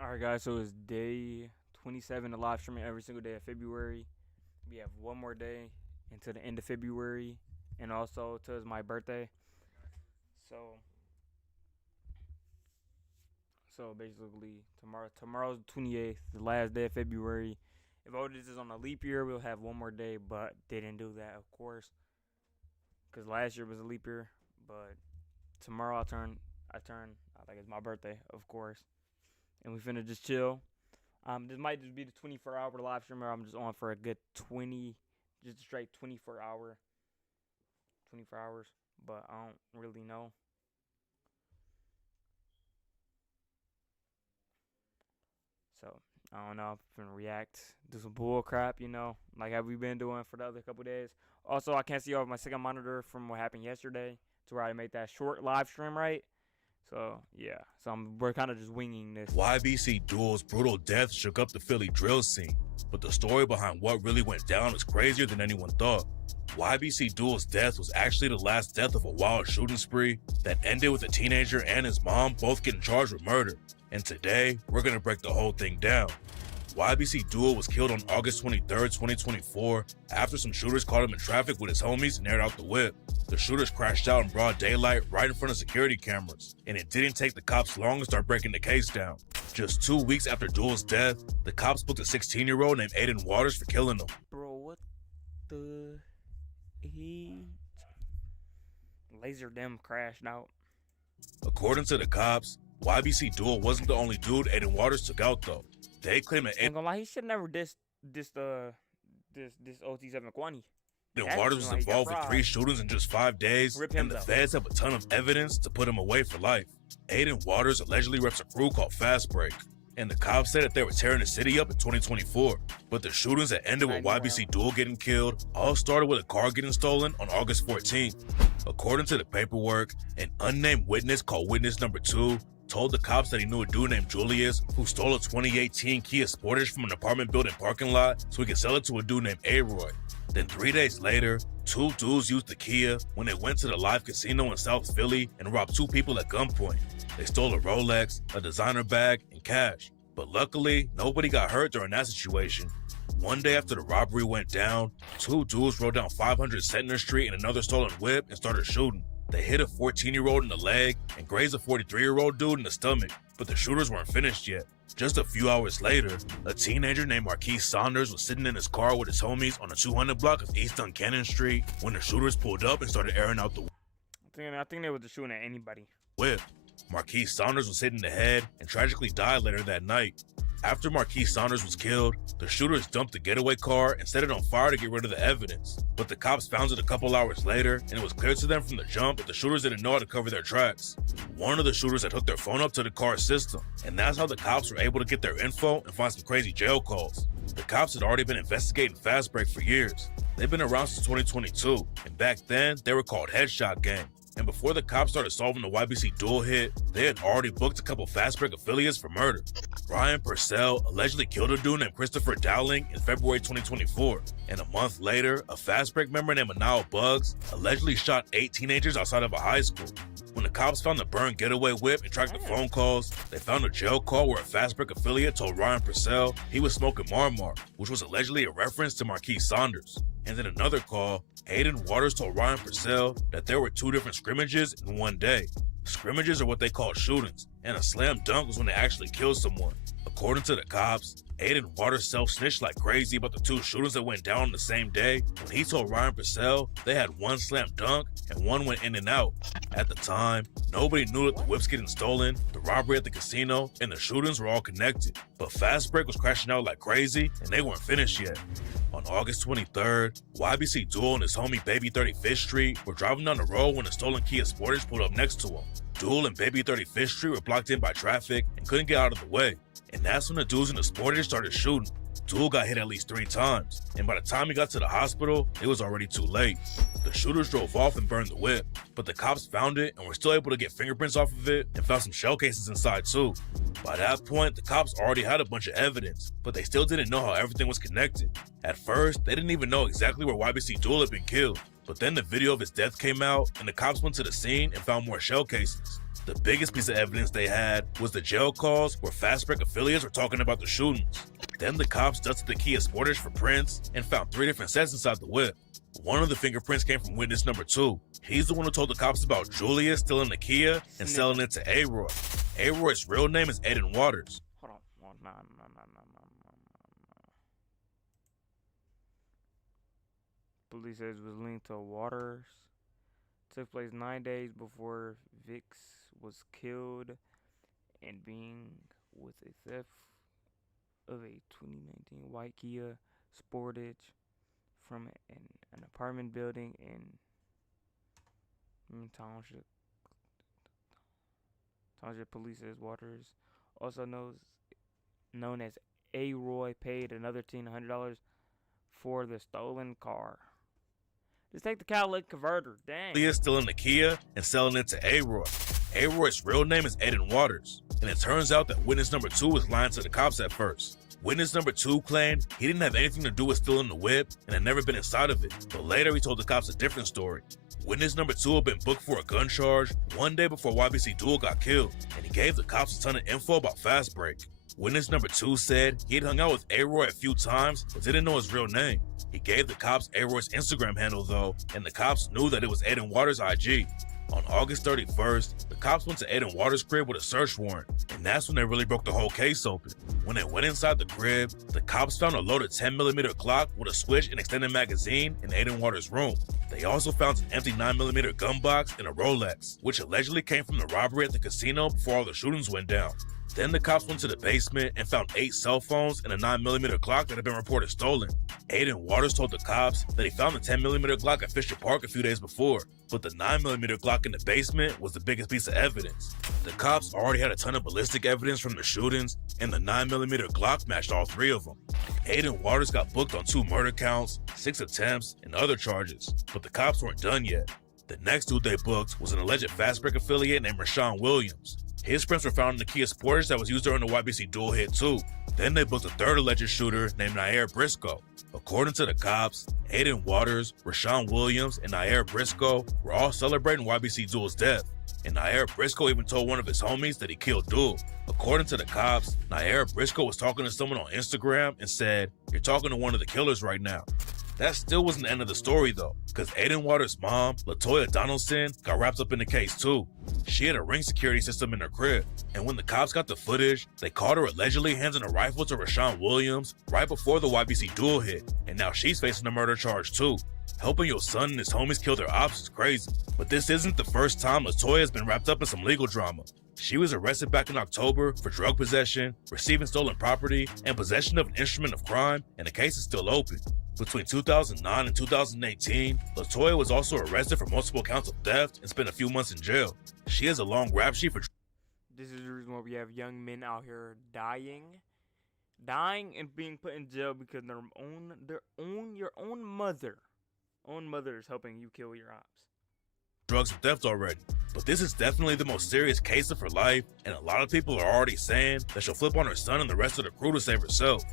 Alright, guys, so it's day 27 of live streaming every single day of February. We have one more day until the end of February, and also till it's my birthday. So, so basically, tomorrow's the 28th, the last day of February. If all this is on a leap year, we'll have one more day, but they didn't do that, of course, because last year was a leap year. But tomorrow I think it's my birthday, of course, and we finna just chill. This might just be the 24-hour live stream, or I'm just on for a good 20, just a straight 24 hours. But I don't really know. So I don't know if I'm gonna react, do some bull crap, like how we been doing for the other couple days. Also, I can't see over my second monitor from what happened yesterday to where I made that short live stream, right? So yeah, we're kind of just winging this. YBC Duel's brutal death shook up the Philly drill scene, but the story behind what really went down is crazier than anyone thought. YBC Duel's death was actually the last death of a wild shooting spree that ended with a teenager and his mom both getting charged with murder. And today, we're gonna break the whole thing down. YBC Duel was killed on August 23rd, 2024, after some shooters caught him in traffic with his homies and aired out the whip. The shooters crashed out in broad daylight right in front of security cameras, and it didn't take the cops long to start breaking the case down. Just 2 weeks after Duel's death, the cops booked a 16-year-old named Aiden Waters for killing him. Bro, what the he laser them crashed out. According to the cops, YBC Duel wasn't the only dude Aiden Waters took out though. They claim that Ain't gonna lie, he should never this OT7 Kwani. Aiden Waters was involved with 3 shootings in just 5 days, and the feds have a ton of evidence to put him away for life. Aiden Waters allegedly reps a crew called Fast Break, and the cops said that they were tearing the city up in 2024. But the shootings that ended with YBC Duel getting killed all started with a car getting stolen on August 14th. According to the paperwork, an unnamed witness called Witness Number 2 told the cops that he knew a dude named Julius who stole a 2018 Kia Sportage from an apartment building parking lot so he could sell it to a dude named A-Roy. Then 3 days later, 2 dudes used the Kia when they went to the Live Casino in South Philly and robbed 2 people at gunpoint. They stole a Rolex, a designer bag, and cash. But luckily, nobody got hurt during that situation. One day after the robbery went down, 2 dudes rode down 500 Centner Street in another stolen whip and started shooting. They hit a 14-year-old in the leg and grazed a 43-year-old dude in the stomach, but the shooters weren't finished yet. Just a few hours later, a teenager named Marquise Saunders was sitting in his car with his homies on the 200 block of East Duncannon Street when the shooters pulled up and started airing out the I think they were just shooting at anybody. whip. Marquise Saunders was hit in the head and tragically died later that night. After Marquise Saunders was killed, the shooters dumped the getaway car and set it on fire to get rid of the evidence. But the cops found it a couple hours later, and it was clear to them from the jump that the shooters didn't know how to cover their tracks. One of the shooters had hooked their phone up to the car's system, and that's how the cops were able to get their info and find some crazy jail calls. The cops had already been investigating Fast Break for years. They've been around since 2022, and back then, they were called Headshot Gang. And before the cops started solving the YBC Duel hit, they had already booked a couple Fast Break affiliates for murder. Ryan Purcell allegedly killed a dude named Christopher Dowling in February 2024, and a month later, a Fast Break member named Anil Bugs allegedly shot 8 teenagers outside of a high school. When the cops found the burned getaway whip and tracked the phone calls, they found a jail call where a Fast Break affiliate told Ryan Purcell he was smoking Marmar, which was allegedly a reference to Marquise Saunders. And then another call, Aiden Waters told Ryan Purcell that there were 2 different scrimmages in one day. Scrimmages are what they call shootings, and a slam dunk was when they actually killed someone. According to the cops, Aiden Waters self-snitched like crazy about the 2 shootings that went down on the same day when he told Ryan Purcell they had 1 slam dunk and 1 went in and out. At the time, nobody knew that the whips getting stolen, the robbery at the casino, and the shootings were all connected. But Fast Break was crashing out like crazy, and they weren't finished yet. On August 23rd, YBC Duel and his homie Baby 35th Street were driving down the road when a stolen Kia Sportage pulled up next to him. Duel and Baby 35th Street were blocked in by traffic and couldn't get out of the way. And that's when the dudes in the Sportage started shooting. Duel got hit at least 3 times, and by the time he got to the hospital, it was already too late. The shooters drove off and burned the whip, but the cops found it and were still able to get fingerprints off of it and found some shell cases inside too. By that point, the cops already had a bunch of evidence, but they still didn't know how everything was connected. At first, they didn't even know exactly where YBC Duel had been killed. But then the video of his death came out, and the cops went to the scene and found more shell casings. The biggest piece of evidence they had was the jail calls where Fast Break affiliates were talking about the shootings. Then the cops dusted the Kia Sportage for prints and found 3 different sets inside the whip. One of the fingerprints came from witness number 2. He's the one who told the cops about Julius stealing the Kia and selling it to A-Roy. A-Roy's real name is Aiden Waters. Hold on. No. Police says it was linked to Waters. Took place 9 days before Vix was killed and being with a theft of a 2019 white Kia Sportage from an apartment building in Township. Township police says Waters, also known as A-Roy, paid another $1,900 for the stolen car. Just take the catalytic converter, dang. He is stealing the Kia and selling it to A-Roy. A-Roy's real name is Aiden Waters, and it turns out that witness number 2 was lying to the cops at first. Witness number 2 claimed he didn't have anything to do with stealing the whip and had never been inside of it, but later he told the cops a different story. Witness number 2 had been booked for a gun charge one day before YBC Duel got killed, and he gave the cops a ton of info about Fast Break. Witness number 2 said he had hung out with A-Roy a few times but didn't know his real name. He gave the cops A-Roy's Instagram handle though, and the cops knew that it was Aiden Waters' IG. On August 31st, the cops went to Aiden Waters' crib with a search warrant, and that's when they really broke the whole case open. When they went inside the crib, the cops found a loaded 10mm Glock with a switch and extended magazine in Aiden Waters' room. They also found an empty 9mm gun box and a Rolex, which allegedly came from the robbery at the casino before all the shootings went down. Then the cops went to the basement and found 8 cell phones and a 9mm Glock that had been reported stolen. Aiden Waters told the cops that he found the 10mm Glock at Fisher Park a few days before, but the 9mm Glock in the basement was the biggest piece of evidence. The cops already had a ton of ballistic evidence from the shootings, and the 9mm Glock matched all 3 of them. Aiden Waters got booked on 2 murder counts, 6 attempts, and other charges, but the cops weren't done yet. The next dude they booked was an alleged Fast Break affiliate named Rashawn Williams. His prints were found in the Kia Sportage that was used during the YBC Duel hit too. Then they booked a third alleged shooter named Nair Briscoe. According to the cops, Aiden Waters, Rashawn Williams, and Nair Briscoe were all celebrating YBC Duel's death. And Nair Briscoe even told one of his homies that he killed Duel. According to the cops, Nair Briscoe was talking to someone on Instagram and said, "You're talking to one of the killers right now." That still wasn't the end of the story though, because Aiden Waters' mom, Latoya Donaldson, got wrapped up in the case too. She had a ring security system in her crib, and when the cops got the footage, they caught her allegedly handing a rifle to Rashawn Williams right before the YBC Duel hit, and now she's facing a murder charge too. Helping your son and his homies kill their ops is crazy, but this isn't the first time Latoya has been wrapped up in some legal drama. She was arrested back in October for drug possession, receiving stolen property, and possession of an instrument of crime, and the case is still open. Between 2009 and 2018, Latoya was also arrested for multiple counts of theft and spent a few months in jail. She has a long rap sheet for. This is the reason why we have young men out here dying and being put in jail because your own mother is helping you kill your ops. Drugs and theft already, but this is definitely the most serious case of her life, and a lot of people are already saying that she'll flip on her son and the rest of the crew to save herself.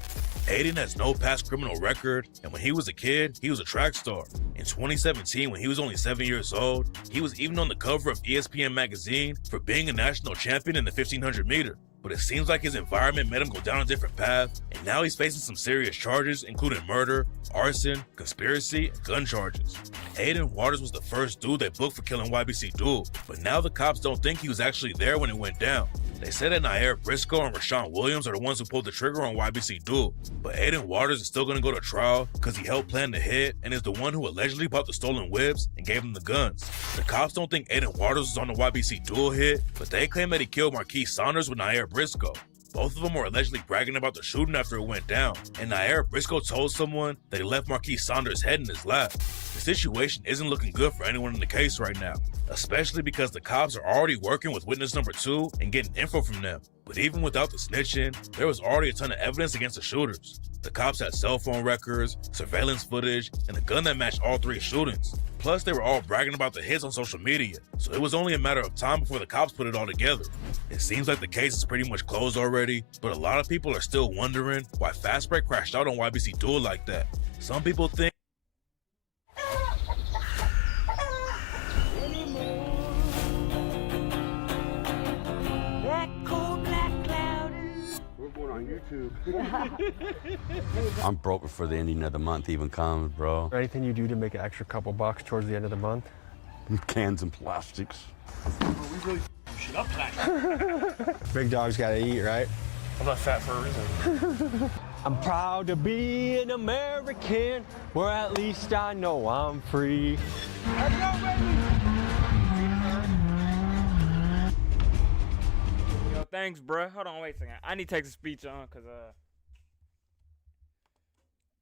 Aiden has no past criminal record, and when he was a kid, he was a track star. In 2017, when he was only 7 years old, he was even on the cover of ESPN magazine for being a national champion in the 1500 meter. But it seems like his environment made him go down a different path, and now he's facing some serious charges, including murder, arson, conspiracy, and gun charges. Aiden Waters was the first dude they booked for killing YBC Duel, but now the cops don't think he was actually there when it went down. They said that Nair Briscoe and Rashawn Williams are the ones who pulled the trigger on YBC Duel, but Aiden Waters is still going to go to trial because he helped plan the hit and is the one who allegedly bought the stolen whips and gave them the guns. The cops don't think Aiden Waters was on the YBC Duel hit, but they claim that he killed Marquise Saunders with Nair Briscoe. Both of them were allegedly bragging about the shooting after it went down, and Nair Briscoe told someone that he left Marquise Saunders' head in his lap. The situation isn't looking good for anyone in the case right now, especially because the cops are already working with witness number 2 and getting info from them. But even without the snitching, there was already a ton of evidence against the shooters. The cops had cell phone records, surveillance footage, and a gun that matched all 3 shootings. Plus, they were all bragging about the hits on social media, so it was only a matter of time before the cops put it all together. It seems like the case is pretty much closed already, but a lot of people are still wondering why Fast Break crashed out on YBC Duel like that. Some people think too. I'm broke before the ending of the month even comes, bro. Anything you do to make an extra couple bucks towards the end of the month? Cans and plastics. We really shit up tonight. Big dogs gotta eat, right? I'm not fat for a reason. I'm proud to be an American, where at least I know I'm free. Yo, thanks, bruh. Hold on, wait a second. I need to take the speech on, cause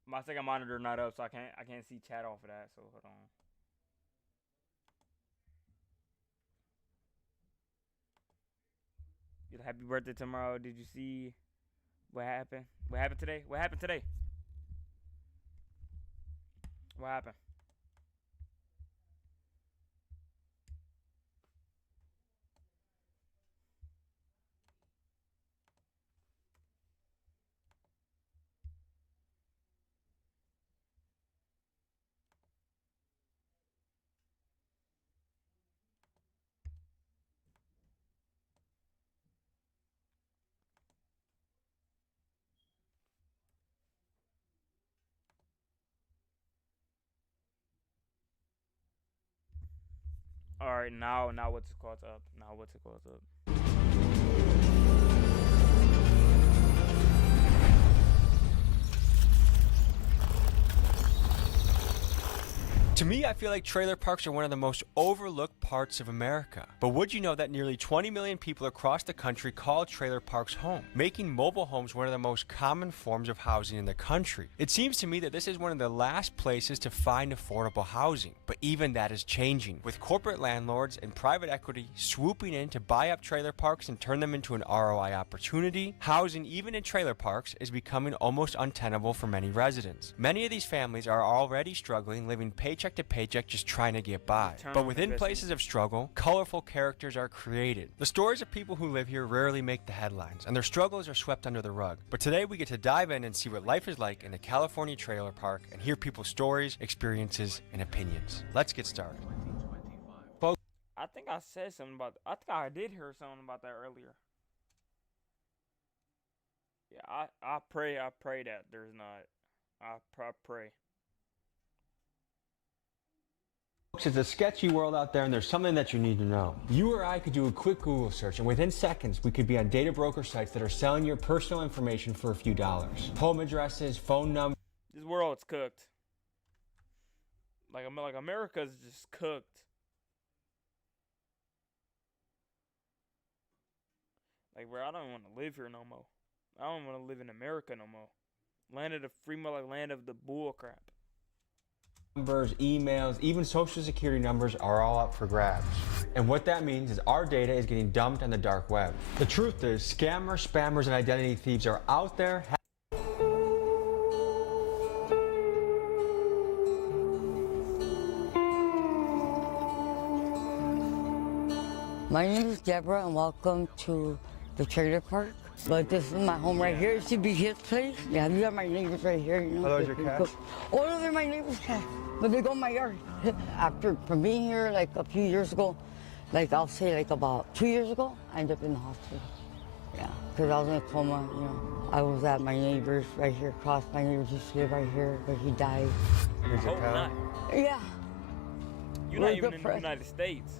my second monitor not up, so I can't see chat off of that. So hold on. Happy birthday tomorrow. Did you see what happened? What happened today? What happened today? What happened? All right, now what's it called up? Now what's it called up? To me, I feel like trailer parks are one of the most overlooked parts of America. But would you know that nearly 20 million people across the country call trailer parks home, making mobile homes one of the most common forms of housing in the country? It seems to me that this is one of the last places to find affordable housing, but even that is changing, with corporate landlords and private equity swooping in to buy up trailer parks and turn them into an ROI opportunity. Housing, even in trailer parks, is becoming almost untenable for many residents. Many of these families are already struggling, living paycheck to paycheck, just trying to get by. But within places of struggle, colorful characters are created. The stories of people who live here rarely make the headlines, and their struggles are swept under the rug. But today we get to dive in and see what life is like in a California trailer park and hear people's stories, experiences, and opinions. Let's get started. I think I said something about. I think I did hear something about that earlier. Yeah, I pray that there's not. I pray. Folks, it's a sketchy world out there, and there's something that you need to know. You or I could do a quick Google search, and within seconds, we could be on data broker sites that are selling your personal information for a few dollars. Home addresses, phone numbers. This world's cooked. Like America's just cooked. Like, bro, I don't want to live here no more. I don't want to live in America no more. Land of the free, like land of the bull crap. Numbers, emails, even social security numbers are all up for grabs. And what that means is our data is getting dumped on the dark web. The truth is, scammers, spammers, and identity thieves are out there. My name is Deborah, and welcome to the trailer park. But this is my home right here. It should be his place. Yeah, you got my neighbors right here. You know, Are those your cats? Oh, those are my neighbors' cats. But they go in my yard. From being here like a few years ago, like I'll say like about 2 years ago, I ended up in the hospital. Yeah, because I was in a coma, you know. I was at my neighbor's right here across. My neighbor used to live right here, but he died. Here's your cat. Yeah. You're not even in the United States.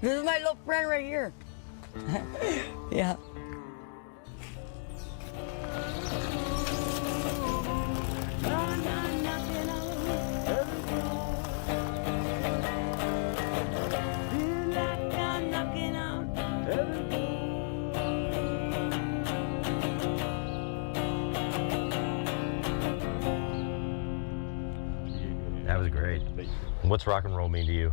This is my little friend right here. Yeah. That was great. What's rock and roll mean to you?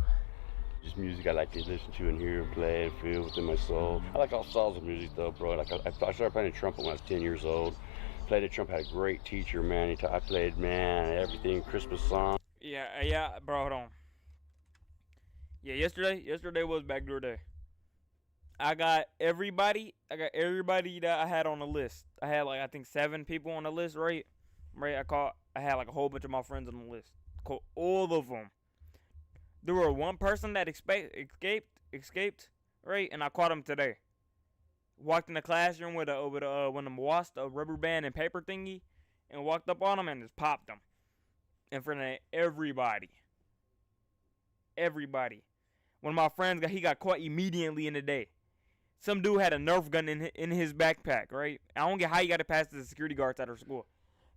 Just music I like to listen to and hear and play and feel within my soul. I like all styles of music though, bro. Like I started playing the trumpet when I was 10 years old. Played the trumpet, had a great teacher, man. I played, man, everything, Christmas songs. Yeah, bro, hold on. Yeah, yesterday was backdoor day. I got everybody that I had on the list. I had like I think 7 people on the list, right? Right. I had like a whole bunch of my friends on the list. Called all of them. There were one person that escaped, right? And I caught him today. Walked in the classroom with one of them wasps, a rubber band and paper thingy, and walked up on him and just popped him in front of everybody. Everybody. One of my friends he got caught immediately in the day. Some dude had a Nerf gun in his backpack, right? I don't get how he got it past the security guards at our school.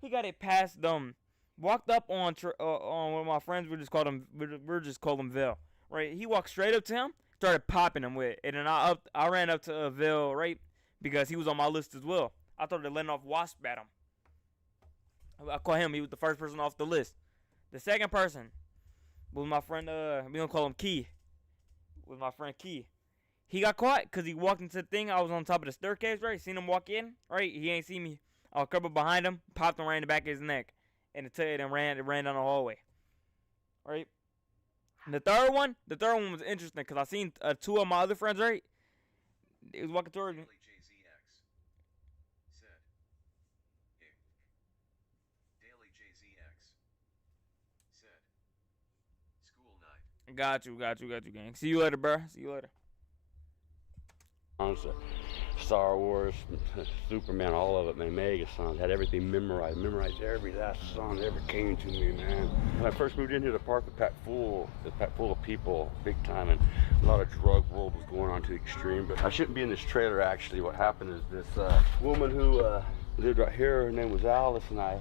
He got it past them. Walked up on one of my friends. We just called him Vil, right? He walked straight up to him, started popping him with it, and then I ran up to Vil, right, because he was on my list as well. I started letting off wasp at him. I called him. He was the first person off the list. The second person was my friend. We gonna call him Key. Was my friend Key. He got caught because he walked into the thing. I was on top of the staircase, right? Seen him walk in, right? He ain't see me. I was covered behind him, popped him right in the back of his neck, and ran down the hallway, right? And the third one was interesting because I seen two of my other friends, right? They was walking towards me. Got you, gang. See you later, bro. See you later. Star Wars, Superman, all of it, man. Mega songs, had everything memorized every last song that ever came to me, man. When I first moved into the park, the packed full of people, big time, and a lot of drug world was going on to the extreme. But I shouldn't be in this trailer, actually. What happened is this woman who lived right here, her name was Alice, and I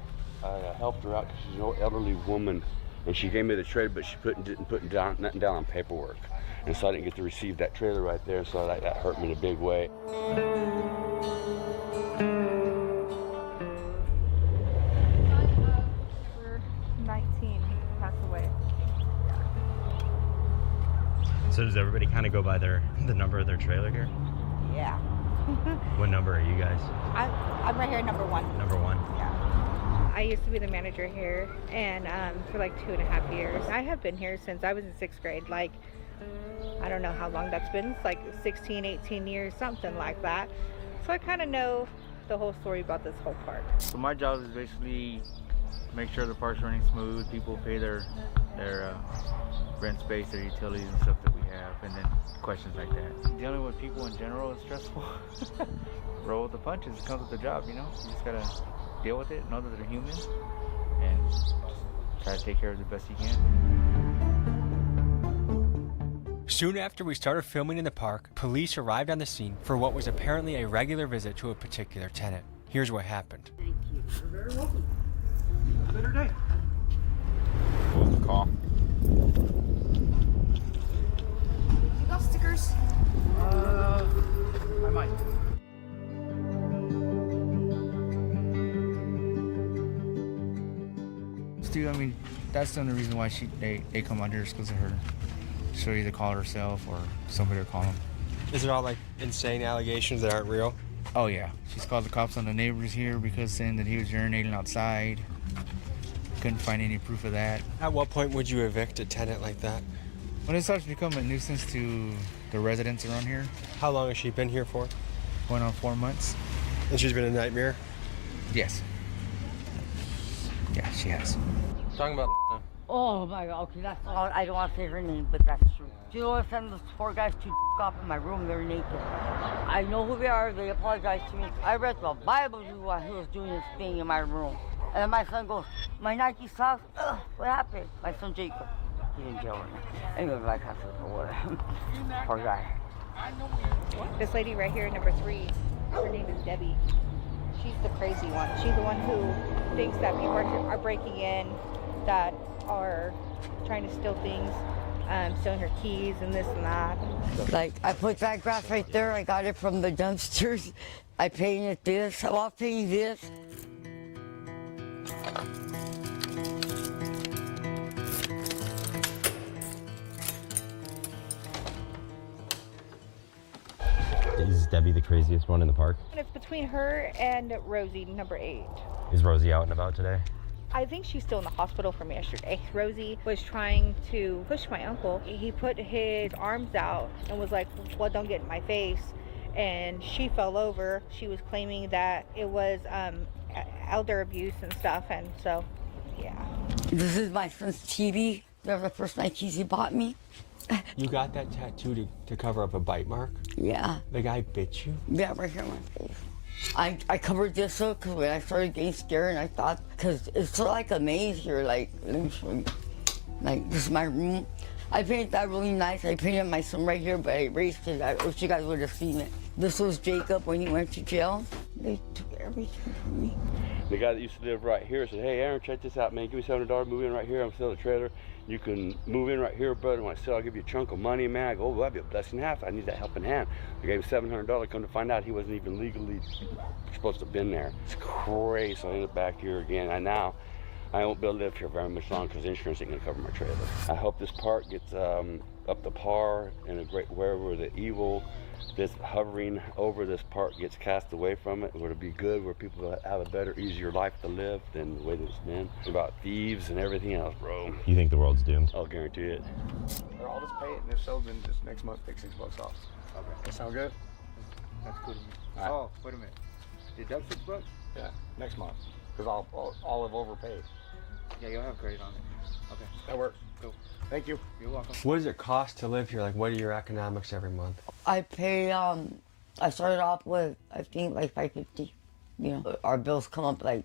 helped her out because she's an old elderly woman, and she gave me the trailer, but she didn't put nothing down on paperwork. And so I didn't get to receive that trailer right there, so that hurt me in a big way. Number 19 passed away. So does everybody kind of go by the number of their trailer here? Yeah. What number are you guys? I'm right here, number 1. Number 1? Yeah. I used to be the manager here, and for like 2.5 years. I have been here since I was in 6th grade. Like, I don't know how long that's been. It's like 16, 18 years, something like that. So I kind of know the whole story about this whole park. So my job is basically make sure the park's running smooth, people pay their rent space, their utilities and stuff that we have, and then questions like that. Dealing with people in general is stressful. Roll with the punches, it comes with the job, you know? You just gotta deal with it, know that they're human, and just try to take care of it the best you can. Soon after we started filming in the park, police arrived on the scene for what was apparently a regular visit to a particular tenant. Here's what happened. Thank you. You're very welcome. Have a better day. What was the call? You got stickers? I might. Stu, I mean, that's the only reason why they come under is because of her. She'll either call it herself or somebody will call them. Is it all like insane allegations that aren't real? Oh yeah, she's called the cops on the neighbors here because saying that he was urinating outside. Couldn't find any proof of that. At what point would you evict a tenant like that? When it starts to become a nuisance to the residents around here. How long has she been here for? Going on 4 months. And she's been a nightmare? Yes. Yeah, she has. Talking about Oh my God, okay, that's all. I don't want to say her name, but that's true. Do you know what? Send those 4 guys to off in my room, they're naked. I know who they are, they apologize to me. I read the Bible while he was doing this thing in my room. And then my son goes, my Nike socks, ugh, what happened? My son Jacob, he's in jail right now. Anyway, like I said, for whatever. Poor guy. This lady right here, number 3, her name is Debbie. She's the crazy one. She's the one who thinks that people are breaking in, that are trying to steal things, stealing her keys and this and that. Like, I put that grass right there, I got it from the dumpsters. I painted this, I was painting this. Is Debbie the craziest one in the park? And it's between her and Rosie, number 8. Is Rosie out and about today? I think she's still in the hospital from yesterday. Rosie was trying to push my uncle. He put his arms out and was like, well, don't get in my face. And she fell over. She was claiming that it was elder abuse and stuff. And so, yeah. This is my son's TV. They're the first Nikes he bought me. You got that tattoo to cover up a bite mark? Yeah. The guy bit you? Yeah, right here on my face. I covered this up because when I started getting scared, and I thought, because it's sort of like a maze here, like, let me show you. Like, this is my room. I painted that really nice. I painted my son right here, but I erased it. I wish you guys would have seen it. This was Jacob when he went to jail. They took everything from me. The guy that used to live right here said, hey, Aaron, check this out, man. Give me $700, move in right here. I'm selling a trailer. You can move in right here, brother. When I sell, I'll give you a chunk of money, man. I go, oh, that'd be a blessing and a half. I need that helping hand. I gave him $700. Come to find out, he wasn't even legally supposed to have been there. It's crazy. So I ended up back here again. And now I won't be able to live here very much longer because insurance ain't gonna cover my trailer. I hope this park gets up to par and a great wherever the evil that's hovering over this park gets cast away from it, where it'll be good, where people will have a better, easier life to live than the way that it's been. About thieves and everything else, bro. You think the world's doomed? I'll guarantee it. I'll just pay it, and if so, then just next month take $6 off. Okay. That sound good? That's cool to me. All right. Oh, wait a minute. Deduct $6? Yeah, next month. Because I'll have overpaid. Yeah, you'll have credit on it. Okay. That works. Cool. Thank you. You're welcome. What does it cost to live here? Like, what are your economics every month? I pay, I started off with, I think, like $550. You know, our bills come up like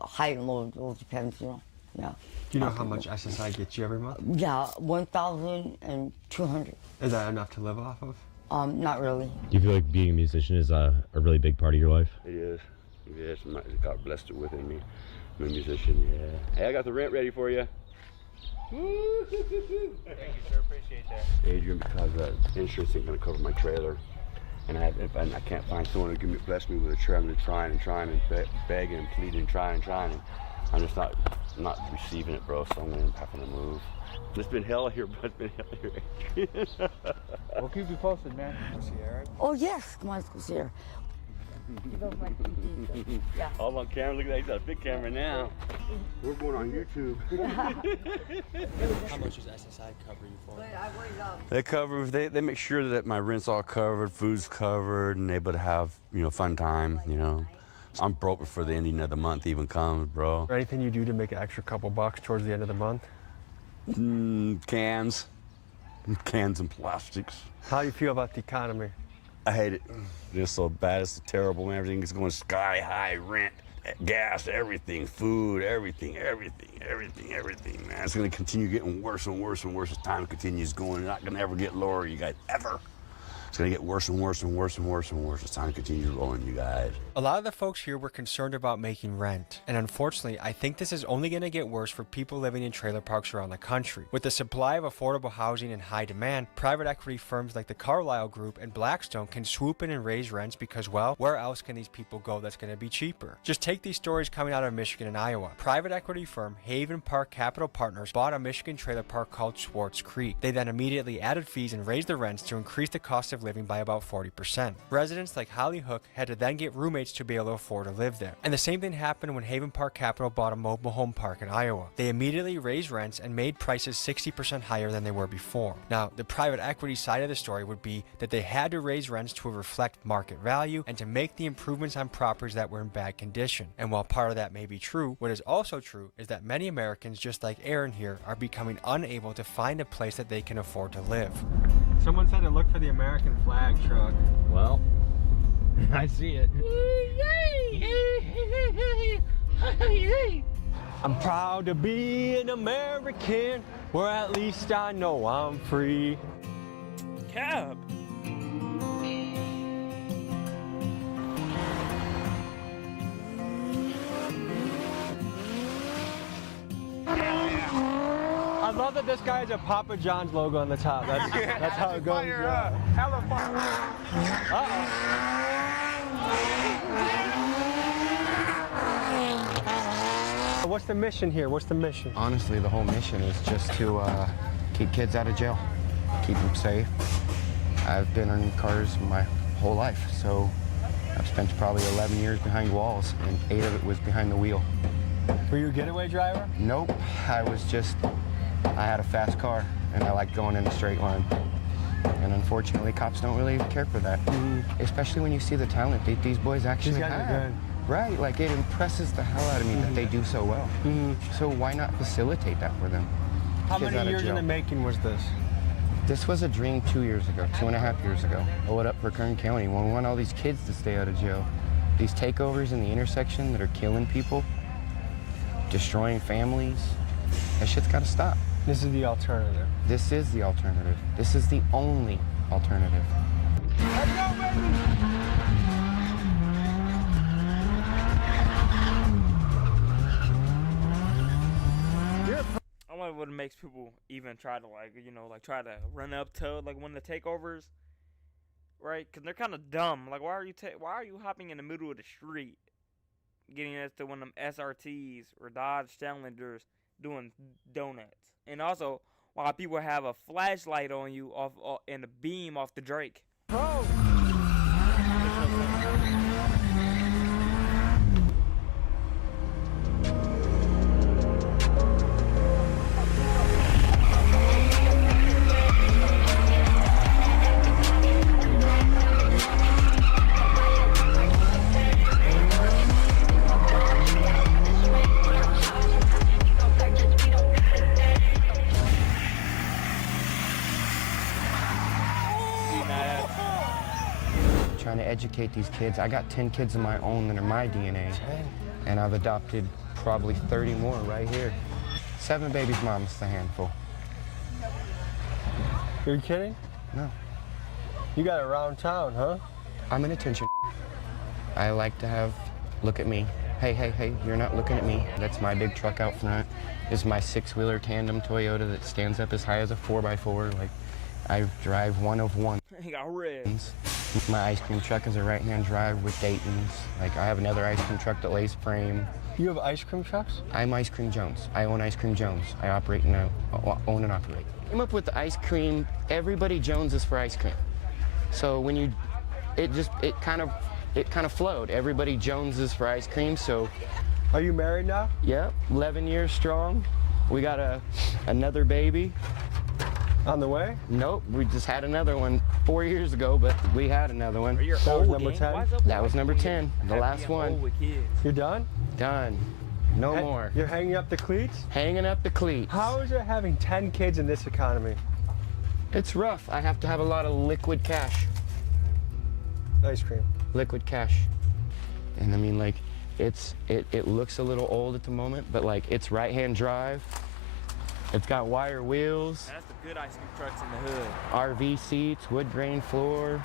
high and low. It all depends, you know. Yeah. Do you know how much SSI gets you every month? Yeah, $1,200. Is that enough to live off of? Not really. Do you feel like being a musician is a really big part of your life? It is. Yes, God blessed it within me. I'm a musician, yeah. Hey, I got the rent ready for you. Thank you, sir. Appreciate that. Adrian, because insurance ain't gonna cover my trailer, and I can't find someone to bless me with a trailer. I'm trying and begging and pleading, trying, and I'm just not receiving it, bro. So I'm gonna end up having to move. It's been hell here, but it's been hell here. We'll keep you posted, man. Oh yes, come on, let's go see her. Yeah. All on camera. Look at that. He's got a big camera now. We're going on YouTube. How much does SSI cover you for? They cover. They make sure that my rent's all covered, food's covered, and able to have fun time. I'm broke before the ending of the month even comes, bro. Or anything you do to make an extra couple bucks towards the end of the month? Cans and plastics. How do you feel about the economy? I hate it. It's so bad. It's so terrible, man. Everything is going sky high. Rent, gas, everything, food, everything, man. It's going to continue getting worse and worse and worse as time continues going. It's not going to ever get lower, you guys, ever. It's going to get worse and worse and worse and worse and worse as time continues rolling, you guys. A lot of the folks here were concerned about making rent, and unfortunately, I think this is only going to get worse for people living in trailer parks around the country. With the supply of affordable housing in high demand, private equity firms like the Carlyle Group and Blackstone can swoop in and raise rents because, well, where else can these people go that's going to be cheaper? Just take these stories coming out of Michigan and Iowa. Private equity firm Haven Park Capital Partners bought a Michigan trailer park called Swartz Creek. They then immediately added fees and raised the rents to increase the cost of living by about 40%. Residents like Holly Hook had to then get roommates to be able to afford to live there. And the same thing happened when Haven Park Capital bought a mobile home park in Iowa. They immediately raised rents and made prices 60% higher than they were before. Now, the private equity side of the story would be that they had to raise rents to reflect market value and to make the improvements on properties that were in bad condition. And while part of that may be true, what is also true is that many Americans, just like Aaron here, are becoming unable to find a place that they can afford to live. Someone said to look for the American flag truck. Well, I see it. I'm proud to be an American, where at least I know I'm free. Cab. I love that this guy has a Papa John's logo on the top. That's how it goes. Hella fire. What's the mission here? What's the mission? Honestly, the whole mission is just to keep kids out of jail, keep them safe. I've been in cars my whole life, so I've spent probably 11 years behind walls, and 8 of it was behind the wheel. Were you a getaway driver? Nope, I had a fast car, and I like going in a straight line. And unfortunately, cops don't really care for that, especially when you see the talent these boys actually have. Right, like it impresses the hell out of me that they do so well. So why not facilitate that for them? How kids many out of years in jail. the making was this? This was a dream 2 years ago, 2.5 years ago. Blow it up for Kern County. When we want all these kids to stay out of jail. These takeovers in the intersection that are killing people, destroying families, that shit's gotta stop. This is the alternative. This is the alternative. This is the only alternative. I wonder what makes people even try to try to run up to like one of the takeovers, right? Because they're kind of dumb. Like, why are you hopping in the middle of the street, getting us to one of them SRTs or Dodge Challengers doing donuts, and also why people have a flashlight on you and a beam off the Drake. Bro. Trying to educate these kids. I got 10 kids of my own that are my DNA. 10? And I've adopted probably 30 more right here. 7 babies, mom's the handful. You're kidding? No. You got it around town, huh? I'm an attention. I like to have, look at me. Hey, you're not looking at me. That's my big truck out front. This is my 6-wheeler tandem Toyota that stands up as high as a 4x4. Like, I drive one of one. He got ribs. My ice cream truck is a right-hand drive with Dayton's. Like, I have another ice cream truck that lays frame. You have ice cream trucks? I'm Ice Cream Jones. I own Ice Cream Jones. I operate and own and operate. Came up with the ice cream. Everybody Jones is for ice cream. So when it kind of flowed. Everybody Jones is for ice cream. So, are you married now? Yep, 11 years strong. We got another baby. On the way? Nope, we just had another one 4 years ago, but we had another one. That was number 10? That was number 10, the last one. You're done? Done. No more. You're hanging up the cleats? Hanging up the cleats. How is it having 10 kids in this economy? It's rough. I have to have a lot of liquid cash. Ice cream. Liquid cash. And I mean, like, it looks a little old at the moment, but like, it's right-hand drive. It's got wire wheels. That's the good ice cream trucks in the hood. RV seats, wood grain floor.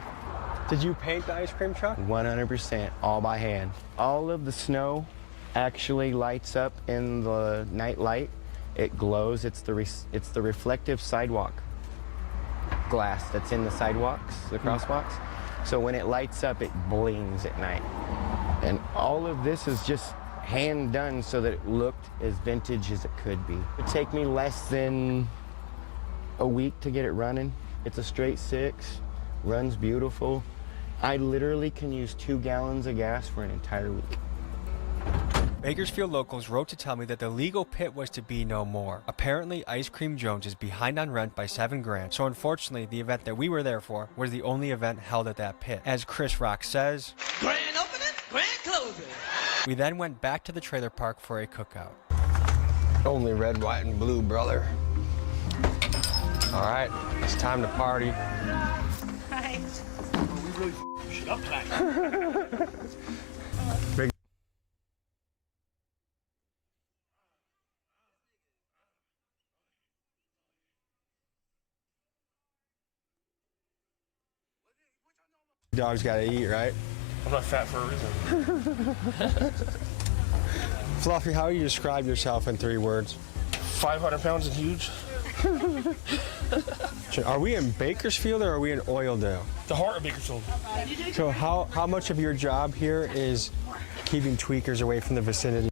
Did you paint the ice cream truck? 100%, all by hand. All of the snow actually lights up in the night light. It glows. It's the reflective sidewalk glass that's in the sidewalks, the crosswalks. So when it lights up, it blings at night. And all of this is just hand done so that it looked as vintage as it could be. It would take me less than a week to get it running. It's a straight 6, runs beautiful. I literally can use 2 gallons of gas for an entire week. Bakersfield locals wrote to tell me that the legal pit was to be no more. Apparently, Ice Cream Jones is behind on rent by $7,000, so unfortunately, the event that we were there for was the only event held at that pit. As Chris Rock says, Grand opening, grand closing. We then went back to the trailer park for a cookout. Only red, white, and blue, brother. All right, it's time to party. Hi. We really shit up tonight. Big Dogs gotta eat, right? I'm not fat for a reason. Fluffy, how would you describe yourself in 3 words? 500 pounds and huge. Are we in Bakersfield or are we in Oildale? The heart of Bakersfield. So how much of your job here is keeping tweakers away from the vicinity?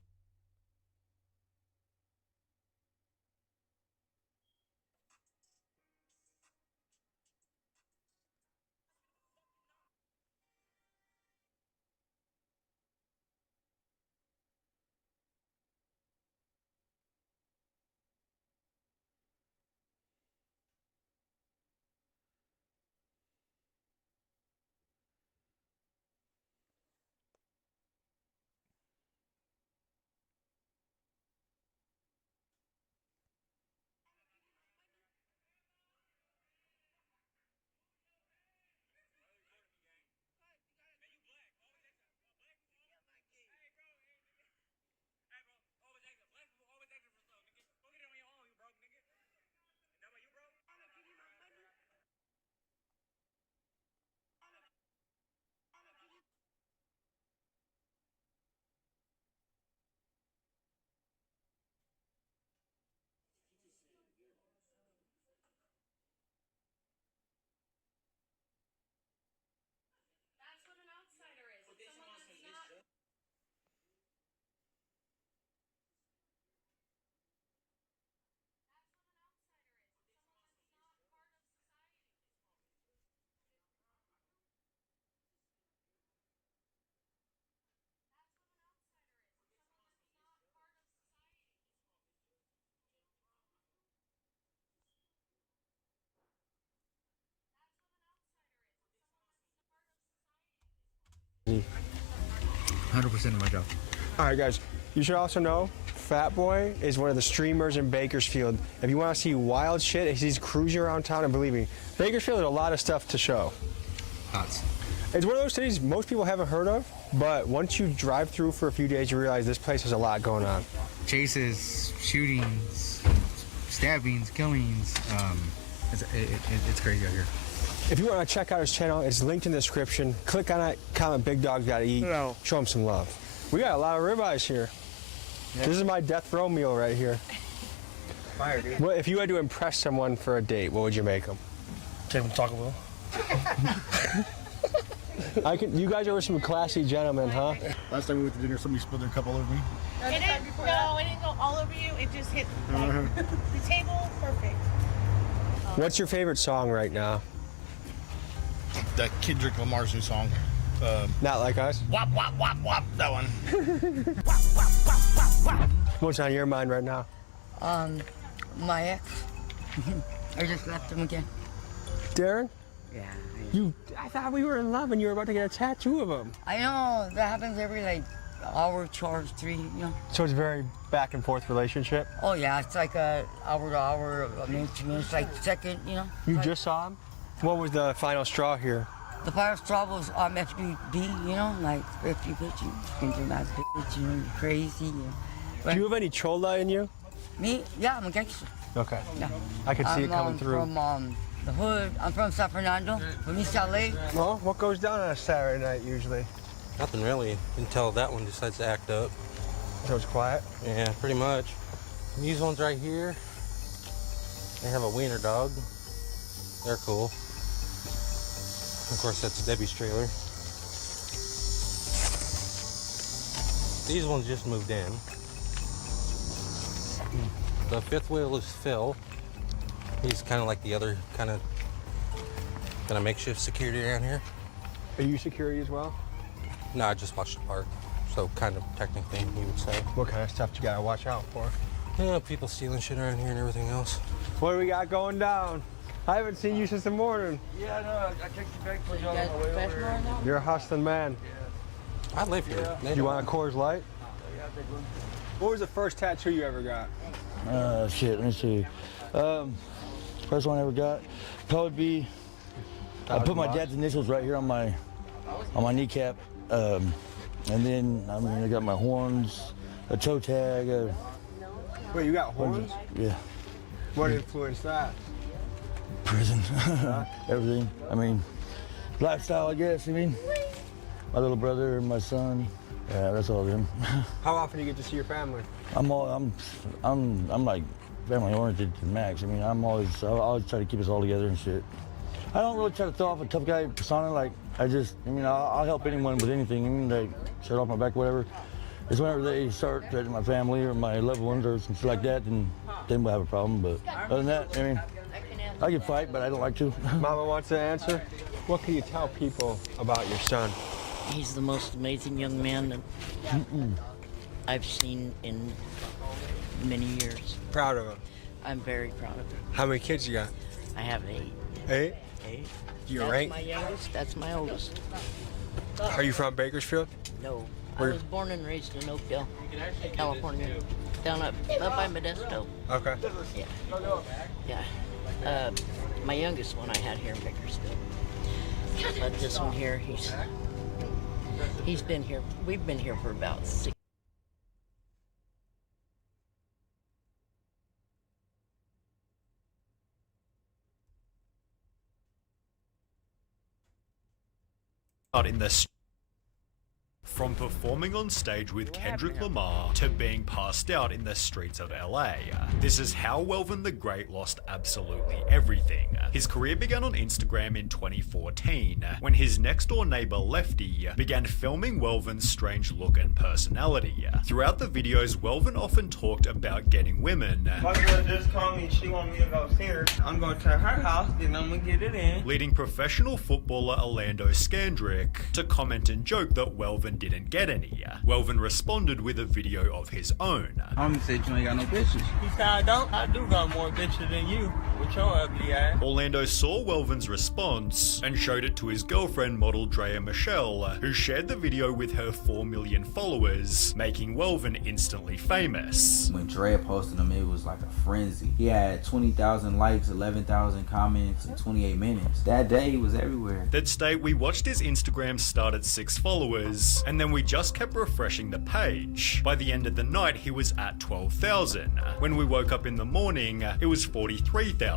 100% of my job. All right, guys. You should also know, Fat Boy is one of the streamers in Bakersfield. If you want to see wild shit, he's cruising around town, and believe me, Bakersfield has a lot of stuff to show. Nuts. It's one of those cities most people haven't heard of, but once you drive through for a few days, you realize this place has a lot going on. Chases, shootings, stabbings, killings. It's crazy out here. If you want to check out his channel, it's linked in the description. Click on it, comment Big Dog's Gotta Eat. No. Show him some love. We got a lot of ribeyes here. This is my death row meal right here. Fire, dude. Well, if you had to impress someone for a date, what would you make them? Take them to Taco Bell. You guys are some classy gentlemen, huh? Last time we went to dinner, somebody spilled their cup all over me. It didn't go all over you. It just hit like, the table perfect. What's your favorite song right now? That Kendrick Lamar's new song. Not Like Us? Wop, wop, wop, wop. That one. What's on your mind right now? My ex. I just left him again. Darren? Yeah. I thought we were in love and you were about to get a tattoo of him. I know, that happens every like hour, 2 hours, 3, you know. So it's a very back and forth relationship? Oh yeah, it's like a hour to hour, a minute to minute, like second, you know. You just saw him? What was the final straw here? The final straw was FBB, you know, like if you bitch, you can do that bitch, you know, you're crazy. You know. Do you have any chola in you? Me? Yeah, I'm a gangster. Okay. Yeah. I can see it coming through. I'm from the hood. I'm from San Fernando, from East LA. Well, what goes down on a Saturday night usually? Nothing really, until that one decides to act up. So it's quiet? Yeah, pretty much. These ones right here, they have a wiener dog. They're cool. Of course, that's Debbie's trailer. These ones just moved in. The fifth wheel is Phil. He's kind of like the other kind of makeshift security around here. Are you security as well? No, I just watch the park. So kind of technically, you would say. What kind of stuff you gotta watch out for? Yeah, people stealing shit around here and everything else. What do we got going down? I haven't seen you since the morning. Yeah, no, I checked your bag for you on the way over here. You're a hustling man. I live here. You want a Coors Light? What was the first tattoo you ever got? Shit, let me see. First one I ever got probably be. I put my dad's initials right here on my kneecap, and then I got my horns, a toe tag. Wait, you got horns? Yeah. What influenced that? Prison, everything. I mean, lifestyle, I guess. I mean, my little brother and my son. Yeah, that's all of them. How often do you get to see your family? I'm like family oriented to the max. I mean, I always try to keep us all together and shit. I don't really try to throw off a tough guy persona. Like, I'll help anyone with anything. I mean, like, shirt off my back, whatever. It's whenever they start threatening my family or my loved ones or some shit like that, then we'll have a problem. But other than that, I mean, I can fight, but I don't like to. Mama wants to answer. What can you tell people about your son? He's the most amazing young man that I've seen in many years. Proud of him? I'm very proud of him. How many kids you got? I have 8. 8? 8. You're That's right? my youngest, that's my oldest. Are you from Bakersfield? No. Where? I was born and raised in Oakdale, California. Down up by Modesto. Okay. Yeah. Yeah. My youngest one I had here in Bakersfield. But this one here, he's been here. We've been here for about 6. In the from performing on stage with Kendrick Lamar to being passed out in the streets of LA. This is how Welvin the Great lost absolutely everything. His career began on Instagram in 2014, when his next-door neighbor Lefty began filming Welvin's strange look and personality. Throughout the videos, Welvin often talked about getting women. My girl just called me, she want me to go see her. I'm going to her house, then I'm gonna get it in. Leading professional footballer Orlando Skandrick to comment and joke that Welvin and didn't get any. Welvin responded with a video of his own. Homie said you ain't got no bitches. He said I don't. I do got more bitches than you with your ugly ass. Orlando saw Welvin's response and showed it to his girlfriend, model Drea Michelle, who shared the video with her 4 million followers, making Welvin instantly famous. When Drea posted him, it was like a frenzy. He had 20,000 likes, 11,000 comments in 28 minutes. That day, he was everywhere. That state, we watched his Instagram start at 6 followers, and then we just kept refreshing the page. By the end of the night, he was at 12,000. When we woke up in the morning, it was 43,000.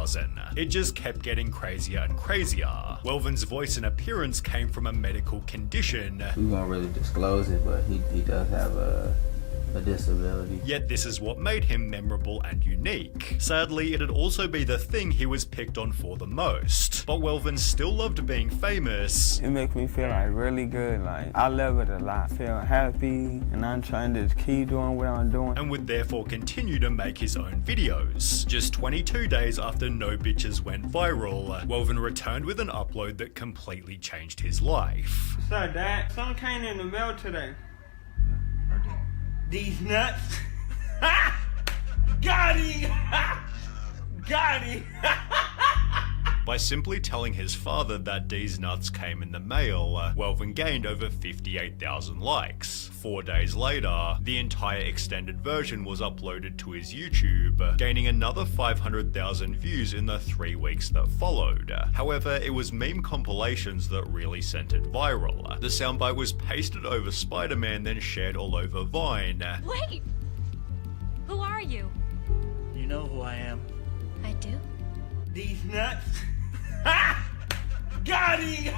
It just kept getting crazier and crazier. Welvin's voice and appearance came from a medical condition. We won't really disclose it, but he does have a disability. Yet this is what made him memorable and unique. Sadly, it'd also be the thing he was picked on for the most. But Welvin still loved being famous. It makes me feel like really good. Like I love it a lot. I feel happy, and I'm trying to keep doing what I'm doing. And would therefore continue to make his own videos. Just 22 days after No Bitches went viral, Welvin returned with an upload that completely changed his life. What's up, Dad? Something came in the mail today. These nuts. Got him! Got him! By simply telling his father that these nuts came in the mail, Welvin gained over 58,000 likes. 4 days later, the entire extended version was uploaded to his YouTube, gaining another 500,000 views in the 3 weeks that followed. However, it was meme compilations that really sent it viral. The soundbite was pasted over Spider-Man, then shared all over Vine. Wait! Who are you? You know who I am. I do? These nuts. Got him!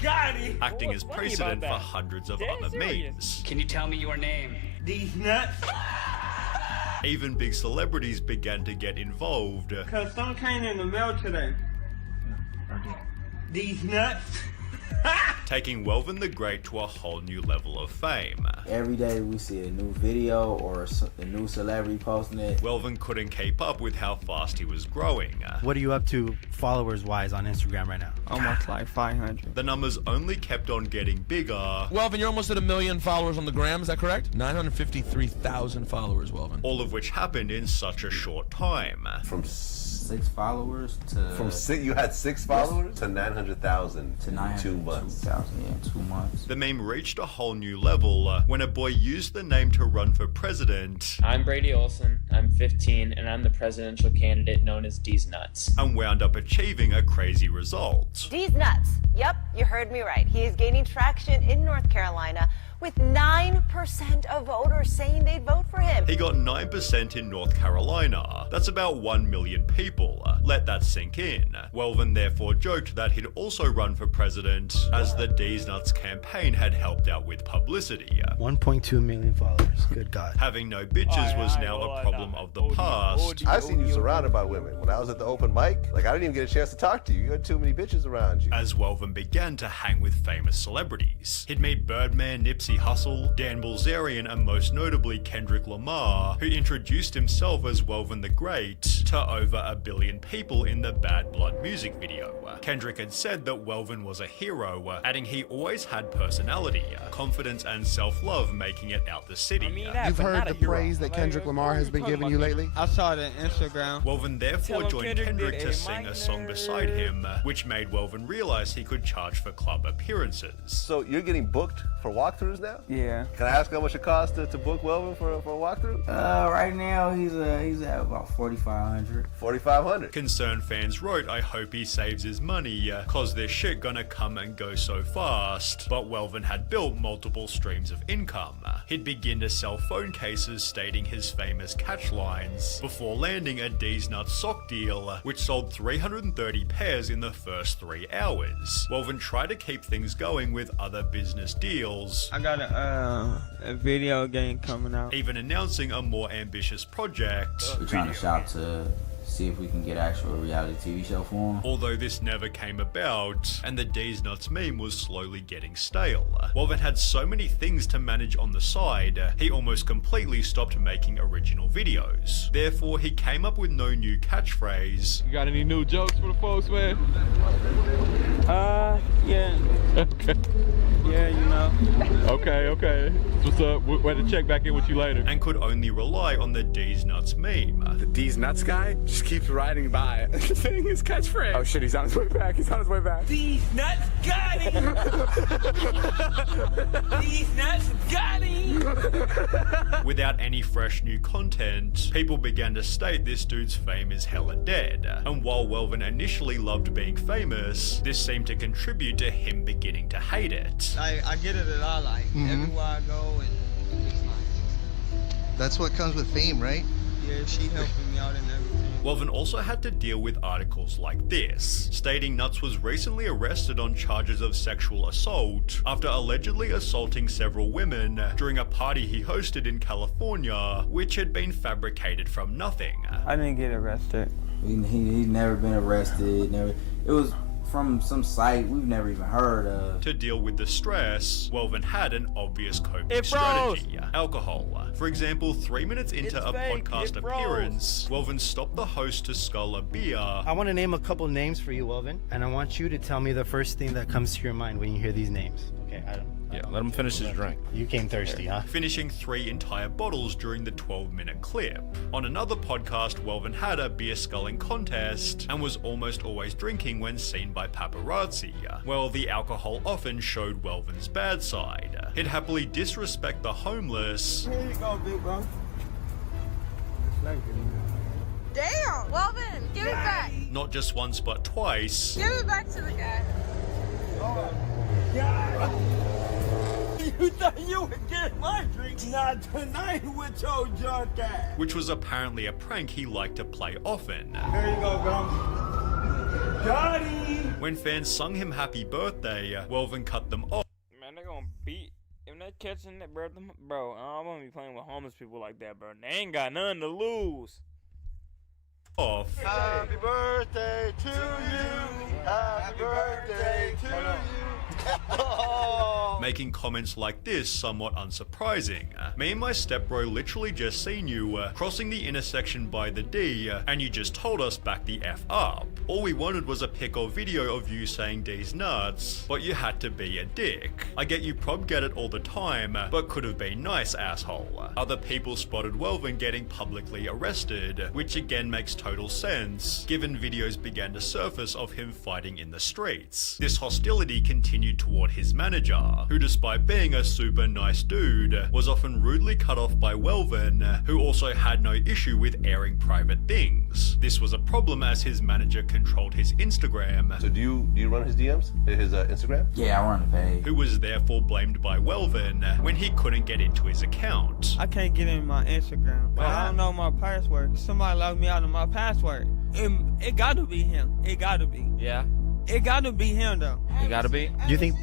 Got him! Acting as precedent for hundreds of other memes. Can you tell me your name? These nuts. Even big celebrities began to get involved. Cause some came in the mail today. These nuts. Taking Welvin the Great to a whole new level of fame. Every day we see a new video or a new celebrity posting it. Welvin couldn't keep up with how fast he was growing. What are you up to followers-wise on Instagram right now? Almost like 500. The numbers only kept on getting bigger. Welvin, you're almost at 1 million followers on the gram, is that correct? 953,000 followers, Welvin. All of which happened in such a short time. From 6 followers to... You had 6 followers to 900,000 to in 2 months. 2,000, yeah, 2 months. The meme reached a whole new level when a boy used the name to run for president. I'm Brady Olson, I'm 15, and I'm the presidential candidate known as D's Nuts. And wound up achieving a crazy result. D's Nuts. Yep, you heard me right. He is gaining traction in North Carolina with 9% of voters saying they'd vote for him. He got 9% in North Carolina. That's about 1 million people. Let that sink in. Welvin therefore joked that he'd also run for president, as the D's Nuts campaign had helped out with publicity. 1.2 million followers. Good God. Having no bitches was now a problem of the past. I've seen you surrounded by women. When I was at the open mic, I didn't even get a chance to talk to you. You had too many bitches around you. As Welvin began to hang with famous celebrities. He'd meet Birdman, Nipsey Hussle, Dan Bilzerian, and most notably Kendrick Lamar, who introduced himself as Welvin the Great to over 1 billion people in the Bad Blood music video. Kendrick had said that Welvin was a hero, adding he always had personality, confidence, and self-love, making it out the city. You've heard the praise that Kendrick Lamar has been giving you lately? I saw it on Instagram. Welvin therefore joined Kendrick to sing a song beside him, which made Welvin realize he could charge for club appearances. So you're getting booked for walkthroughs now? Yeah. Can I ask how much it costs to book Welvin for a walkthrough? Right now he's at about 4,500. 4,500. Concerned fans wrote, I hope he saves his money, cause this shit gonna come and go so fast. But Welvin had built multiple streams of income. He'd begin to sell phone cases stating his famous catch lines, before landing a D's Nuts sock deal, which sold 330 pairs in the first 3 hours. Welvin tried to keep things going with other business deals. I got a video game coming out. Even announcing a more ambitious project. We're trying to shop to see if we can get actual reality TV show for him. Although this never came about, and the D's Nuts meme was slowly getting stale. Welvin had so many things to manage on the side, he almost completely stopped making original videos. Therefore, he came up with no new catchphrase. You got any new jokes for the folks, man? Yeah. Okay. Yeah, you know. Okay. What's up? Way to check back in with you later. And could only rely on the D's Nuts meme. The D's Nuts guy just keeps riding by, saying his catchphrase. Oh shit, he's on his way back. These nuts got him! These nuts got him! Without any fresh new content, people began to state this dude's fame is hella dead. And while Welvin initially loved being famous, this seemed to contribute to him beginning to hate it. I get it a lot, like everywhere I go, and it's nice. That's what comes with fame, right? Yeah, she helping me out and everything. Welvin also had to deal with articles like this, stating Nuts was recently arrested on charges of sexual assault after allegedly assaulting several women during a party he hosted in California, which had been fabricated from nothing. I didn't get arrested. He'd never been arrested. It was from some site we've never even heard of. To deal with the stress, Welvin had an obvious coping strategy: alcohol. For example, 3 minutes into a podcast appearance, Welvin stopped the host to scull a beer. I want to name a couple names for you, Welvin, and I want you to tell me the first thing that comes to your mind when you hear these names. Okay, Yeah, let him finish his drink. You came thirsty, huh? Finishing 3 entire bottles during the 12-minute clip. On another podcast, Welvin had a beer sculling contest and was almost always drinking when seen by paparazzi. Well, the alcohol often showed Welvin's bad side. He'd happily disrespect the homeless. Here you go, big bro. Damn! Welvin, give it back! Not just once but twice. Give it back to the guy. You thought you would get my drink? Not tonight with your junk ass. Which was apparently a prank he liked to play often. There you go, bro. Got him! When fans sung him happy birthday, Welvin cut them off. Man, they're gonna beat. If they're catching that, bro, I don't want to be playing with homeless people like that, bro. They ain't got nothing to lose. Happy birthday to you. Happy birthday to you. Making comments like this somewhat unsurprising. Me and my stepbro literally just seen you crossing the intersection by the D, and you just told us back the F up. All we wanted was a pic or video of you saying D's nuts, but you had to be a dick. I get you prob get it all the time, but could have been nice, asshole. Other people spotted Welvin getting publicly arrested, which again makes total sense, given videos began to surface of him fighting in the streets. This hostility continued toward his manager, who despite being a super nice dude, was often rudely cut off by Welvin, who also had no issue with airing private things. This was a problem as his manager controlled his Instagram. So do you run his DMs? His Instagram? Yeah, I run the page. Who was therefore blamed by Welvin when he couldn't get into his account. I can't get in my Instagram. But I don't know my password. Somebody logged me out of my password. It gotta be him. It gotta be. Yeah. It gotta be him though. It gotta be. You think?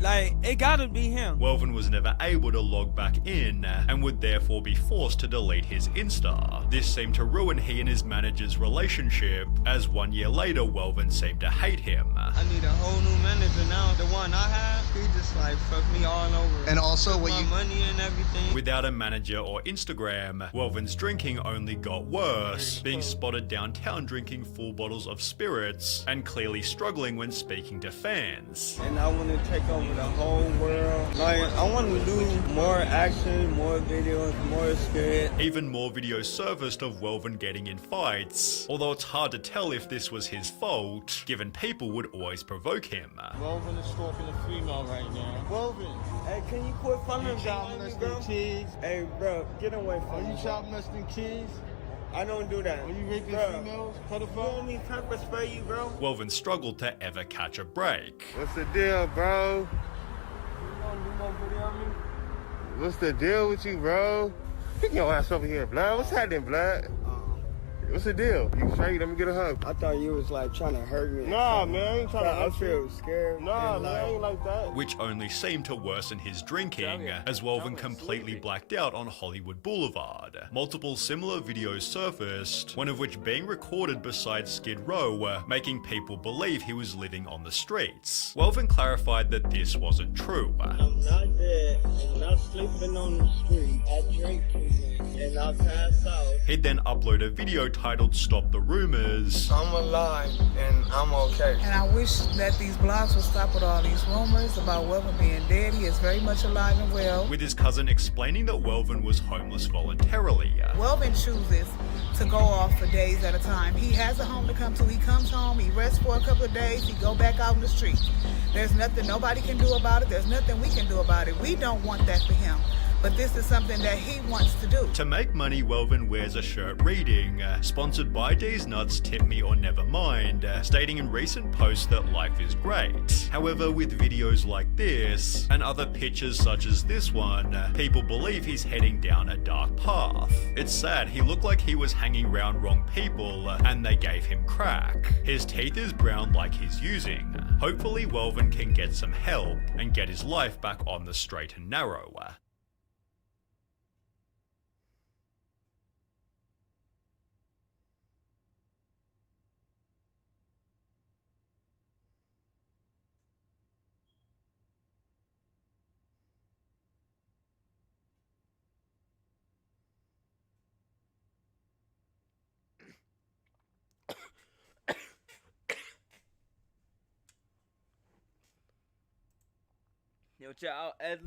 Like, it gotta be him. Welvin was never able to log back in and would therefore be forced to delete his Insta. This seemed to ruin he and his manager's relationship, as 1 year later Welvin seemed to hate him. I need a whole new manager now. The one I have, he just like fucked me all over. And also what you... money and everything. Without a manager or Instagram, Welvin's drinking only got worse, being spotted downtown drinking full bottles of spirits and clearly struggling when speaking to fans. And I want to take over the whole world. Like, I want to do more action, more videos, more skit. Even more videos surfaced of Welvin getting in fights, although it's hard to tell if this was his fault, given people would always provoke him. Welvin is stalking a female right now. Welvin, hey, can you quit fucking shoplifting keys? Hey, bro, get away from me. Are you shoplifting keys? I don't do that. Are you raping females? You want me pepper spray you, bro? Welvin struggled to ever catch a break. What's the deal, bro? You gonna do more video on me? What's the deal with you, bro? Pick your ass over here, blood. What's happening, blood? What's the deal? You straight? Let me get a hug. I thought you was like trying to hurt me. Nah, man, I ain't trying to hurt you. I feel scared. Nah, man, I ain't like that. Which only seemed to worsen his drinking, as Welvin completely blacked out on Hollywood Boulevard. Multiple similar videos surfaced, one of which being recorded beside Skid Row, making people believe he was living on the streets. Welvin clarified that this wasn't true. I'm not dead. I'm not sleeping on the street. I drink and I pass out. He'd then upload a video titled Stop the Rumors. I'm alive and I'm okay. And I wish that these blogs would stop with all these rumors about Welvin being dead. He is very much alive and well. With his cousin explaining that Welvin was homeless voluntarily. Welvin chooses to go off for days at a time. He has a home to come to. He comes home, he rests for a couple of days, he go back out in the street. There's nothing nobody can do about it. There's nothing we can do about it. We don't want that for him. But this is something that he wants to do. To make money, Welvin wears a shirt reading, sponsored by D's Nuts, Tip Me or Never Mind, stating in recent posts that life is great. However, with videos like this, and other pictures such as this one, people believe he's heading down a dark path. It's sad, he looked like he was hanging around wrong people, and they gave him crack. His teeth is brown like he's using. Hopefully Welvin can get some help, and get his life back on the straight and narrow.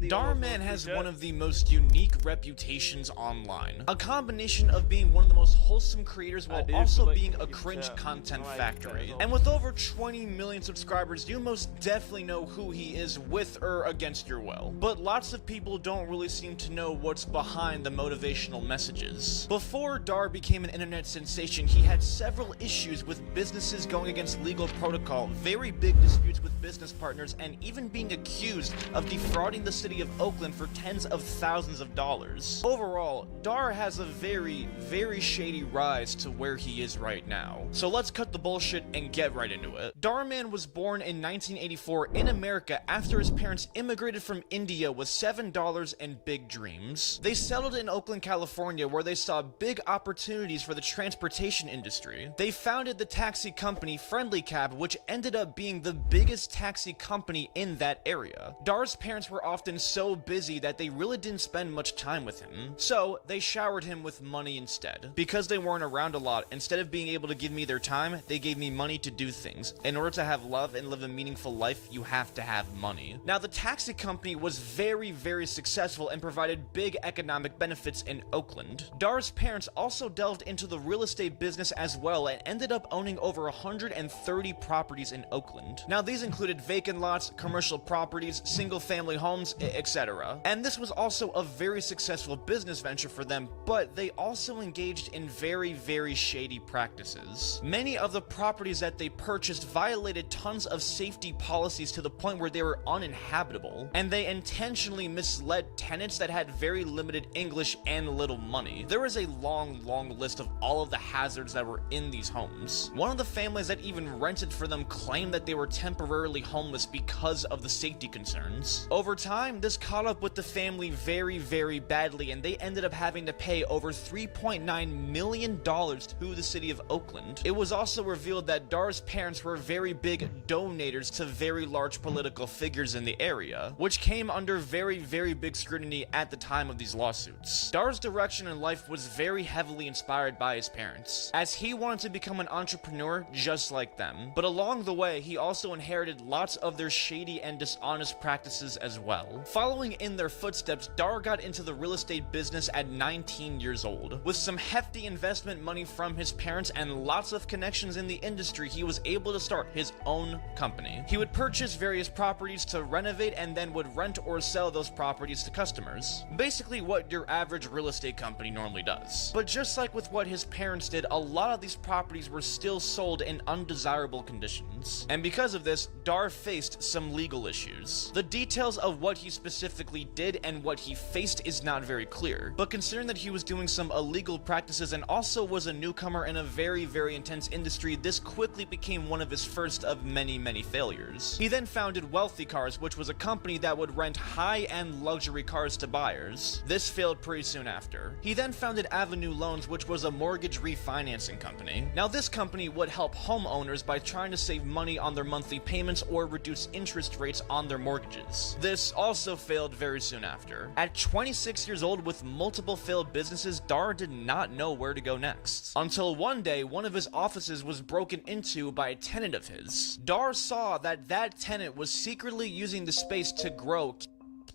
Darman has one of the most unique reputations online. A combination of being one of the most wholesome creators while also being a cringe content factory. And with over 20 million subscribers, you most definitely know who he is, with or against your will. But lots of people don't really seem to know what's behind the motivational messages. Before Dar became an internet sensation, he had several issues with businesses going against legal protocol, very big disputes with business partners, and even being accused of defrauding the city of Oakland for tens of thousands of dollars. Overall, Dar has a very, very shady rise to where he is right now. So let's cut the bullshit and get right into it. Darman was born in 1984 in America after his parents immigrated from India with $7 and big dreams. They settled in Oakland, California, where they saw big opportunities for the transportation industry. They founded the taxi company Friendly Cab, which ended up being the biggest taxi company in that area. Dar's parents were often so busy that they really didn't spend much time with him, so they showered him with money instead. Because they weren't around a lot, instead of being able to give me their time, they gave me money to do things. In order to have love and live a meaningful life, you have to have money. Now, the taxi company was very, very successful and provided big economic benefits in Oakland. Dar's parents also delved into the real estate business as well and ended up owning over 130 properties in Oakland. Now, these included vacant lots, commercial properties, single-family homes, etc. And this was also a very successful business venture for them, but they also engaged in very, very shady practices. Many of the properties that they purchased violated tons of safety policies to the point where they were uninhabitable, and they intentionally misled tenants that had very limited English and little money. There is a long, long list of all of the hazards that were in these homes. One of the families that even rented for them claimed that they were temporarily homeless because of the safety concerns. Over time, this caught up with the family very, very badly, and they ended up having to pay over $3.9 million to the city of Oakland. It was also revealed that Dar's parents were very big donators to very large political figures in the area, which came under very, very big scrutiny at the time of these lawsuits. Dar's direction in life was very heavily inspired by his parents, as he wanted to become an entrepreneur just like them. But along the way, he also inherited lots of their shady and dishonest practices as well. Following in their footsteps, Dar got into the real estate business at 19 years old. With some hefty investment money from his parents and lots of connections in the industry, he was able to start his own company. He would purchase various properties to renovate and then would rent or sell those properties to customers. Basically what your average real estate company normally does. But just like with what his parents did, a lot of these properties were still sold in undesirable conditions. And because of this, Dar faced some legal issues. The details of what he specifically did and what he faced is not very clear, but considering that he was doing some illegal practices and also was a newcomer in a very, very intense industry, this quickly became one of his first of many, many failures. He then founded Wealthy Cars, which was a company that would rent high-end luxury cars to buyers. This failed pretty soon after. He then founded Avenue Loans, which was a mortgage refinancing company. Now, this company would help homeowners by trying to save money on their monthly payments or reduce interest rates on their mortgages. This also failed very soon after. At 26 years old with multiple failed businesses, Dar did not know where to go next. Until one day, one of his offices was broken into by a tenant of his. Dar saw that that tenant was secretly using the space to grow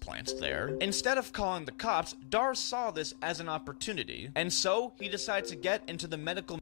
plants there. Instead of calling the cops, Dar saw this as an opportunity, and so he decided to get into the medical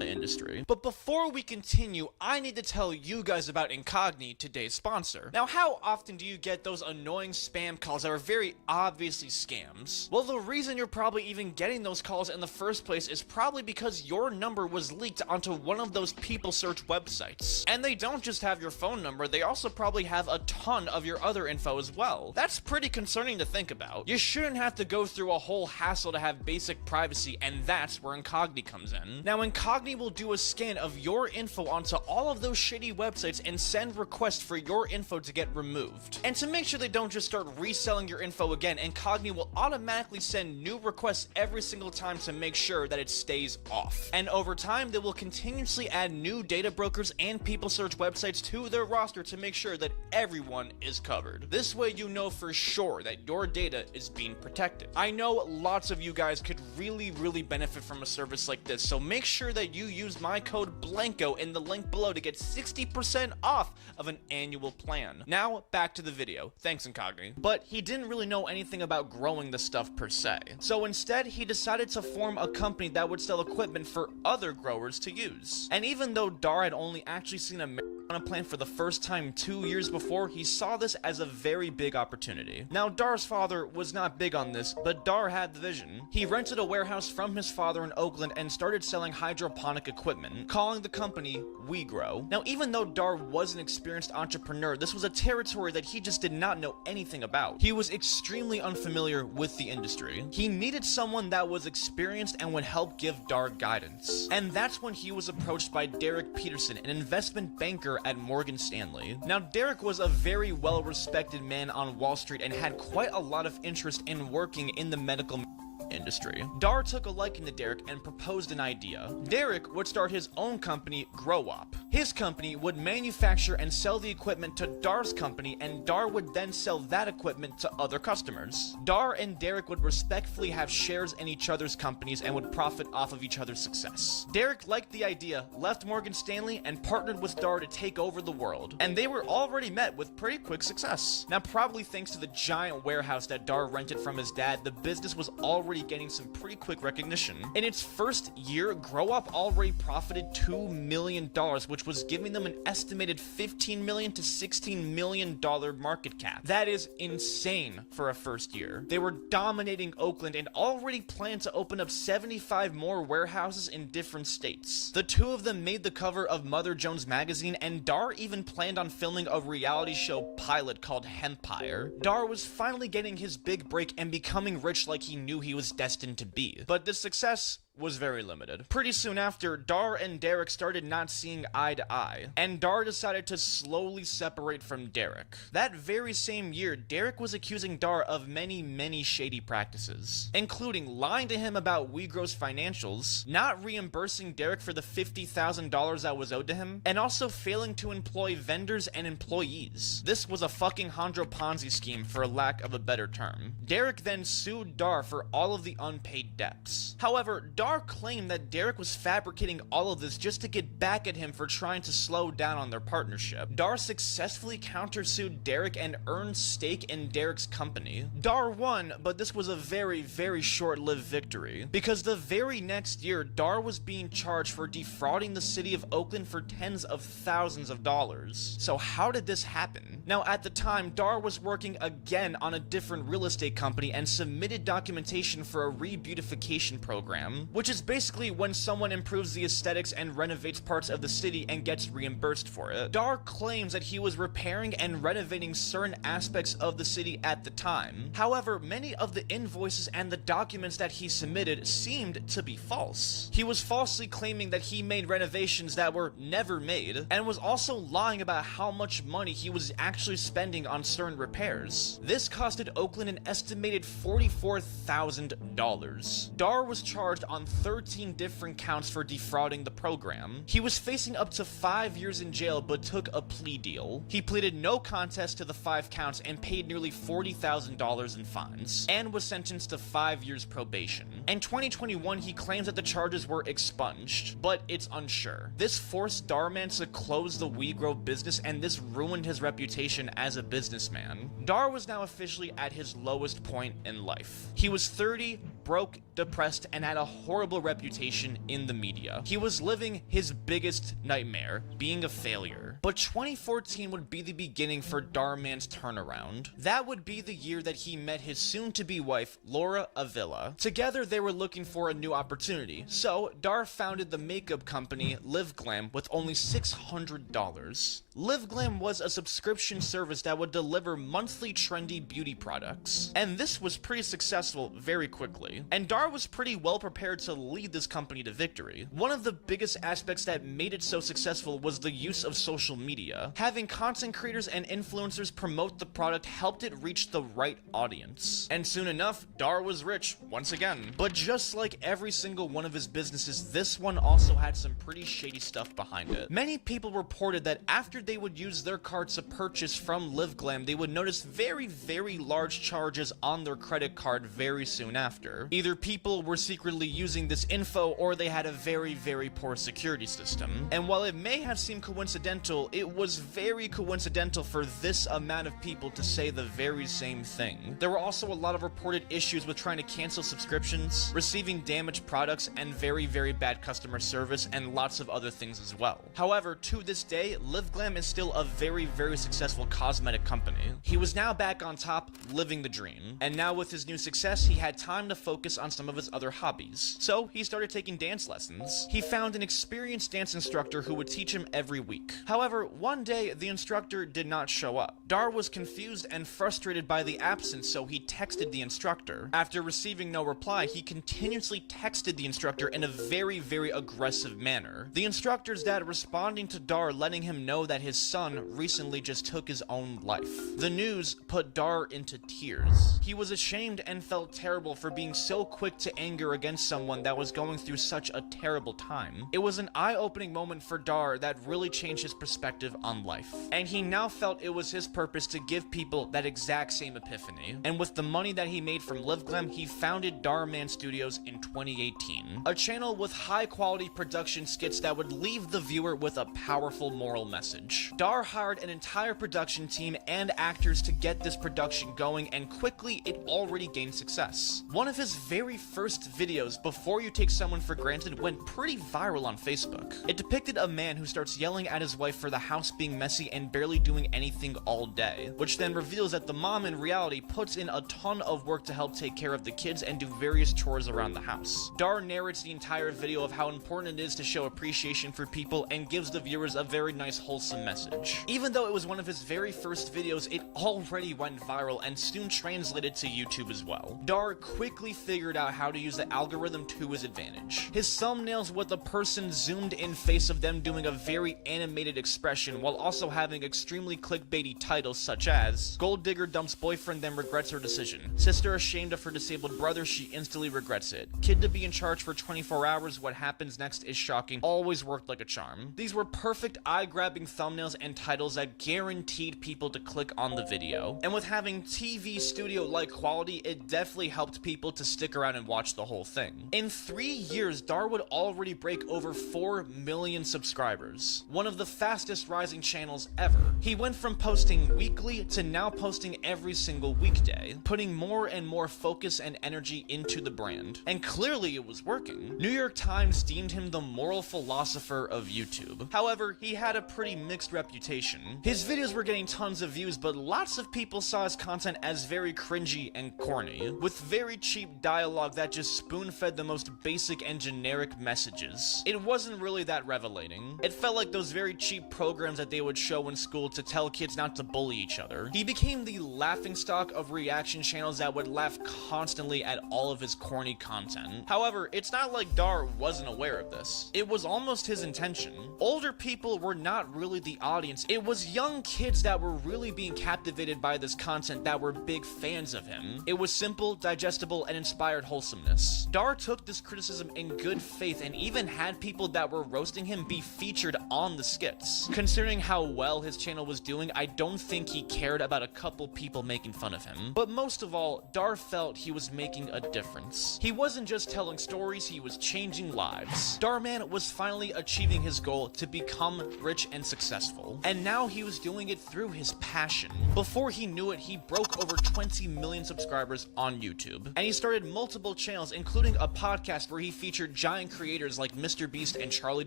industry. But before we continue, I need to tell you guys about Incogni, today's sponsor. Now, how often do you get those annoying spam calls that are very obviously scams? Well, the reason you're probably even getting those calls in the first place is probably because your number was leaked onto one of those people search websites. And they don't just have your phone number, they also probably have a ton of your other info as well. That's pretty concerning to think about. You shouldn't have to go through a whole hassle to have basic privacy, and that's where Incogni comes in. Now, Incogni will do a scan of your info onto all of those shitty websites and send requests for your info to get removed. And to make sure they don't just start reselling your info again, Incogni will automatically send new requests every single time to make sure that it stays off. And over time, they will continuously add new data brokers and people search websites to their roster to make sure that everyone is covered. This way you know for sure that your data is being protected. I know lots of you guys could really benefit from a service like this, so make sure that you use my code BLANKO in the link below to get 60% off of an annual plan. Now, back to the video. Thanks, Incogni. But he didn't really know anything about growing the stuff per se. So instead, he decided to form a company that would sell equipment for other growers to use. And even though Dar had only actually seen a marijuana plant for the first time 2 years before, he saw this as a very big opportunity. Now, Dar's father was not big on this, but Dar had the vision. He rented a warehouse from his father in Oakland and started selling hydroponic equipment, calling the company WeGrow. Now, even though Dar was an experienced entrepreneur, this was a territory that he just did not know anything about. He was extremely unfamiliar with the industry. He needed someone that was experienced and would help give Dar guidance. And that's when he was approached by Derek Peterson, an investment banker at Morgan Stanley. Now, Derek was a very well-respected man on Wall Street and had quite a lot of interest in working in the medical industry. Dar took a liking to Derek and proposed an idea. Derek would start his own company, GrowUp. His company would manufacture and sell the equipment to Dar's company, and Dar would then sell that equipment to other customers. Dar and Derek would respectfully have shares in each other's companies and would profit off of each other's success. Derek liked the idea, left Morgan Stanley, and partnered with Dar to take over the world. And they were already met with pretty quick success. Now, probably thanks to the giant warehouse that Dar rented from his dad, the business was already getting some pretty quick recognition. In its first year, GrowUp already profited $2 million, which was giving them an estimated $15 million to $16 million market cap. That is insane for a first year. They were dominating Oakland and already planned to open up 75 more warehouses in different states. The two of them made the cover of Mother Jones magazine, and Dar even planned on filming a reality show pilot called Hempire. Dar was finally getting his big break and becoming rich like he knew he was destined to be. But the success was very limited. Pretty soon after, Dar and Derek started not seeing eye to eye, and Dar decided to slowly separate from Derek. That very same year, Derek was accusing Dar of many shady practices, including lying to him about WeGrow's financials, not reimbursing Derek for the $50,000 that was owed to him, and also failing to employ vendors and employees. This was a fucking Hondro Ponzi scheme, for lack of a better term. Derek then sued Dar for all of the unpaid debts. However, Dar claimed that Derek was fabricating all of this just to get back at him for trying to slow down on their partnership. Dar successfully countersued Derek and earned stake in Derek's company. Dar won, but this was a very short-lived victory, because the very next year, Dar was being charged for defrauding the city of Oakland for tens of thousands of dollars. So how did this happen? Now, at the time, Dar was working again on a different real estate company and submitted documentation for a re-beautification program, which is basically when someone improves the aesthetics and renovates parts of the city and gets reimbursed for it. Dar claims that he was repairing and renovating certain aspects of the city at the time. However, many of the invoices and the documents that he submitted seemed to be false. He was falsely claiming that he made renovations that were never made, and was also lying about how much money he was actually spending on certain repairs. This costed Oakland an estimated $44,000. Dar was charged on on 13 different counts for defrauding the program. He was facing up to 5 years in jail but took a plea deal. He pleaded no contest to the 5 counts and paid nearly $40,000 in fines, and was sentenced to 5 years probation. In 2021, he claims that the charges were expunged, but it's unsure. This forced Dhar Mann to close the WeGrow business, and this ruined his reputation as a businessman. Dhar was now officially at his lowest point in life. He was 30, broke, depressed, and had a horrible reputation in the media. He was living his biggest nightmare, being a failure. But 2014 would be the beginning for Dhar Mann's turnaround. That would be the year that he met his soon-to-be wife, Laura Avila. Together, they were looking for a new opportunity, so Dhar founded the makeup company Live Glam with only $600. Live Glam was a subscription service that would deliver monthly trendy beauty products, and this was pretty successful very quickly. And Dhar was pretty well prepared to lead this company to victory. One of the biggest aspects that made it so successful was the use of social media. Having content creators and influencers promote the product helped it reach the right audience. And soon enough, Dhar was rich once again. But just like every single one of his businesses, this one also had some pretty shady stuff behind it. Many people reported that after they would use their card to purchase from Live Glam, they would notice very, very large charges on their credit card very soon after. Either people were secretly using this info or they had a very, very poor security system. And while it may have seemed coincidental, it was very coincidental for this amount of people to say the very same thing. There were also a lot of reported issues with trying to cancel subscriptions, receiving damaged products, and very, very bad customer service, and lots of other things as well. However, to this day, Live Glam is still a very, very successful cosmetic company. He was now back on top, living the dream. And now with his new success, he had time to focus on some of his other hobbies. So he started taking dance lessons. He found an experienced dance instructor who would teach him every week. However, one day, the instructor did not show up. Dhar was confused and frustrated by the absence, so he texted the instructor. After receiving no reply, he continuously texted the instructor in a very, very aggressive manner. The instructor's dad responding to Dhar, letting him know that his son recently just took his own life. The news put Dhar into tears. He was ashamed and felt terrible for being so quick to anger against someone that was going through such a terrible time. It was an eye-opening moment for Dhar that really changed his perspective on life. And he now felt it was his purpose to give people that exact same epiphany. And with the money that he made from Live Glam, he founded Dhar Mann Studios in 2018. A channel with high-quality production skits that would leave the viewer with a powerful moral message. Dhar hired an entire production team and actors to get this production going, and quickly it already gained success. One of his very first videos, Before You Take Someone for Granted, went pretty viral on Facebook. It depicted a man who starts yelling at his wife for the house being messy and barely doing anything all day, which then reveals that the mom in reality puts in a ton of work to help take care of the kids and do various chores around the house. Dhar narrates the entire video of how important it is to show appreciation for people and gives the viewers a very nice wholesome message. Even though it was one of his very first videos, it already went viral and soon translated to YouTube as well. Dhar quickly figured out how to use the algorithm to his advantage. His thumbnails with a person zoomed in face of them doing a very animated expression while also having extremely clickbaity titles such as Gold Digger Dumps Boyfriend Then Regrets Her Decision, Sister Ashamed of Her Disabled Brother, She Instantly Regrets It, Kid to Be in Charge for 24 Hours, What Happens Next is Shocking, Always Worked Like a Charm. These were perfect eye-grabbing thumbnails and titles that guaranteed people to click on the video. And with having TV studio-like quality, it definitely helped people to stick around and watch the whole thing. In 3 years, Dhar would already break over 4 million subscribers, one of the fastest rising channels ever. He went from posting weekly to now posting every single weekday, putting more and more focus and energy into the brand. And clearly it was working. New York Times deemed him the moral philosopher of YouTube. However, he had a pretty mixed reputation. His videos were getting tons of views, but lots of people saw his content as very cringy and corny, with very cheap dialogue that just spoon-fed the most basic and generic messages. It wasn't really that revelating. It felt like those very cheap programs that they would show in school to tell kids not to bully each other. He became the laughingstock of reaction channels that would laugh constantly at all of his corny content. However, it's not like Dhar wasn't aware of this. It was almost his intention. Older people were not really the audience. It was young kids that were really being captivated by this content that were big fans of him. It was simple, digestible, and inspired wholesomeness. Dar took this criticism in good faith and even had people that were roasting him be featured on the skits. Considering how well his channel was doing, I don't think he cared about a couple people making fun of him. But most of all, Dar felt he was making a difference. He wasn't just telling stories, he was changing lives. Darman was finally achieving his goal to become rich and successful. And now he was doing it through his passion. Before he knew it, he broke over 20 million subscribers on YouTube. And he started multiple channels, including a podcast where he featured giant creators like MrBeast and Charli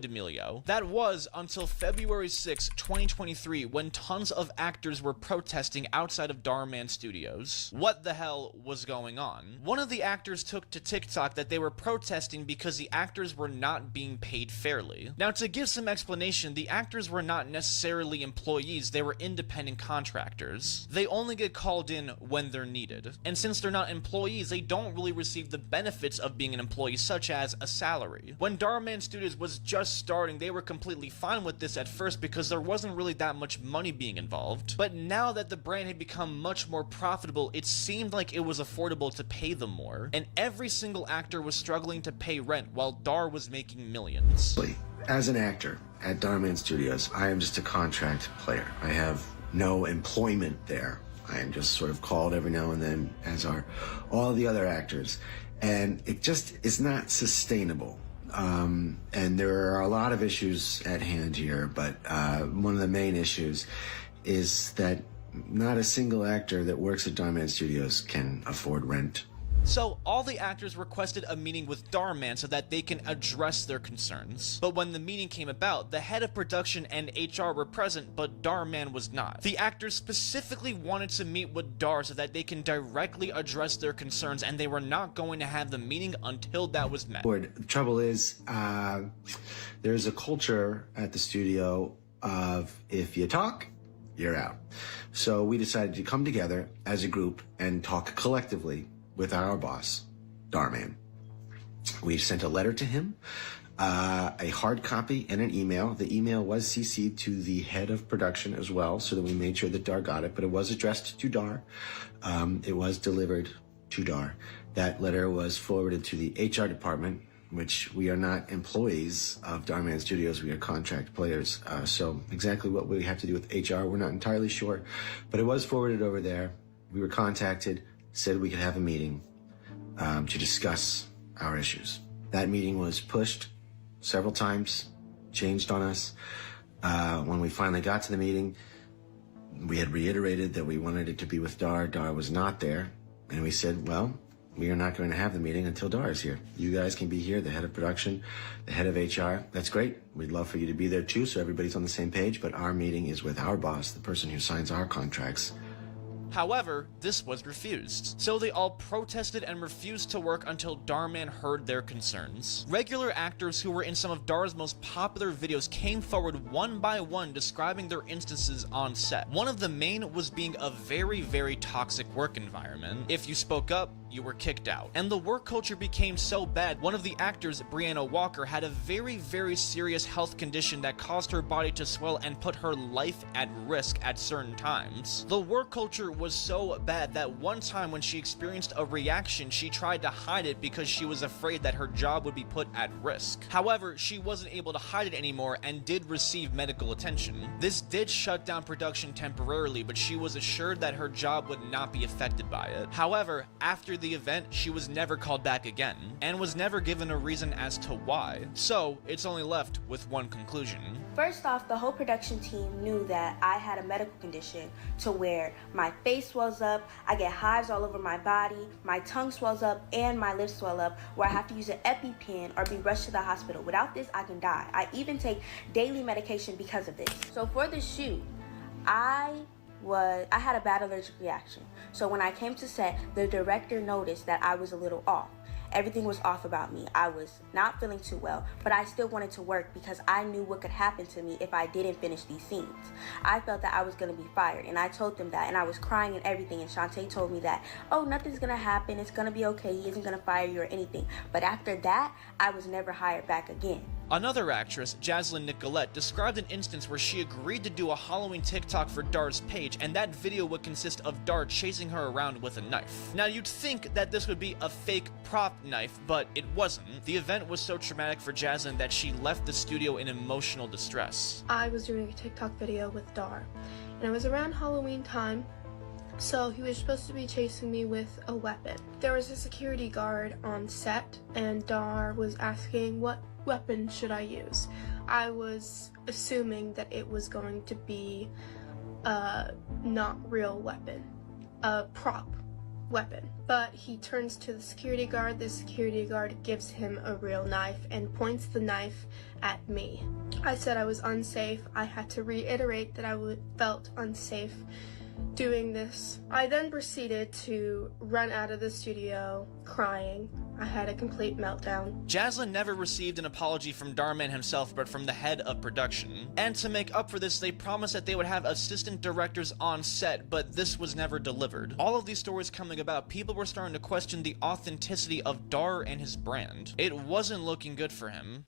D'Amelio. That was until February 6, 2023, when tons of actors were protesting outside of Darman Studios. What the hell was going on? One of the actors took to TikTok that they were protesting because the actors were not being paid fairly. Now, to give some explanation, the actors were not necessarily employees, they were independent contractors. They only get called in when they're needed. And since they're not employees, they don't really receive the benefits of being an employee, such as a salary. When Darman Studios was just starting, they were completely fine with this at first because there wasn't really that much money being involved. But now that the brand had become much more profitable, it seemed like it was affordable to pay them more. And every single actor was struggling to pay rent while Dar was making millions. As an actor at Darman Studios, I am just a contract player. I have no employment there. I am just sort of called every now and then, as are all the other actors. And it just is not sustainable. And there are a lot of issues at hand here, but one of the main issues is that not a single actor that works at Darman Studios can afford rent. So, all the actors requested a meeting with Darman so that they can address their concerns. But when the meeting came about, the head of production and HR were present, but Darman was not. The actors specifically wanted to meet with Dar so that they can directly address their concerns, and they were not going to have the meeting until that was met. The trouble is, there's a culture at the studio of if you talk, you're out. So we decided to come together as a group and talk collectively with our boss, Darman. We sent a letter to him, a hard copy and an email. The email was CC'd to the head of production as well, so that we made sure that Dar got it, but it was addressed to Dar. It was delivered to Dar. That letter was forwarded to the HR department, which we are not employees of Darman Studios, we are contract players. So exactly what we have to do with HR, we're not entirely sure, but it was forwarded over there. We were contacted, said we could have a meeting to discuss our issues. That meeting was pushed several times, changed on us. When we finally got to the meeting, we had reiterated that we wanted it to be with Dar. Dar was not there. And we said, well, we are not going to have the meeting until Dar is here. You guys can be here, the head of production, the head of HR. That's great. We'd love for you to be there too, so everybody's on the same page, but our meeting is with our boss, the person who signs our contracts. However, this was refused. So they all protested and refused to work until Darman heard their concerns. Regular actors who were in some of Dar's most popular videos came forward one by one describing their instances on set. One of the main was being a very, very toxic work environment. If you spoke up, you were kicked out. And the work culture became so bad, one of the actors, Brianna Walker, had a very, very serious health condition that caused her body to swell and put her life at risk at certain times. The work culture was so bad that one time when she experienced a reaction, she tried to hide it because she was afraid that her job would be put at risk. However, she wasn't able to hide it anymore and did receive medical attention. This did shut down production temporarily, but she was assured that her job would not be affected by it. However, after the event, she was never called back again, and was never given a reason as to why. So, it's only left with one conclusion. First off, the whole production team knew that I had a medical condition to where my face swells up, I get hives all over my body, my tongue swells up, and my lips swell up, where I have to use an EpiPen or be rushed to the hospital. Without this, I can die. I even take daily medication because of this. So for the shoot, I had a bad allergic reaction. So when I came to set, the director noticed that I was a little off. Everything was off about me. I was not feeling too well, but I still wanted to work because I knew what could happen to me if I didn't finish these scenes. I felt that I was going to be fired, and I told them that, and I was crying and everything, and Shantae told me that, oh, nothing's going to happen. It's going to be okay. He isn't going to fire you or anything. But after that, I was never hired back again. Another actress, Jaslyn Nicolette, described an instance where she agreed to do a Halloween TikTok for Dar's page, and that video would consist of Dar chasing her around with a knife. Now, you'd think that this would be a fake prop knife, but it wasn't. The event was so traumatic for Jaslyn that she left the studio in emotional distress. I was doing a TikTok video with Dar, and it was around Halloween time, so he was supposed to be chasing me with a weapon. There was a security guard on set, and Dar was asking, what weapon should I use? I was assuming that it was going to be a not real weapon, a prop weapon. But he turns to the security guard gives him a real knife and points the knife at me. I said I was unsafe. I had to reiterate that I felt unsafe doing this. I then proceeded to run out of the studio crying. I had a complete meltdown. Jaslyn never received an apology from Darman himself, but from the head of production. And to make up for this, they promised that they would have assistant directors on set, but this was never delivered. All of these stories coming about, people were starting to question the authenticity of Dar and his brand. It wasn't looking good for him.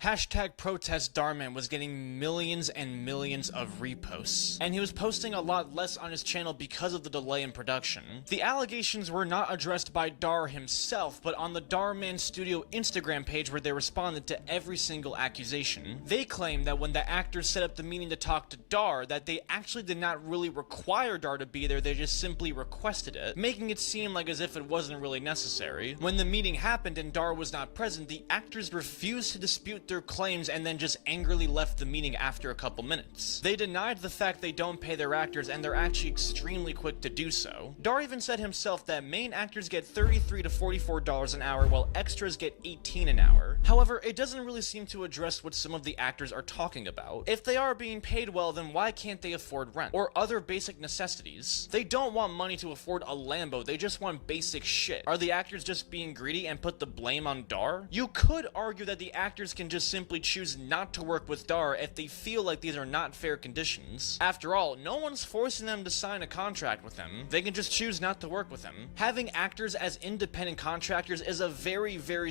#protest Darman was getting millions and millions of reposts, and he was posting a lot less on his channel because of the delay in production. The allegations were not addressed by Dar himself, but on the Darman Studio Instagram page, where they responded to every single accusation. They claimed that when the actors set up the meeting to talk to Dar, that they actually did not really require Dar to be there, they just simply requested it, making it seem like as if it wasn't really necessary. When the meeting happened and Dar was not present, the actors refused to dispute their claims and then just angrily left the meeting after a couple minutes. They denied the fact they don't pay their actors, and they're actually extremely quick to do so. Dar even said himself that main actors get $33 to $44 an hour, while extras get $18 an hour. However, it doesn't really seem to address what some of the actors are talking about. If they are being paid well, then why can't they afford rent or other basic necessities? They don't want money to afford a Lambo, they just want basic shit. Are the actors just being greedy and put the blame on Dar? You could argue that the actors can just simply choose not to work with Dar if they feel like these are not fair conditions. After all, no one's forcing them to sign a contract with him. They can just choose not to work with him. Having actors as independent contractors is a very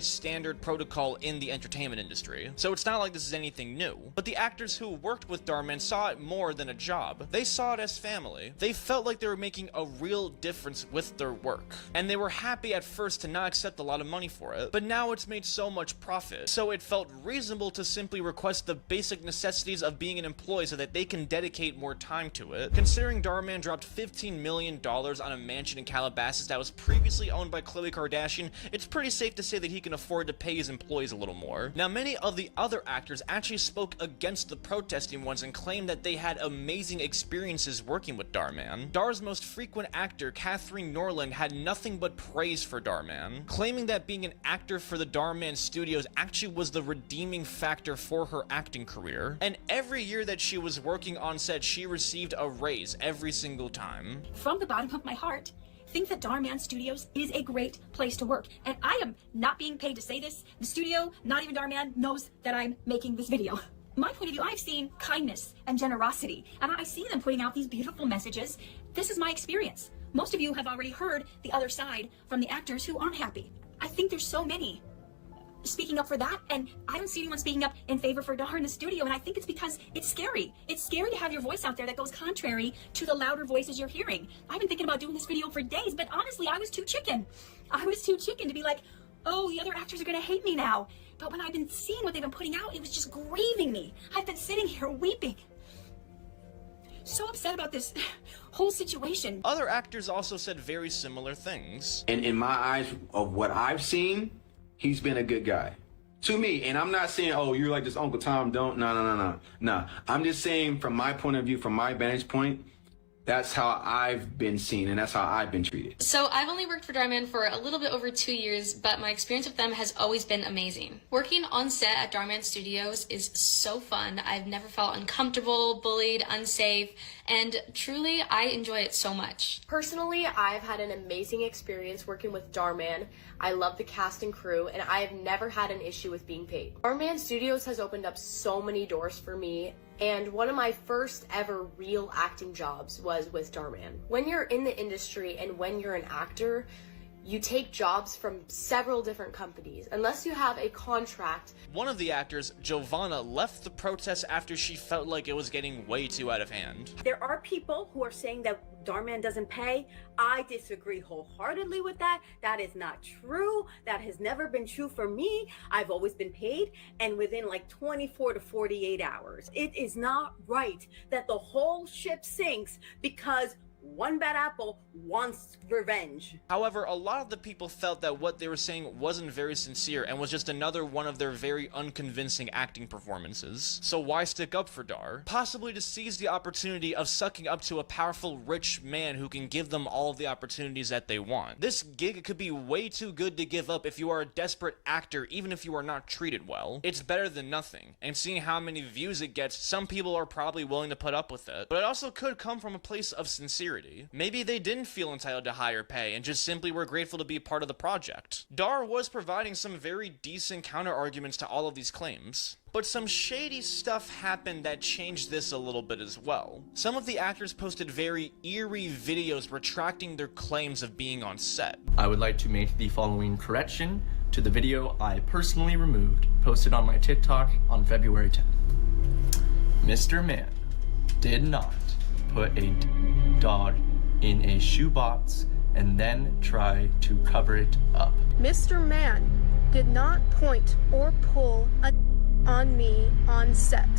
standard protocol in the entertainment industry, so it's not like this is anything new. But the actors who worked with Darman saw it more than a job. They saw it as family. They felt like they were making a real difference with their work, and they were happy at first to not accept a lot of money for it, but now it's made so much profit, so it felt reasonable to simply request the basic necessities of being an employee so that they can dedicate more time to it. Considering Darman dropped $15 million on a mansion in Calabasas that was previously owned by Khloe Kardashian, it's pretty safe to say that he can afford to pay his employees a little more. Now, many of the other actors actually spoke against the protesting ones and claimed that they had amazing experiences working with Darman. Dar's most frequent actor, Catherine Norland, had nothing but praise for Darman, claiming that being an actor for the Darman Studios actually was the redeeming factor for her acting career. And every year that she was working on set, she received a raise every single time. From the bottom of my heart, think that Darman Studios is a great place to work. And I am not being paid to say this. The studio, not even Darman, knows that I'm making this video. My point of view, I've seen kindness and generosity, and I see them putting out these beautiful messages. This is my experience. Most of you have already heard the other side from the actors who aren't happy. I think there's so many speaking up for that, and I don't see anyone speaking up in favor for Dar in the studio, and I think it's because it's scary. It's scary to have your voice out there that goes contrary to the louder voices you're hearing. I've been thinking about doing this video for days, but honestly, I was too chicken. I was too chicken to be like, oh, the other actors are gonna hate me now. But when I've been seeing what they've been putting out, it was just grieving me. I've been sitting here weeping. So upset about this whole situation. Other actors also said very similar things. And in my eyes of what I've seen, he's been a good guy to me. And I'm not saying, oh, you're like this Uncle Tom, don't. No. I'm just saying from my point of view, from my vantage point, that's how I've been seen and that's how I've been treated. So I've only worked for Darman for a little bit over 2 years, but my experience with them has always been amazing. Working on set at Darman Studios is so fun. I've never felt uncomfortable, bullied, unsafe, and truly I enjoy it so much. Personally, I've had an amazing experience working with Darman. I love the cast and crew, and I have never had an issue with being paid. Darman Studios has opened up so many doors for me, and one of my first ever real acting jobs was with Darman. When you're in the industry and when you're an actor, you take jobs from several different companies. Unless you have a contract. One of the actors, Giovanna, left the protest after she felt like it was getting way too out of hand. There are people who are saying that Dhar doesn't pay. I disagree wholeheartedly with that. That is not true. That has never been true for me. I've always been paid, and within like 24 to 48 hours. It is not right that the whole ship sinks because one bad apple wants revenge. However, a lot of the people felt that what they were saying wasn't very sincere and was just another one of their very unconvincing acting performances. So why stick up for Dhar? Possibly to seize the opportunity of sucking up to a powerful, rich man who can give them all of the opportunities that they want. This gig could be way too good to give up if you are a desperate actor, even if you are not treated well. It's better than nothing, and seeing how many views it gets, some people are probably willing to put up with it. But it also could come from a place of sincerity. Maybe they didn't feel entitled to higher pay and just simply were grateful to be part of the project. Dhar was providing some very decent counter-arguments to all of these claims. But some shady stuff happened that changed this a little bit as well. Some of the actors posted very eerie videos retracting their claims of being on set. I would like to make the following correction to the video I personally removed, posted on my TikTok on February 10th. Mr. Man did not put a dog in a shoebox and then try to cover it up. Mr. Man did not point or pull a on me on set.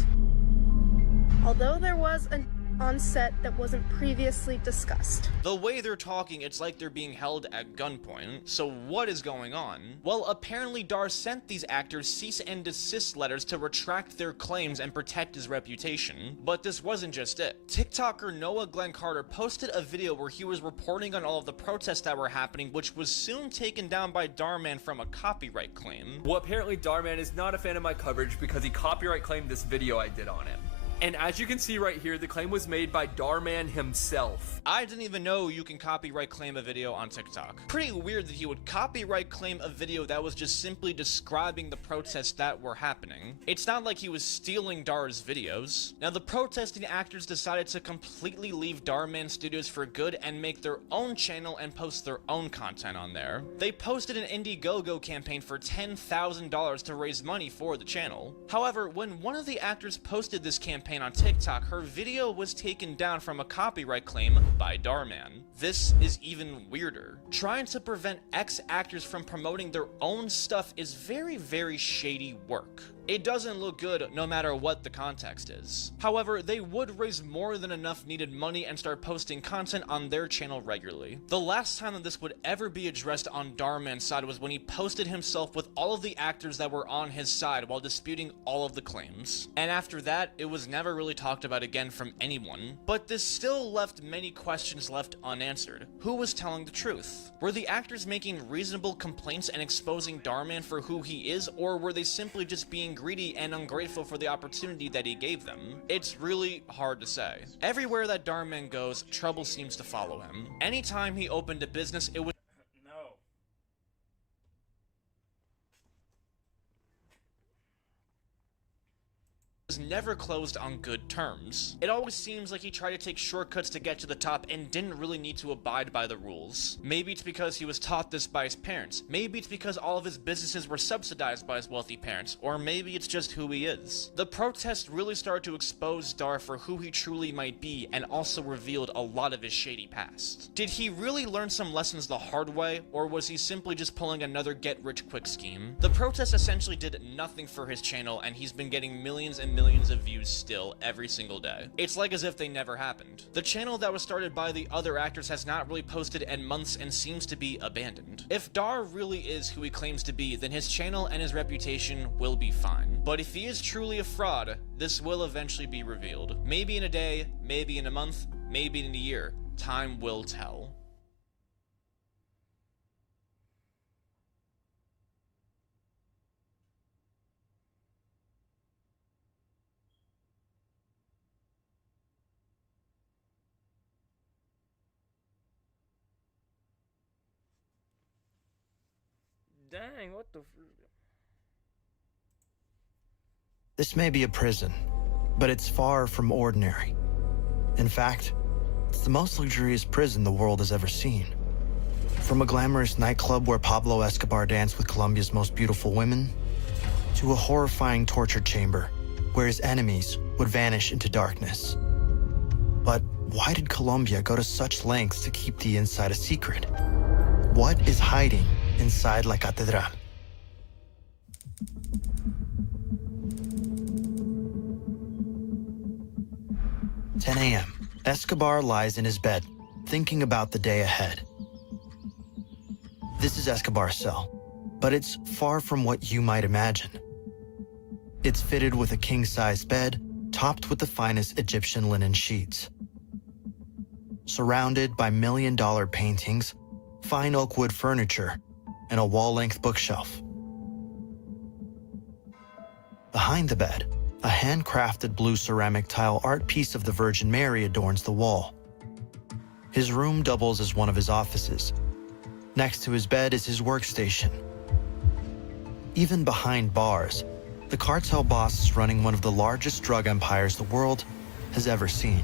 Although there was a on set that wasn't previously discussed. The way they're talking, it's like they're being held at gunpoint. So what is going on? Well, apparently Dhar sent these actors cease and desist letters to retract their claims and protect his reputation. But this wasn't just it. TikToker Noah Glenn Carter posted a video where he was reporting on all of the protests that were happening, which was soon taken down by Dhar from a copyright claim. Well, apparently Dhar is not a fan of my coverage because he copyright claimed this video I did on him. And as you can see right here, the claim was made by Dhar himself. I didn't even know you can copyright claim a video on TikTok. Pretty weird that he would copyright claim a video that was just simply describing the protests that were happening. It's not like he was stealing Dhar's videos. Now, the protesting actors decided to completely leave Dhar Studios for good and make their own channel and post their own content on there. They posted an Indiegogo campaign for $10,000 to raise money for the channel. However, when one of the actors posted this campaign on TikTok, her video was taken down from a copyright claim by Dhar. This is even weirder. Trying to prevent ex-actors from promoting their own stuff is very, very shady work. It doesn't look good no matter what the context is. However, they would raise more than enough needed money and start posting content on their channel regularly. The last time that this would ever be addressed on Dhar side was when he posted himself with all of the actors that were on his side while disputing all of the claims. And after that, it was never really talked about again from anyone. But this still left many questions left unanswered. Who was telling the truth? Were the actors making reasonable complaints and exposing Dhar for who he is, or were they simply just being greedy and ungrateful for the opportunity that he gave them? It's really hard to say. Everywhere that Dhar goes, trouble seems to follow him. Anytime he opened a business, it was never closed on good terms. It always seems like he tried to take shortcuts to get to the top and didn't really need to abide by the rules. Maybe it's because he was taught this by his parents. Maybe it's because all of his businesses were subsidized by his wealthy parents. Or maybe it's just who he is. The protests really started to expose Dhar for who he truly might be and also revealed a lot of his shady past. Did he really learn some lessons the hard way, or was he simply just pulling another get-rich-quick scheme? The protests essentially did nothing for his channel, and he's been getting millions and millions of views still every single day. It's like as if they never happened. The channel that was started by the other actors has not really posted in months and seems to be abandoned. If Dhar really is who he claims to be, then his channel and his reputation will be fine. But if he is truly a fraud, this will eventually be revealed. Maybe in a day, maybe in a month, maybe in a year. Time will tell. Dang, what the This may be a prison, but it's far from ordinary. In fact, it's the most luxurious prison the world has ever seen. From a glamorous nightclub where Pablo Escobar danced with Colombia's most beautiful women, to a horrifying torture chamber where his enemies would vanish into darkness. But why did Colombia go to such lengths to keep the inside a secret? What is hiding inside La Catedral? – 10 a.m. Escobar lies in his bed, thinking about the day ahead. This is Escobar's cell, but it's far from what you might imagine. It's fitted with a king-size bed, topped with the finest Egyptian linen sheets. Surrounded by million-dollar paintings, fine oak wood furniture, and a wall-length bookshelf. Behind the bed, a handcrafted blue ceramic tile art piece of the Virgin Mary adorns the wall. His room doubles as one of his offices. Next to his bed is his workstation. Even behind bars, the cartel boss is running one of the largest drug empires the world has ever seen.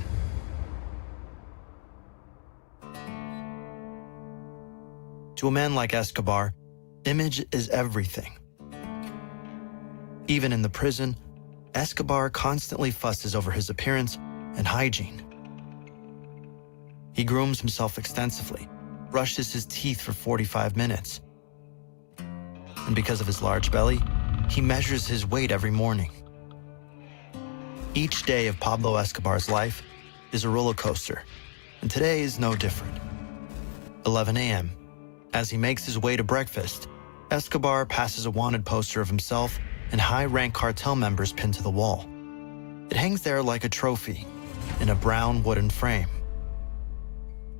To a man like Escobar, image is everything. Even in the prison, Escobar constantly fusses over his appearance and hygiene. He grooms himself extensively, brushes his teeth for 45 minutes. And because of his large belly, he measures his weight every morning. Each day of Pablo Escobar's life is a roller coaster, and today is no different. 11 a.m. As he makes his way to breakfast, Escobar passes a wanted poster of himself and high-rank cartel members pinned to the wall. It hangs there like a trophy in a brown wooden frame.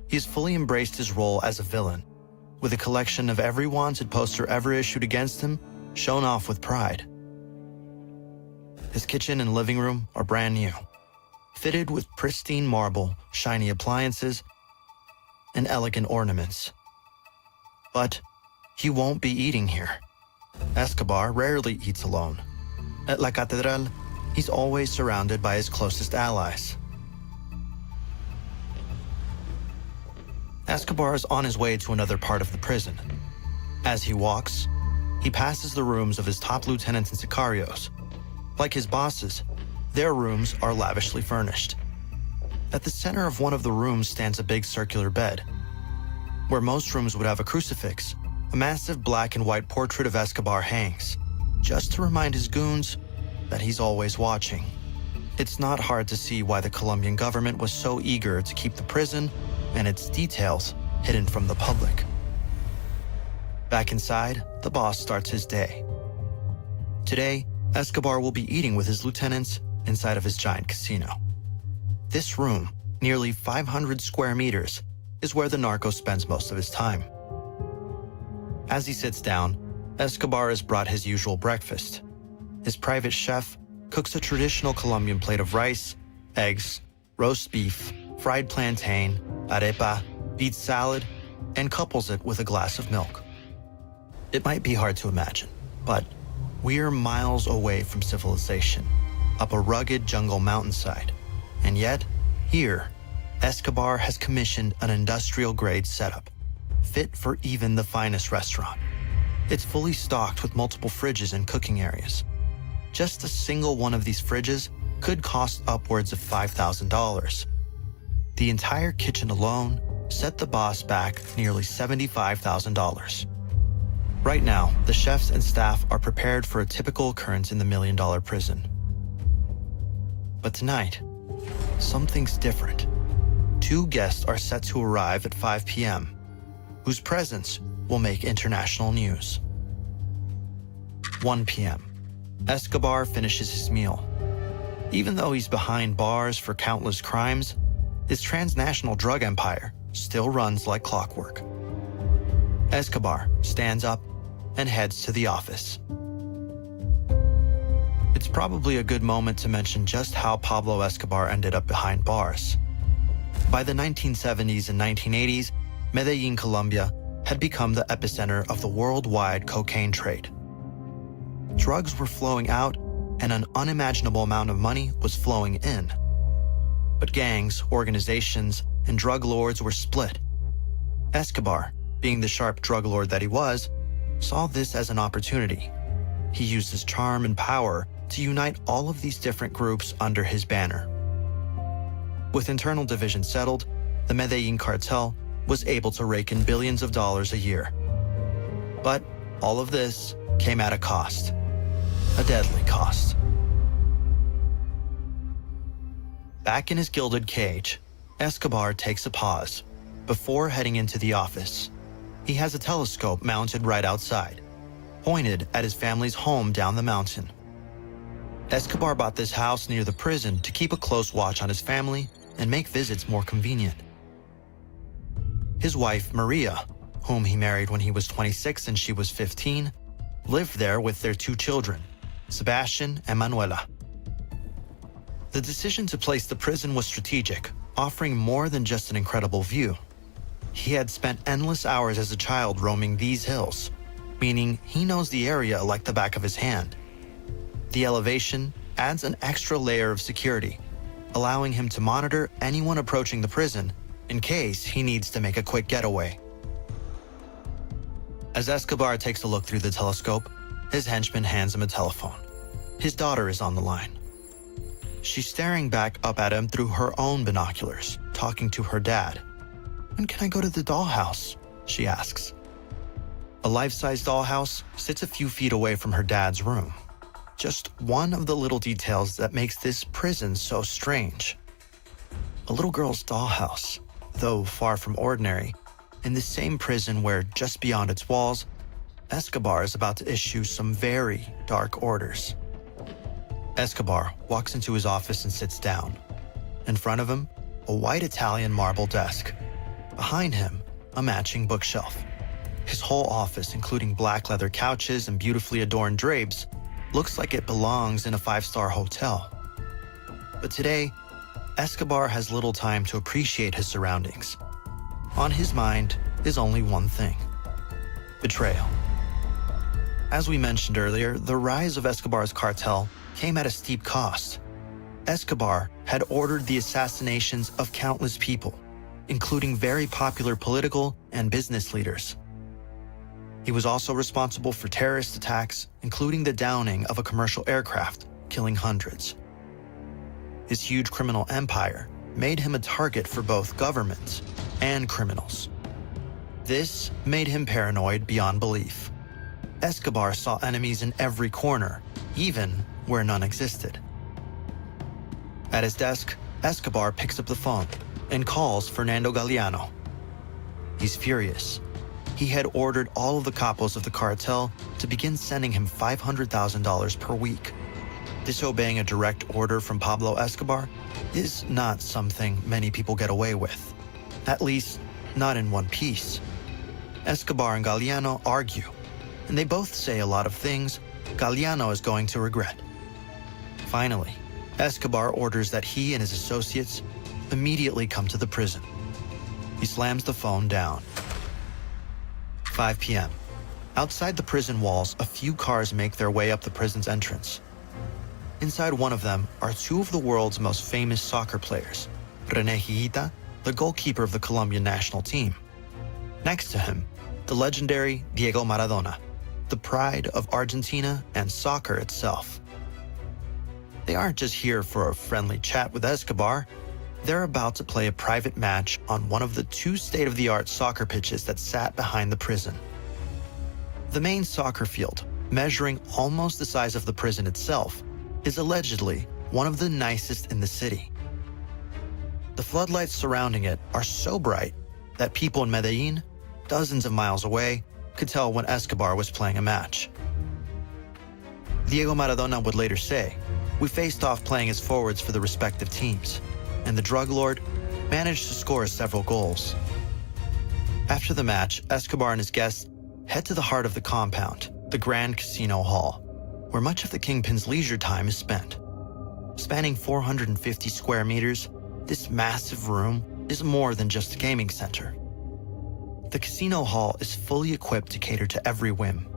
He's fully embraced his role as a villain, with a collection of every wanted poster ever issued against him shown off with pride. His kitchen and living room are brand new, fitted with pristine marble, shiny appliances, and elegant ornaments. But he won't be eating here. Escobar rarely eats alone. At La Catedral, he's always surrounded by his closest allies. Escobar is on his way to another part of the prison. As he walks, he passes the rooms of his top lieutenants and sicarios. Like his bosses, their rooms are lavishly furnished. At the center of one of the rooms stands a big circular bed. Where most rooms would have a crucifix, a massive black and white portrait of Escobar hangs, just to remind his goons that he's always watching. It's not hard to see why the Colombian government was so eager to keep the prison and its details hidden from the public. Back inside, the boss starts his day. Today, Escobar will be eating with his lieutenants inside of his giant casino. This room, nearly 500 square meters, is where the narco spends most of his time. As he sits down, Escobar is brought his usual breakfast. His private chef cooks a traditional Colombian plate of rice, eggs, roast beef, fried plantain, arepa, beet salad, and couples it with a glass of milk. It might be hard to imagine, but we're miles away from civilization, up a rugged jungle mountainside. And yet, here, Escobar has commissioned an industrial-grade setup, fit for even the finest restaurant. It's fully stocked with multiple fridges and cooking areas. Just a single one of these fridges could cost upwards of $5,000. The entire kitchen alone set the boss back nearly $75,000. Right now, the chefs and staff are prepared for a typical occurrence in the million-dollar prison. But tonight, something's different. Two guests are set to arrive at 5 p.m., whose presence will make international news. 1 p.m. Escobar finishes his meal. Even though he's behind bars for countless crimes, his transnational drug empire still runs like clockwork. Escobar stands up and heads to the office. It's probably a good moment to mention just how Pablo Escobar ended up behind bars. By the 1970s and 1980s, Medellin, Colombia, had become the epicenter of the worldwide cocaine trade. Drugs were flowing out, and an unimaginable amount of money was flowing in. But gangs, organizations, and drug lords were split. Escobar, being the sharp drug lord that he was, saw this as an opportunity. He used his charm and power to unite all of these different groups under his banner. With internal divisions settled, the Medellin cartel was able to rake in billions of dollars a year. But all of this came at a cost. A deadly cost. Back in his gilded cage, Escobar takes a pause before heading into the office. He has a telescope mounted right outside, pointed at his family's home down the mountain. Escobar bought this house near the prison to keep a close watch on his family and make visits more convenient. His wife, Maria, whom he married when he was 26 and she was 15, lived there with their 2 children, Sebastian and Manuela. The decision to place the prison was strategic, offering more than just an incredible view. He had spent endless hours as a child roaming these hills, meaning he knows the area like the back of his hand. The elevation adds an extra layer of security, allowing him to monitor anyone approaching the prison in case he needs to make a quick getaway. As Escobar takes a look through the telescope, his henchman hands him a telephone. His daughter is on the line. She's staring back up at him through her own binoculars, talking to her dad. "When can I go to the dollhouse?" she asks. A life-size dollhouse sits a few feet away from her dad's room. Just one of the little details that makes this prison so strange. A little girl's dollhouse, though far from ordinary, in the same prison where, just beyond its walls, Escobar is about to issue some very dark orders. Escobar walks into his office and sits down. In front of him, a white Italian marble desk. Behind him, a matching bookshelf. His whole office, including black leather couches and beautifully adorned drapes, looks like it belongs in a 5-star hotel. But today, Escobar has little time to appreciate his surroundings. On his mind is only one thing: betrayal. As we mentioned earlier, the rise of Escobar's cartel came at a steep cost. Escobar had ordered the assassinations of countless people, including very popular political and business leaders. He was also responsible for terrorist attacks, including the downing of a commercial aircraft, killing hundreds. His huge criminal empire made him a target for both governments and criminals. This made him paranoid beyond belief. Escobar saw enemies in every corner, even where none existed. At his desk, Escobar picks up the phone and calls Fernando Galliano. He's furious. He had ordered all of the capos of the cartel to begin sending him $500,000 per week. Disobeying a direct order from Pablo Escobar is not something many people get away with. At least, not in one piece. Escobar and Galliano argue, and they both say a lot of things Galliano is going to regret. Finally, Escobar orders that he and his associates immediately come to the prison. He slams the phone down. 5 p.m. Outside the prison walls, a few cars make their way up the prison's entrance. Inside one of them are 2 of the world's most famous soccer players, René Higuita, the goalkeeper of the Colombian national team. Next to him, the legendary Diego Maradona, the pride of Argentina and soccer itself. They aren't just here for a friendly chat with Escobar. They're about to play a private match on one of the 2 state-of-the-art soccer pitches that sat behind the prison. The main soccer field, measuring almost the size of the prison itself, is allegedly one of the nicest in the city. The floodlights surrounding it are so bright that people in Medellin, dozens of miles away, could tell when Escobar was playing a match. Diego Maradona would later say, "We faced off playing as forwards for the respective teams, and the drug lord managed to score several goals." After the match, Escobar and his guests head to the heart of the compound, the Grand Casino Hall, where much of the Kingpin's leisure time is spent. Spanning 450 square meters, this massive room is more than just a gaming center. The casino hall is fully equipped to cater to every whim.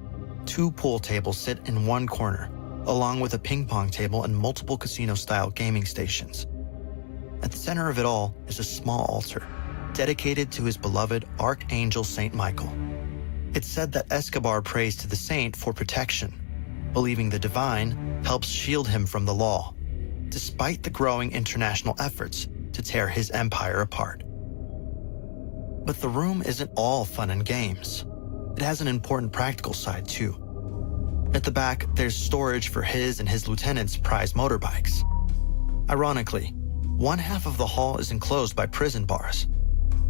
2 pool tables sit in one corner, along with a ping pong table and multiple casino-style gaming stations. At the center of it all is a small altar, dedicated to his beloved Archangel Saint Michael. It's said that Escobar prays to the saint for protection, believing the divine helps shield him from the law, despite the growing international efforts to tear his empire apart. But the room isn't all fun and games. It has an important practical side too. At the back, there's storage for his and his lieutenants' prized motorbikes. Ironically, one half of the hall is enclosed by prison bars.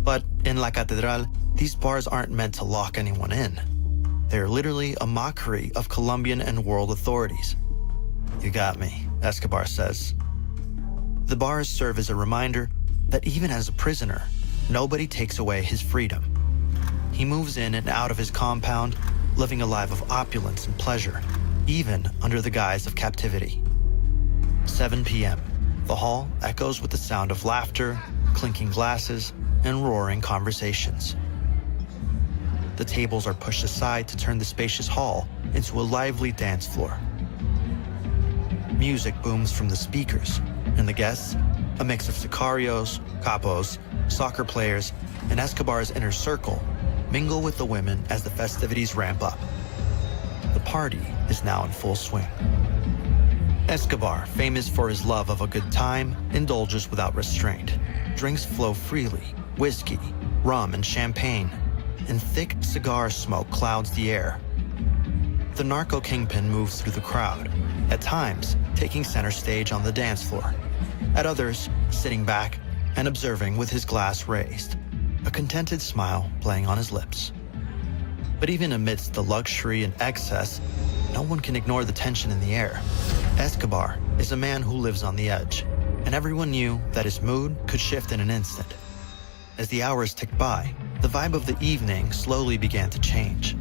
But in La Catedral, these bars aren't meant to lock anyone in. They're literally a mockery of Colombian and world authorities. You got me, Escobar says. The bars serve as a reminder that even as a prisoner, nobody takes away his freedom. He moves in and out of his compound, living a life of opulence and pleasure, even under the guise of captivity. 7 p.m. The hall echoes with the sound of laughter, clinking glasses, and roaring conversations. The tables are pushed aside to turn the spacious hall into a lively dance floor. Music booms from the speakers, and the guests, a mix of sicarios, capos, soccer players, and Escobar's inner circle, mingle with the women as the festivities ramp up. The party is now in full swing. Escobar, famous for his love of a good time, indulges without restraint. Drinks flow freely, whiskey, rum, and champagne, and thick cigar smoke clouds the air. The narco kingpin moves through the crowd, at times taking center stage on the dance floor, at others sitting back and observing with his glass raised, a contented smile playing on his lips. But even amidst the luxury and excess, no one can ignore the tension in the air. Escobar is a man who lives on the edge, and everyone knew that his mood could shift in an instant. As the hours ticked by, the vibe of the evening slowly began to change.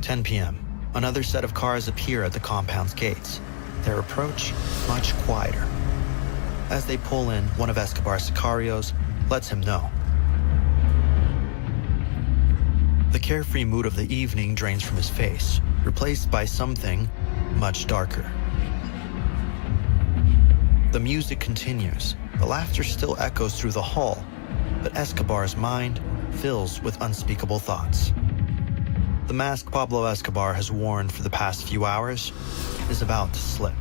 10 p.m. Another set of cars appear at the compound's gates, their approach much quieter. As they pull in, one of Escobar's sicarios lets him know. The carefree mood of the evening drains from his face, replaced by something much darker. The music continues. The laughter still echoes through the hall, but Escobar's mind fills with unspeakable thoughts. The mask Pablo Escobar has worn for the past few hours is about to slip.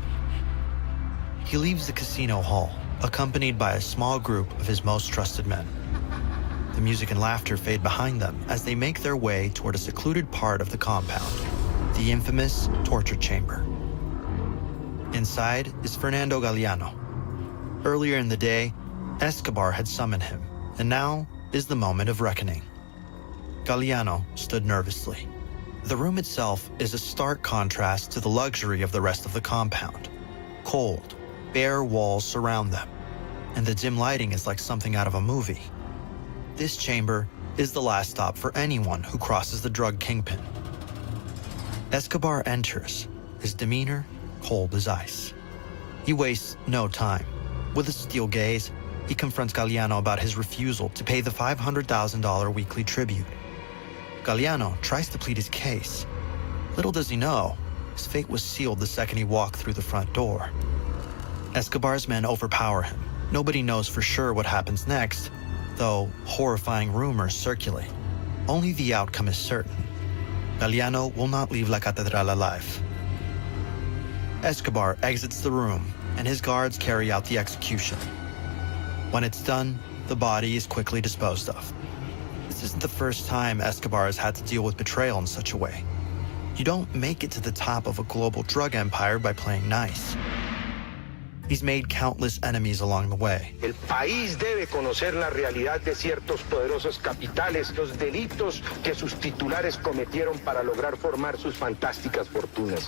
He leaves the casino hall, accompanied by a small group of his most trusted men. The music and laughter fade behind them as they make their way toward a secluded part of the compound, the infamous torture chamber. Inside is Fernando Galeano. Earlier in the day, Escobar had summoned him, and now is the moment of reckoning. Galeano stood nervously. The room itself is a stark contrast to the luxury of the rest of the compound. Cold, bare walls surround them, and the dim lighting is like something out of a movie. This chamber is the last stop for anyone who crosses the drug kingpin. Escobar enters, his demeanor cold as ice. He wastes no time. With a steel gaze, he confronts Galeano about his refusal to pay the $500,000 weekly tribute. Galeano tries to plead his case. Little does he know, his fate was sealed the second he walked through the front door. Escobar's men overpower him. Nobody knows for sure what happens next, though horrifying rumors circulate. Only the outcome is certain. Galeano will not leave La Catedral alive. Escobar exits the room, and his guards carry out the execution. When it's done, the body is quickly disposed of. This isn't the first time Escobar has had to deal with betrayal in such a way. You don't make it to the top of a global drug empire by playing nice. He's made countless enemies along the way. El país debe conocer la realidad de ciertos poderosos capitales, los delitos que sus titulares cometieron para lograr formar sus fantásticas fortunas.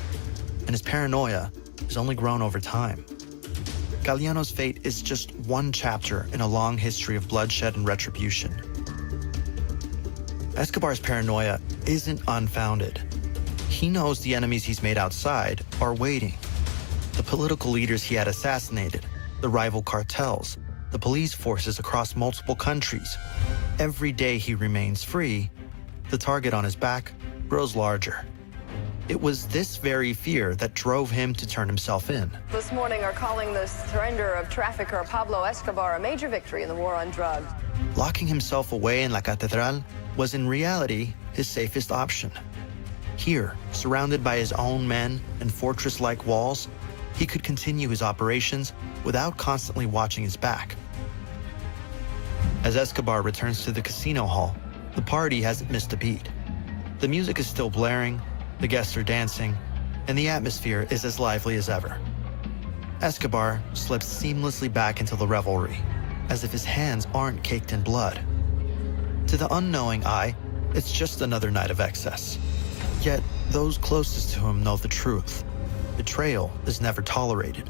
And his paranoia has only grown over time. Galeano's fate is just one chapter in a long history of bloodshed and retribution. Escobar's paranoia isn't unfounded. He knows the enemies he's made outside are waiting. The political leaders he had assassinated, the rival cartels, the police forces across multiple countries. Every day he remains free, the target on his back grows larger. It was this very fear that drove him to turn himself in. This morning are calling the surrender of trafficker Pablo Escobar a major victory in the war on drugs. Locking himself away in La Catedral was in reality his safest option. Here, surrounded by his own men and fortress-like walls, he could continue his operations without constantly watching his back. As Escobar returns to the casino hall, the party hasn't missed a beat. The music is still blaring, the guests are dancing, and the atmosphere is as lively as ever. Escobar slips seamlessly back into the revelry, as if his hands aren't caked in blood. To the unknowing eye, it's just another night of excess. Yet, those closest to him know the truth. Betrayal is never tolerated,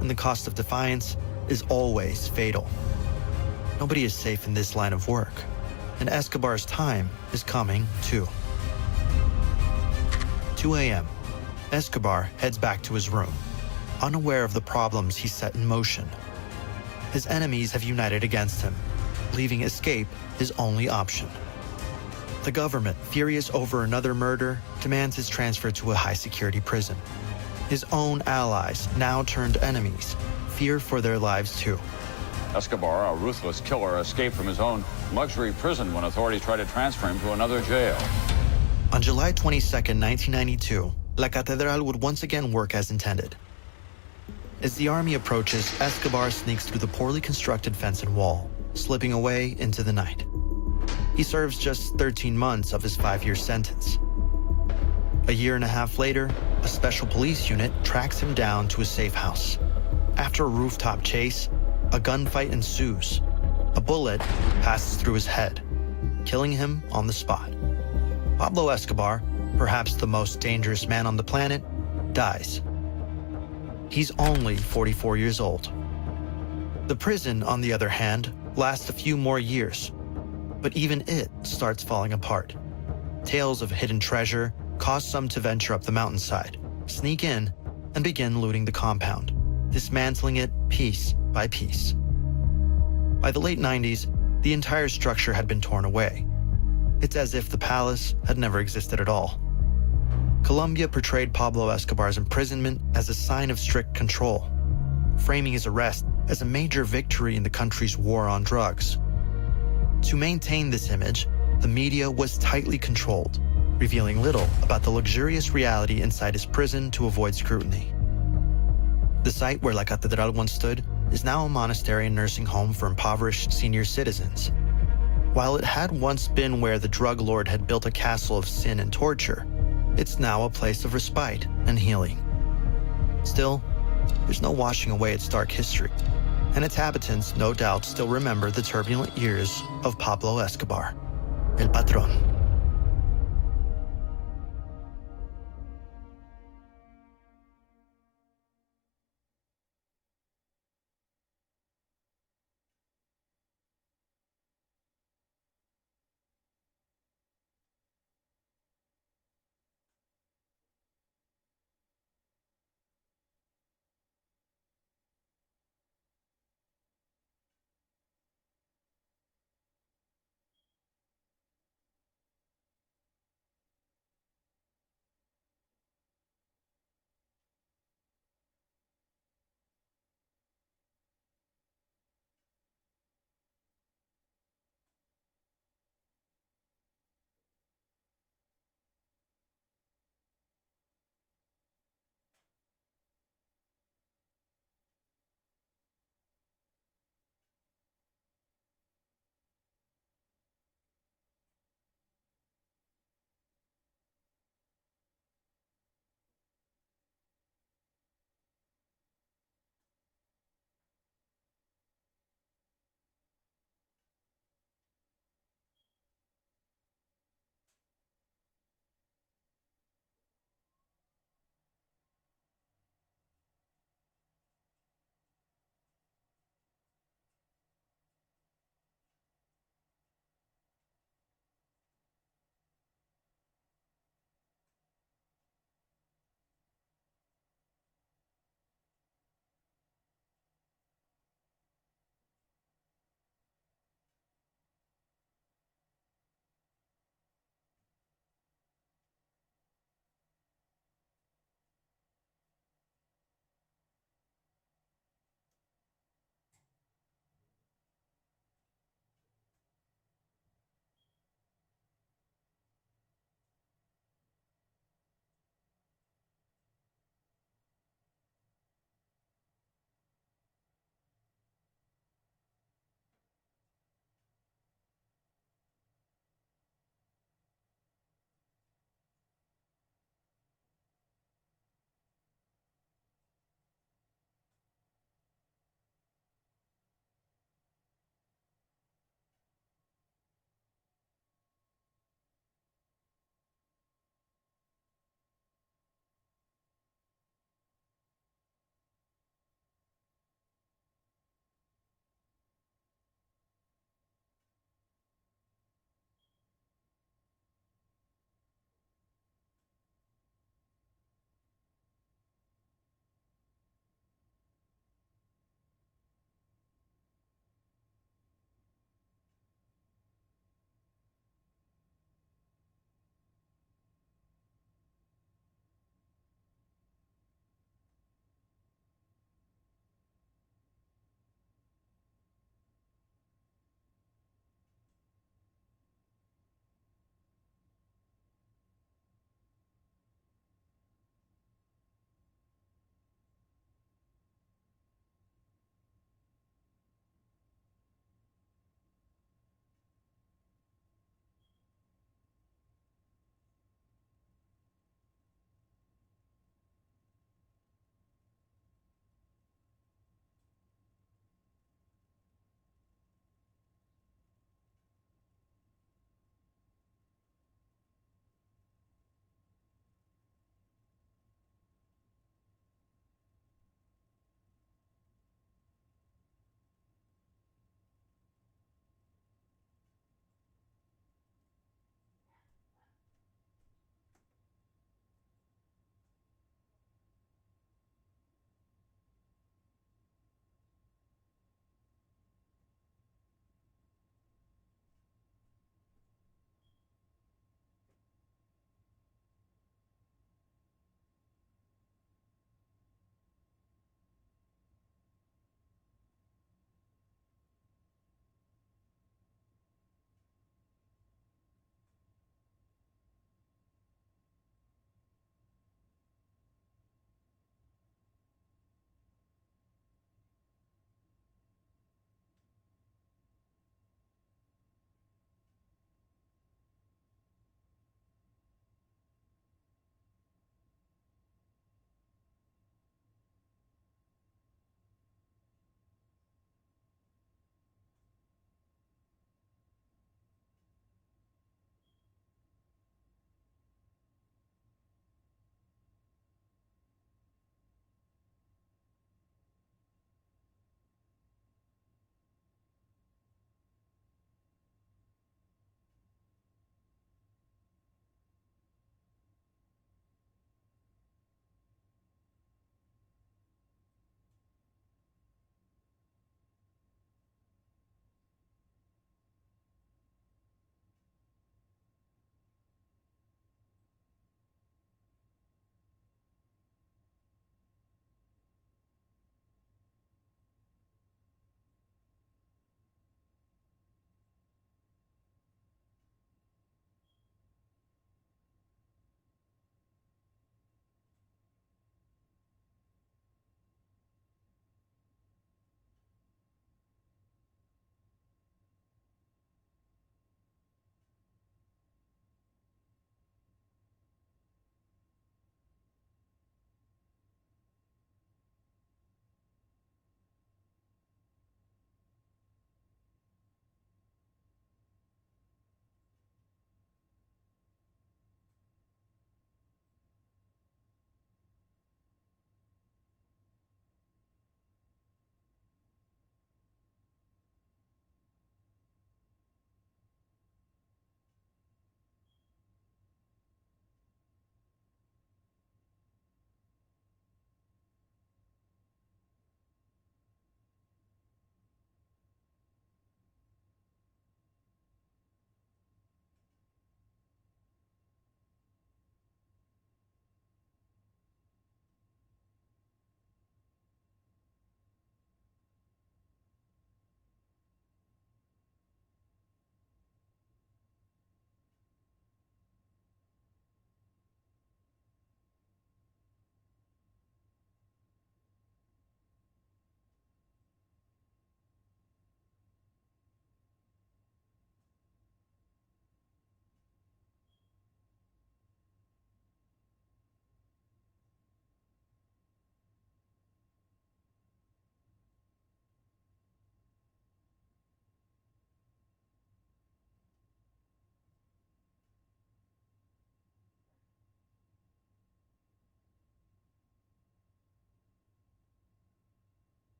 and the cost of defiance is always fatal. Nobody is safe in this line of work, and Escobar's time is coming too. 2 a.m. Escobar heads back to his room, unaware of the problems he set in motion. His enemies have united against him, leaving escape his only option. The government, furious over another murder, demands his transfer to a high-security prison. His own allies, now turned enemies, fear for their lives too. Escobar, a ruthless killer, escaped from his own luxury prison when authorities tried to transfer him to another jail. On July 22, 1992, La Catedral would once again work as intended. As the army approaches, Escobar sneaks through the poorly constructed fence and wall, slipping away into the night. He serves just 13 months of his 5-year sentence. A year and a half later, a special police unit tracks him down to a safe house. After a rooftop chase, a gunfight ensues. A bullet passes through his head, killing him on the spot. Pablo Escobar, perhaps the most dangerous man on the planet, dies. He's only 44 years old. The prison, on the other hand, lasts a few more years, but even it starts falling apart. Tales of hidden treasure cause some to venture up the mountainside, sneak in, and begin looting the compound, dismantling it piece by piece. By the late 90s, the entire structure had been torn away. It's as if the palace had never existed at all. Colombia portrayed Pablo Escobar's imprisonment as a sign of strict control, framing his arrest as a major victory in the country's war on drugs. To maintain this image, the media was tightly controlled, revealing little about the luxurious reality inside his prison to avoid scrutiny. The site where La Catedral once stood is now a monastery and nursing home for impoverished senior citizens. While it had once been where the drug lord had built a castle of sin and torture, it's now a place of respite and healing. Still, there's no washing away its dark history, and its inhabitants no doubt still remember the turbulent years of Pablo Escobar, El Patron.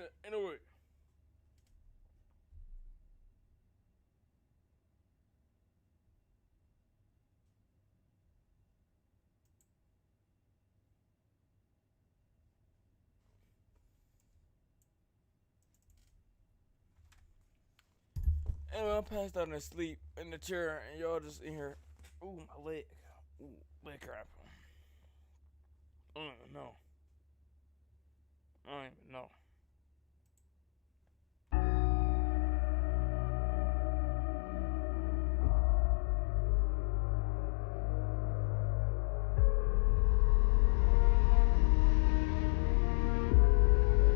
action, anyway. Anyway, I'm passed out and asleep in the chair, and y'all just in here. Ooh, my leg. Ooh, leg crap. I don't even know. I don't even know.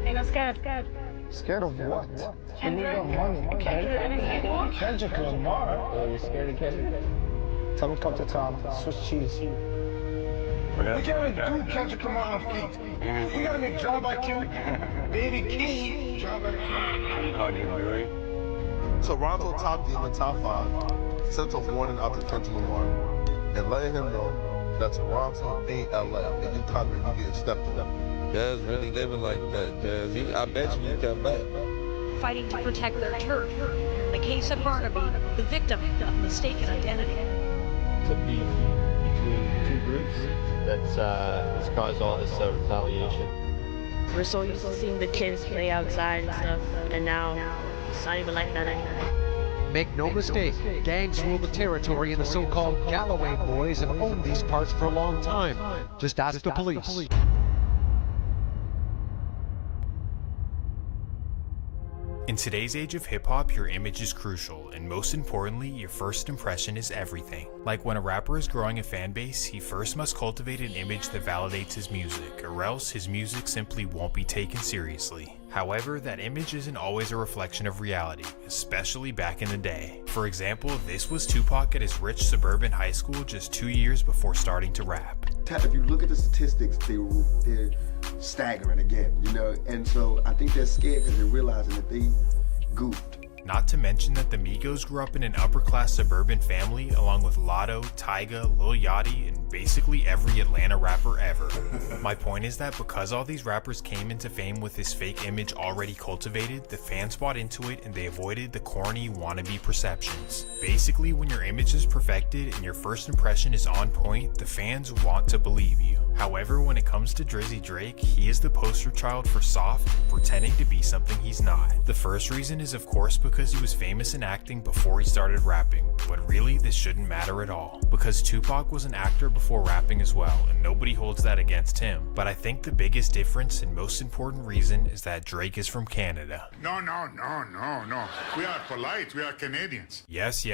Ain't no scared. Scared of what? Kendrick. Kendrick Lamar. Oh, you scared of Kendrick? Tell me come to town. Swiss cheese. We can't even do Kendrick Lamar on feet. We gotta make drive-by Q. Baby King. Drive-by. Toronto topped in the top 5, sent a warning out to Kendrick Lamar and letting him know that Toronto ain't LA. If you copy, you get stepped on. Jazz really living like that, Jazz. I bet you come back. Fighting to protect their turf. In the case of Barnaby, the victim of mistaken identity. It's a beef between two groups that's caused all this retaliation. We're so used to seeing the kids play outside and stuff, and now it's not even like that anymore. Make no mistake, gangs rule the territory in the so-called Galloway Boys have owned these parts for a long time. Just ask the police. In today's age of hip-hop, your image is crucial, and most importantly, your first impression is everything. Like when a rapper is growing a fan base, he first must cultivate an image that validates his music, or else his music simply won't be taken seriously. However, that image isn't always a reflection of reality, especially back in the day. For example, this was Tupac at his rich suburban high school just 2 years before starting to rap. If you look at the statistics, they're staggering again, you know, and so I think they're scared because they're realizing that they goofed. Not to mention that the Migos grew up in an upper-class suburban family along with Lotto, Tyga, Lil Yachty, and basically every Atlanta rapper ever. My point is that because all these rappers came into fame with this fake image already cultivated, the fans bought into it and they avoided the corny wannabe perceptions. Basically, when your image is perfected and your first impression is on point, the fans want to believe you. However, when it comes to Drizzy Drake, he is the poster child for soft and pretending to be something he's not. The first reason is of course because he was famous in acting before he started rapping, but really this shouldn't matter at all, because Tupac was an actor before rapping as well, and nobody holds that against him. But I think the biggest difference and most important reason is that Drake is from Canada. No. We are polite, we are Canadians. Yes.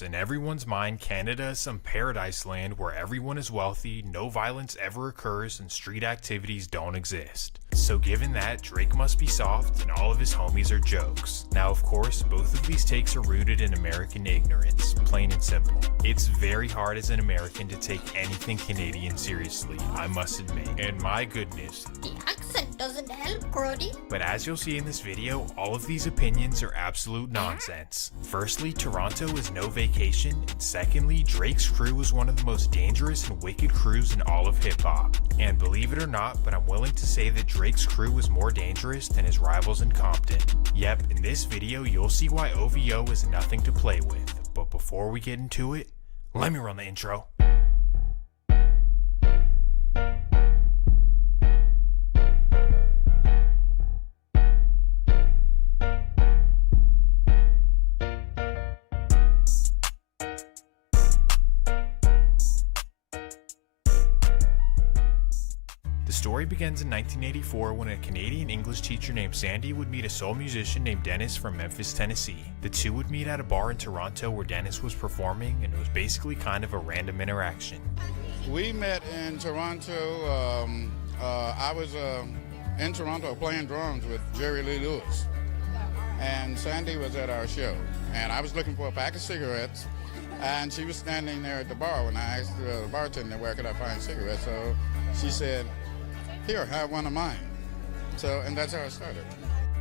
In everyone's mind, Canada is some paradise land where everyone is wealthy, no violence ever occurs, and street activities don't exist. So given that, Drake must be soft and all of his homies are jokes. Now of course, both of these takes are rooted in American ignorance, plain and simple. It's very hard as an American to take anything Canadian seriously, I must admit. And my goodness, the accent doesn't help, Grody. But as you'll see in this video, all of these opinions are absolute nonsense. Firstly, Toronto is no vacation, and secondly, Drake's crew is one of the most dangerous and wicked crews in all of hip-hop. And believe it or not, but I'm willing to say that Drake's crew is more dangerous than his rivals in Compton. Yep, in this video you'll see why OVO is nothing to play with. But before we get into it, let me run the intro. The story begins in 1984 when a Canadian English teacher named Sandy would meet a soul musician named Dennis from Memphis, Tennessee. The two would meet at a bar in Toronto where Dennis was performing, and it was basically kind of a random interaction. We met in Toronto. I was in Toronto playing drums with Jerry Lee Lewis, and Sandy was at our show, and I was looking for a pack of cigarettes, and she was standing there at the bar when I asked the bartender where could I find cigarettes. So she said, "Here, have one of mine." So, and that's how it started.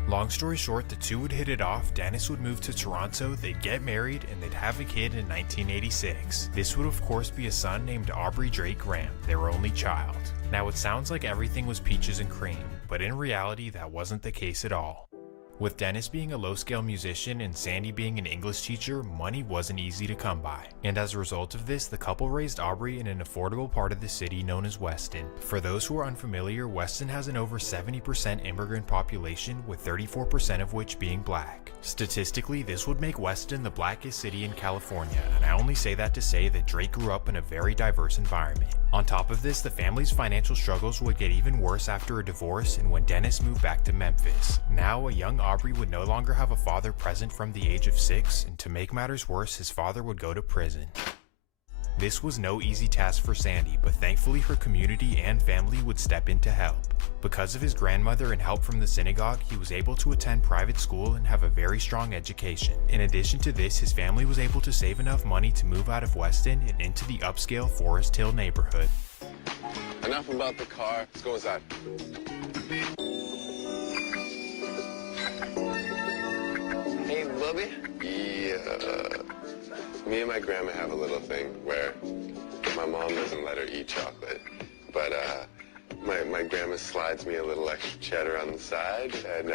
Long story short, the two would hit it off, Dennis would move to Toronto, they'd get married, and they'd have a kid in 1986. This would of course be a son named Aubrey Drake Graham, their only child. Now it sounds like everything was peaches and cream, but in reality that wasn't the case at all. With Dennis being a low-scale musician and Sandy being an English teacher, money wasn't easy to come by. And as a result of this, the couple raised Aubrey in an affordable part of the city known as Weston. For those who are unfamiliar, Weston has an over 70% immigrant population, with 34% of which being black. Statistically, this would make Weston the blackest city in California, and I only say that to say that Drake grew up in a very diverse environment. On top of this, the family's financial struggles would get even worse after a divorce and when Dennis moved back to Memphis. Now, a young Aubrey would no longer have a father present from the age of 6, and to make matters worse, his father would go to prison. This was no easy task for Sandy, but thankfully her community and family would step in to help. Because of his grandmother and help from the synagogue, he was able to attend private school and have a very strong education. In addition to this, his family was able to save enough money to move out of Weston and into the upscale Forest Hill neighborhood. Enough about the car, let's go inside. Hey, Bubby. Yeah. Me and my grandma have a little thing where my mom doesn't let her eat chocolate, but my grandma slides me a little extra cheddar on the side, and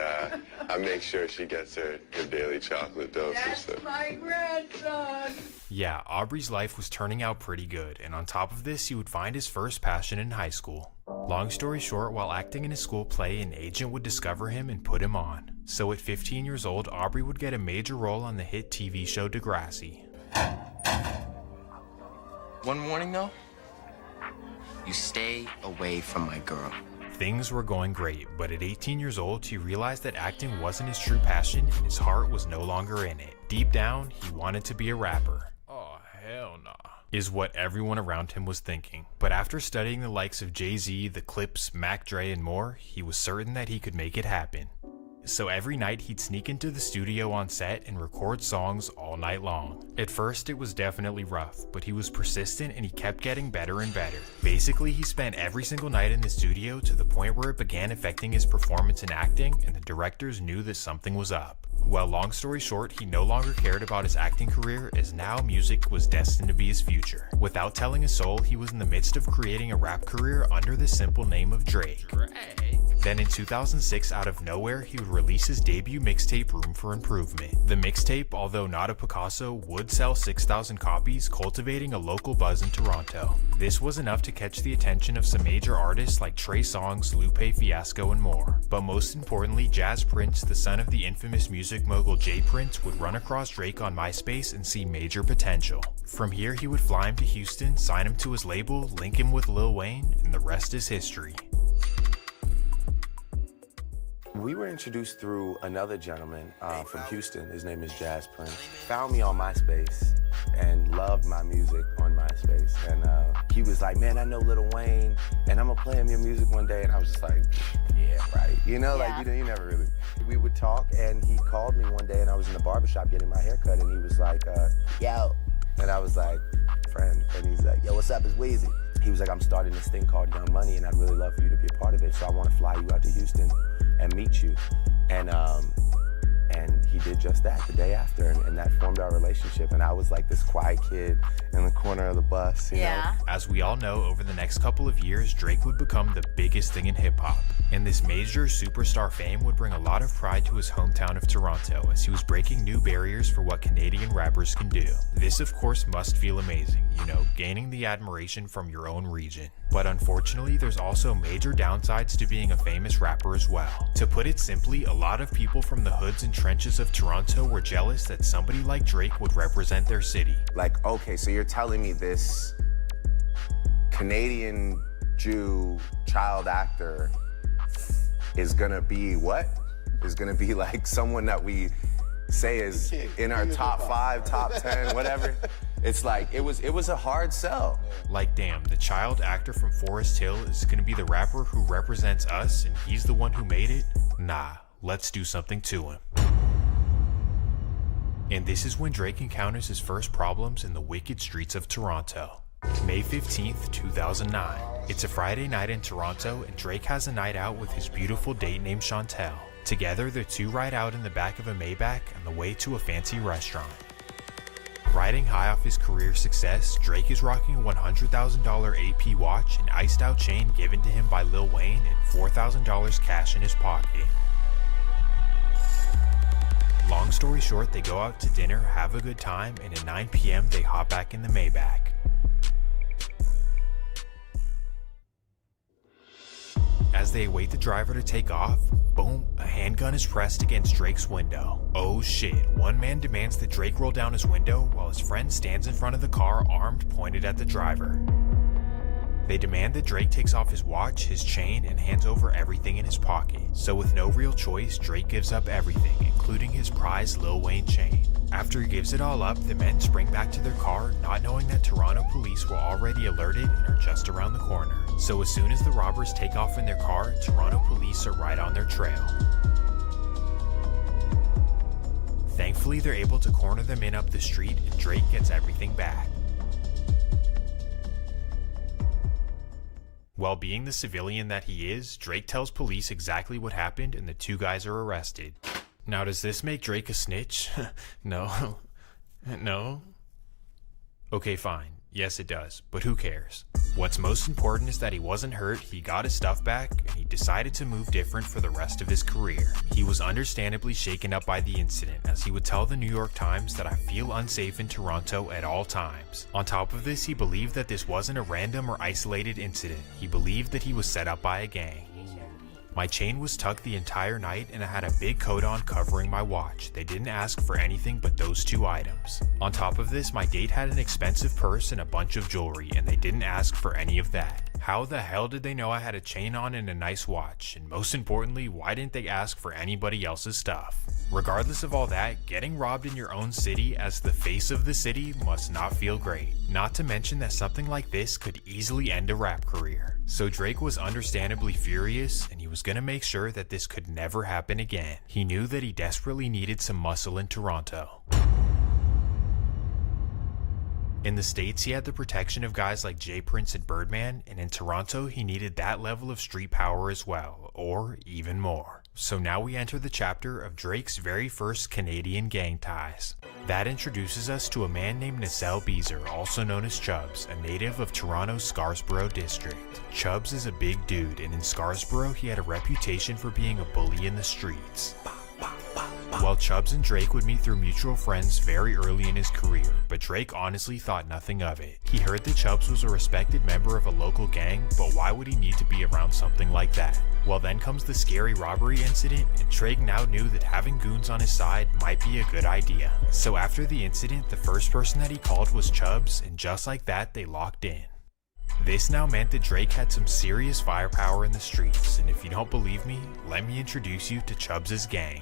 I make sure she gets her daily chocolate dose. That's my grandson. Yeah, Aubrey's life was turning out pretty good, and on top of this, he would find his first passion in high school. Long story short, while acting in a school play, an agent would discover him and put him on. So at 15 years old, Aubrey would get a major role on the hit TV show Degrassi. One warning though, you stay away from my girl. Things were going great, but at 18 years old, he realized that acting wasn't his true passion and his heart was no longer in it. Deep down, he wanted to be a rapper. Oh, hell nah. Is what everyone around him was thinking. But after studying the likes of Jay-Z, The Clips, Mac Dre, and more, he was certain that he could make it happen. So every night he'd sneak into the studio on set and record songs all night long. At first it was definitely rough, but he was persistent and he kept getting better and better. Basically, he spent every single night in the studio to the point where it began affecting his performance in acting, and the directors knew that something was up. Well, long story short, he no longer cared about his acting career, as now music was destined to be his future. Without telling a soul, he was in the midst of creating a rap career under the simple name of Drake. Then in 2006, out of nowhere, he would release his debut mixtape, Room for Improvement. The mixtape, although not a Picasso, would sell 6,000 copies, cultivating a local buzz in Toronto. This was enough to catch the attention of some major artists like Trey Songz, Lupe Fiasco, and more. But most importantly, Jazz Prince, the son of the infamous music mogul Jay Prince, would run across Drake on MySpace and see major potential. From here, he would fly him to Houston, sign him to his label, link him with Lil Wayne, and the rest is history. We were introduced through another gentleman from Houston. His name is Jazz Prince. Found me on MySpace and loved my music on MySpace. And he was like, man, I know Lil Wayne, and I'm gonna play him your music one day. And I was just like, yeah, right. You know, like, you never really. We would talk, and he called me one day, and I was in the barbershop getting my hair cut, and he was like, yo. And I was like, friend. And he's like, yo, what's up, it's Weezy. He was like, I'm starting this thing called Young Money, and I'd really love for you to be a part of it. So I want to fly you out to Houston and meet you. And he did just that the day after, and that formed our relationship. And I was like this quiet kid in the corner of the bus, you know? As we all know, over the next couple of years, Drake would become the biggest thing in hip-hop. And this major superstar fame would bring a lot of pride to his hometown of Toronto, as he was breaking new barriers for what Canadian rappers can do. This, of course, must feel amazing, you know, gaining the admiration from your own region. But unfortunately, there's also major downsides to being a famous rapper as well. To put it simply, a lot of people from the hoods and trenches of Toronto were jealous that somebody like Drake would represent their city. Like, okay, so you're telling me this Canadian Jew child actor is gonna be what? Is gonna be like someone that we say is in our top 5, top 10, whatever. It's like, it was a hard sell. Like, damn, the child actor from Forest Hill is gonna be the rapper who represents us and he's the one who made it? Nah, let's do something to him. And this is when Drake encounters his first problems in the wicked streets of Toronto. May 15th, 2009. It's a Friday night in Toronto, and Drake has a night out with his beautiful date named Chantel. Together, the two ride out in the back of a Maybach on the way to a fancy restaurant. Riding high off his career success, Drake is rocking a $100,000 AP watch, an iced out chain given to him by Lil Wayne, and $4,000 cash in his pocket. Long story short, they go out to dinner, have a good time, and at 9 p.m. they hop back in the Maybach. As they await the driver to take off, boom, a handgun is pressed against Drake's window. Oh shit, one man demands that Drake roll down his window while his friend stands in front of the car armed pointed at the driver. They demand that Drake takes off his watch, his chain, and hands over everything in his pocket. So with no real choice, Drake gives up everything, including his prized Lil Wayne chain. After he gives it all up, the men spring back to their car, not knowing that Toronto police were already alerted and are just around the corner. So as soon as the robbers take off in their car, Toronto police are right on their trail. Thankfully, they're able to corner them in up the street, and Drake gets everything back. While being the civilian that he is, Drake tells police exactly what happened, and the two guys are arrested. Now, does this make Drake a snitch? No. No? Okay, fine. Yes, it does, but who cares? What's most important is that he wasn't hurt, he got his stuff back, and he decided to move different for the rest of his career. He was understandably shaken up by the incident, as he would tell the New York Times that I feel unsafe in Toronto at all times. On top of this, he believed that this wasn't a random or isolated incident. He believed that he was set up by a gang. My chain was tucked the entire night and I had a big coat on covering my watch. They didn't ask for anything but those two items. On top of this, my date had an expensive purse and a bunch of jewelry, and they didn't ask for any of that. How the hell did they know I had a chain on and a nice watch? And most importantly, why didn't they ask for anybody else's stuff? Regardless of all that, getting robbed in your own city as the face of the city must not feel great. Not to mention that something like this could easily end a rap career. So Drake was understandably furious, and he was gonna make sure that this could never happen again. He knew that he desperately needed some muscle in Toronto. In the States, he had the protection of guys like J Prince and Birdman, and in Toronto, he needed that level of street power as well, or even more. So now we enter the chapter of Drake's very first Canadian gang ties. That introduces us to a man named Nacelle Beezer, also known as Chubbs, a native of Toronto's Scarborough district. Chubbs is a big dude, and in Scarborough, he had a reputation for being a bully in the streets. While Chubbs and Drake would meet through mutual friends very early in his career, but Drake honestly thought nothing of it. He heard that Chubbs was a respected member of a local gang, but why would he need to be around something like that? Well, then comes the scary robbery incident, and Drake now knew that having goons on his side might be a good idea. So after the incident, the first person that he called was Chubbs, and just like that, they locked in. This now meant that Drake had some serious firepower in the streets, and if you don't believe me, let me introduce you to Chubbs' gang.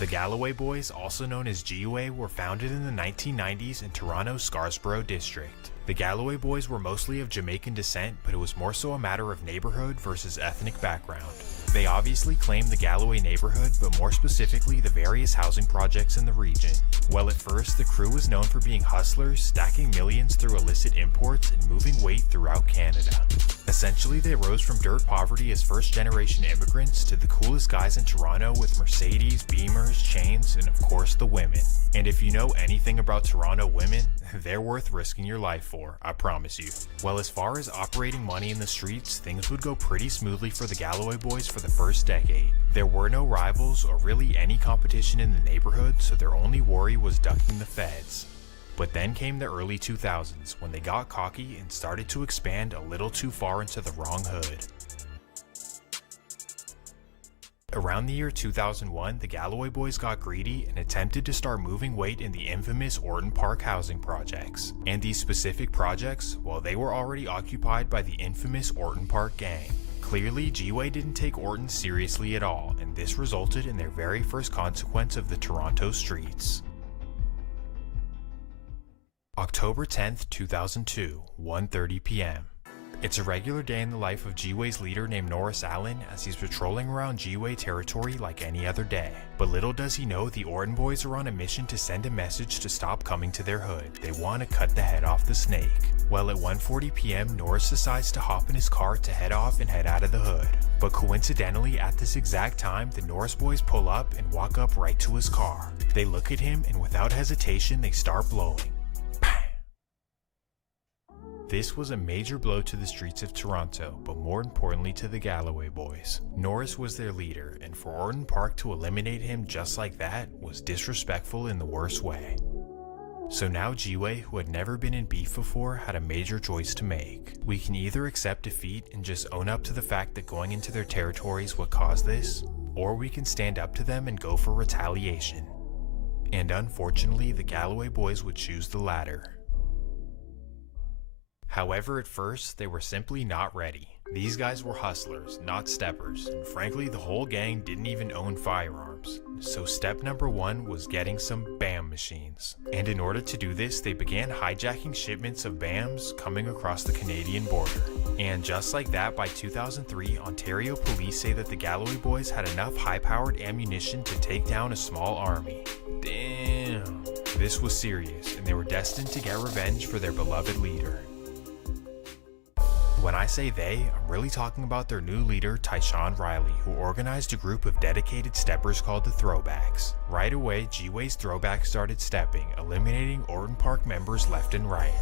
The Galloway Boys, also known as GUA, were founded in the 1990s in Toronto's Scarborough district. The Galloway Boys were mostly of Jamaican descent, but it was more so a matter of neighborhood versus ethnic background. They obviously claimed the Galloway neighborhood, but more specifically the various housing projects in the region. Well, at first, the crew was known for being hustlers, stacking millions through illicit imports, and moving weight throughout Canada. Essentially, they rose from dirt poverty as first-generation immigrants to the coolest guys in Toronto with Mercedes, Beamers, chains, and of course the women. And if you know anything about Toronto women, they're worth risking your life for, I promise you. Well, as far as operating money in the streets, things would go pretty smoothly for the Galloway Boys for the first decade. There were no rivals or really any competition in the neighborhood, so their only worry was ducking the feds. But then came the early 2000s, when they got cocky and started to expand a little too far into the wrong hood. Around the year 2001, the Galloway Boys got greedy and attempted to start moving weight in the infamous Orton Park housing projects. And these specific projects, well, they were already occupied by the infamous Orton Park gang. Clearly, GUA didn't take Orton seriously at all, and this resulted in their very first consequence of the Toronto streets. October 10th, 2002, 1:30 p.m. It's a regular day in the life of GUA's leader named Norris Allen as he's patrolling around GUA territory like any other day. But little does he know the Orton Boys are on a mission to send a message to stop coming to their hood. They want to cut the head off the snake. Well, at 1:40 p.m., Norris decides to hop in his car to head off and head out of the hood. But coincidentally, at this exact time, the Norris boys pull up and walk up right to his car. They look at him and without hesitation, they start blowing. This was a major blow to the streets of Toronto, but more importantly to the Galloway boys. Norris was their leader, and for Orton Park to eliminate him just like that was disrespectful in the worst way. So now G-Way, who had never been in beef before, had a major choice to make. We can either accept defeat and just own up to the fact that going into their territory is what caused this, or we can stand up to them and go for retaliation. And unfortunately, the Galloway boys would choose the latter. However, at first, they were simply not ready. These guys were hustlers, not steppers, and frankly, the whole gang didn't even own firearms. So step number one was getting some BAM machines. And in order to do this, they began hijacking shipments of BAMs coming across the Canadian border. And just like that, by 2003, Ontario police say that the Galloway boys had enough high-powered ammunition to take down a small army. Damn. This was serious, and they were destined to get revenge for their beloved leader. When I say they, I'm really talking about their new leader, Tyshawn Riley, who organized a group of dedicated steppers called the Throwbacks. Right away, G-Way's Throwbacks started stepping, eliminating Orton Park members left and right.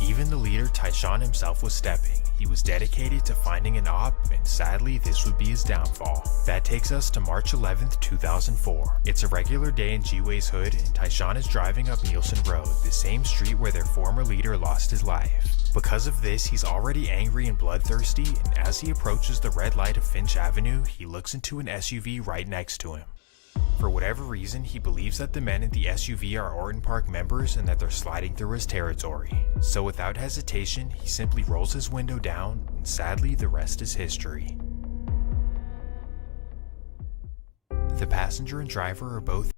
Even the leader, Tyshawn himself, was stepping. He was dedicated to finding an op, and sadly, this would be his downfall. That takes us to March 11th, 2004. It's a regular day in G-Way's hood, and Tyshawn is driving up Nielsen Road, the same street where their former leader lost his life. Because of this, he's already angry and bloodthirsty, and as he approaches the red light of Finch Avenue, he looks into an SUV right next to him. For whatever reason, he believes that the men in the SUV are Orton Park members and that they're sliding through his territory. So without hesitation, he simply rolls his window down, and sadly, the rest is history. The passenger and driver are both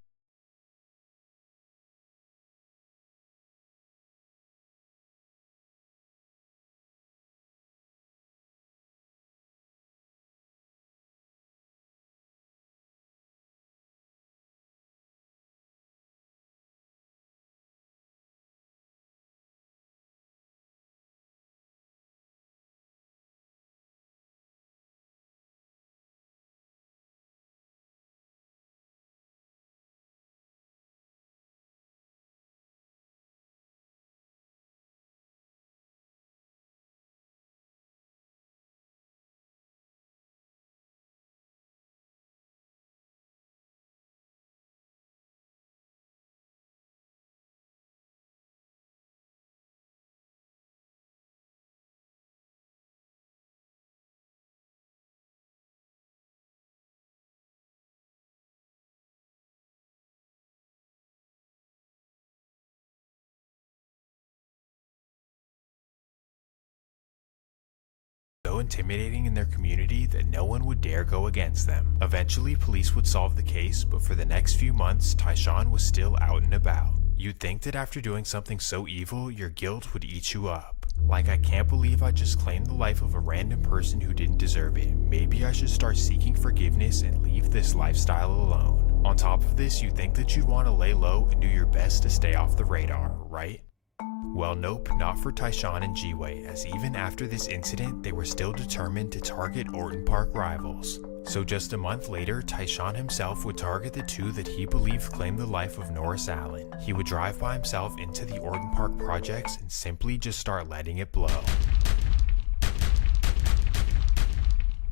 so intimidating in their community that no one would dare go against them. Eventually, police would solve the case, but for the next few months, Tyshawn was still out and about. You'd think that after doing something so evil, your guilt would eat you up. Like, I can't believe I just claimed the life of a random person who didn't deserve it. Maybe I should start seeking forgiveness and leave this lifestyle alone. On top of this, you think that you'd want to lay low and do your best to stay off the radar, right? Well, nope, not for Tyshawn and G-Way, as even after this incident, they were still determined to target Orton Park rivals. So just a month later, Tyshawn himself would target the two that he believed claimed the life of Norris Allen. He would drive by himself into the Orton Park projects and simply just start letting it blow.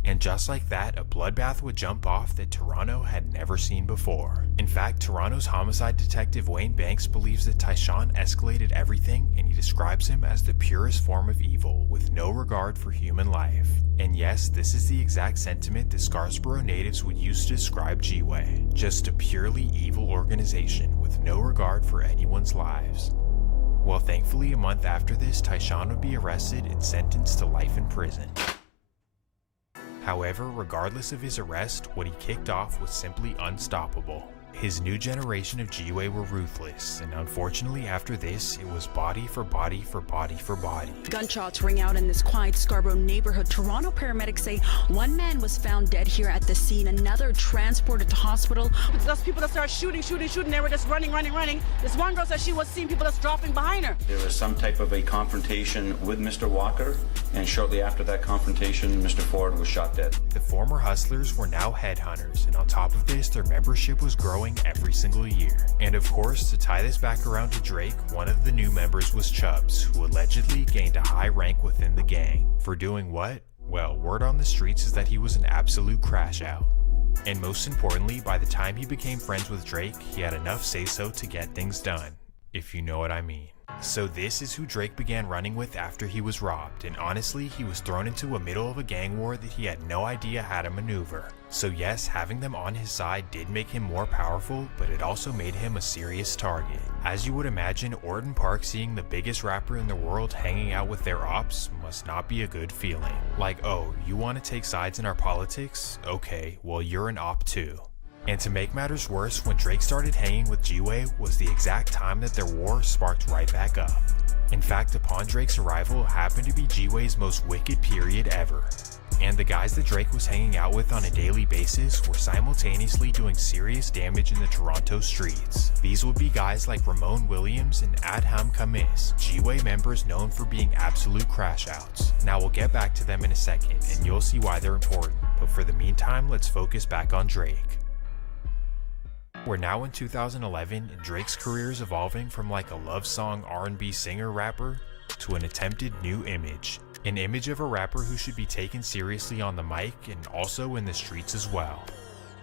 And just like that, a bloodbath would jump off that Toronto had never seen before. In fact, Toronto's homicide detective Wayne Banks believes that Tyshawn escalated everything, and he describes him as the purest form of evil, with no regard for human life. And yes, this is the exact sentiment that Scarborough natives would use to describe G-Way. Just a purely evil organization with no regard for anyone's lives. Well, thankfully, a month after this, Tyshawn would be arrested and sentenced to life in prison. However, regardless of his arrest, what he kicked off was simply unstoppable. His new generation of G-Way were ruthless, and unfortunately after this, it was body for body for body for body. Gunshots ring out in this quiet Scarborough neighborhood. Toronto paramedics say one man was found dead here at the scene, another transported to hospital. Those people that start shooting, they were just running. This one girl said she was seeing people that's dropping behind her. There was some type of a confrontation with Mr. Walker, and shortly after that confrontation, Mr. Ford was shot dead. The former Hustlers were now headhunters, and on top of this, their membership was growing every single year. And of course, to tie this back around to Drake, one of the new members was Chubbs, who allegedly gained a high rank within the gang. For doing what? Well, word on the streets is that he was an absolute crash out. And most importantly, by the time he became friends with Drake, he had enough say-so to get things done, if you know what I mean. So this is who Drake began running with after he was robbed, and honestly, he was thrown into a middle of a gang war that he had no idea how to maneuver. So yes, having them on his side did make him more powerful, but it also made him a serious target. As you would imagine, Orton Park seeing the biggest rapper in the world hanging out with their ops must not be a good feeling. Like, oh, you want to take sides in our politics? Okay, well you're an op too. And to make matters worse, when Drake started hanging with G-Way was the exact time that their war sparked right back up. In fact, upon Drake's arrival happened to be G-Way's most wicked period ever. And the guys that Drake was hanging out with on a daily basis were simultaneously doing serious damage in the Toronto streets. These would be guys like Ramon Williams and Adham Kamis, G-Way members known for being absolute crash outs. Now we'll get back to them in a second, and you'll see why they're important, but for the meantime, let's focus back on Drake. We're now in 2011, and Drake's career is evolving from like a love song R&B singer-rapper to an attempted new image. An image of a rapper who should be taken seriously on the mic and also in the streets as well.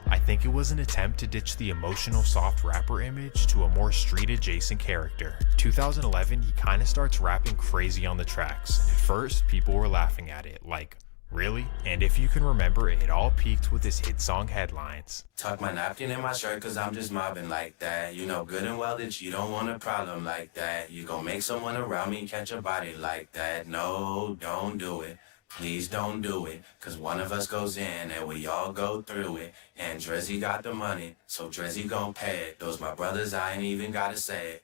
I think it was an attempt to ditch the emotional soft rapper image to a more street-adjacent character. 2011, he kinda starts rapping crazy on the tracks, and at first, people were laughing at it, like, really? And if you can remember, it all peaked with his hit song headlines. Tuck my napkin in my shirt cause I'm just mobbing like that. You know good and well that you don't want a problem like that. You gon' make someone around me catch a body like that. No, don't do it. Please don't do it. Cause one of us goes in and we all go through it. And Drizzy got the money, so Drizzy gon' pay it. Those my brothers, I ain't even gotta say it.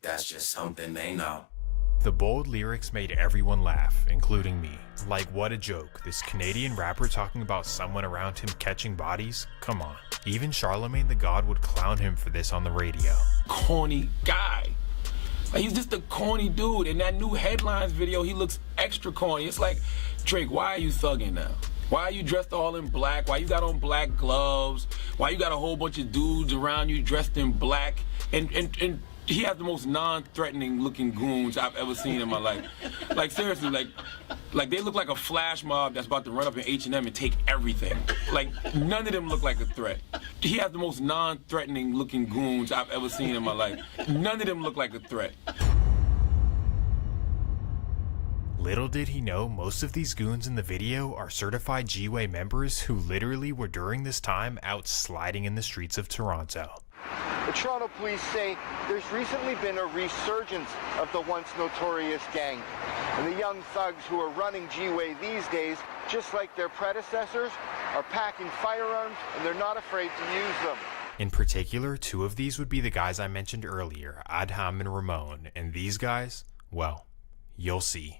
That's just something they know. The bold lyrics made everyone laugh, including me. Like, what a joke, this Canadian rapper talking about someone around him catching bodies? Come on. Even Charlemagne the God would clown him for this on the radio. Corny guy. Like, he's just a corny dude. In that new Headlines video, he looks extra corny. It's like, Drake, why are you thugging now? Why are you dressed all in black? Why you got on black gloves? Why you got a whole bunch of dudes around you dressed in black? And he has the most non-threatening looking goons I've ever seen in my life. Like seriously, like they look like a flash mob that's about to run up in H&M and take everything. Like none of them look like a threat. He has the most non-threatening looking goons I've ever seen in my life. None of them look like a threat. Little did he know, most of these goons in the video are certified G-Way members who literally were during this time out sliding in the streets of Toronto. The Toronto police say there's recently been a resurgence of the once notorious gang. And the young thugs who are running G-Way these days, just like their predecessors, are packing firearms and they're not afraid to use them. In particular, two of these would be the guys I mentioned earlier, Adham and Ramon, and these guys, well, you'll see.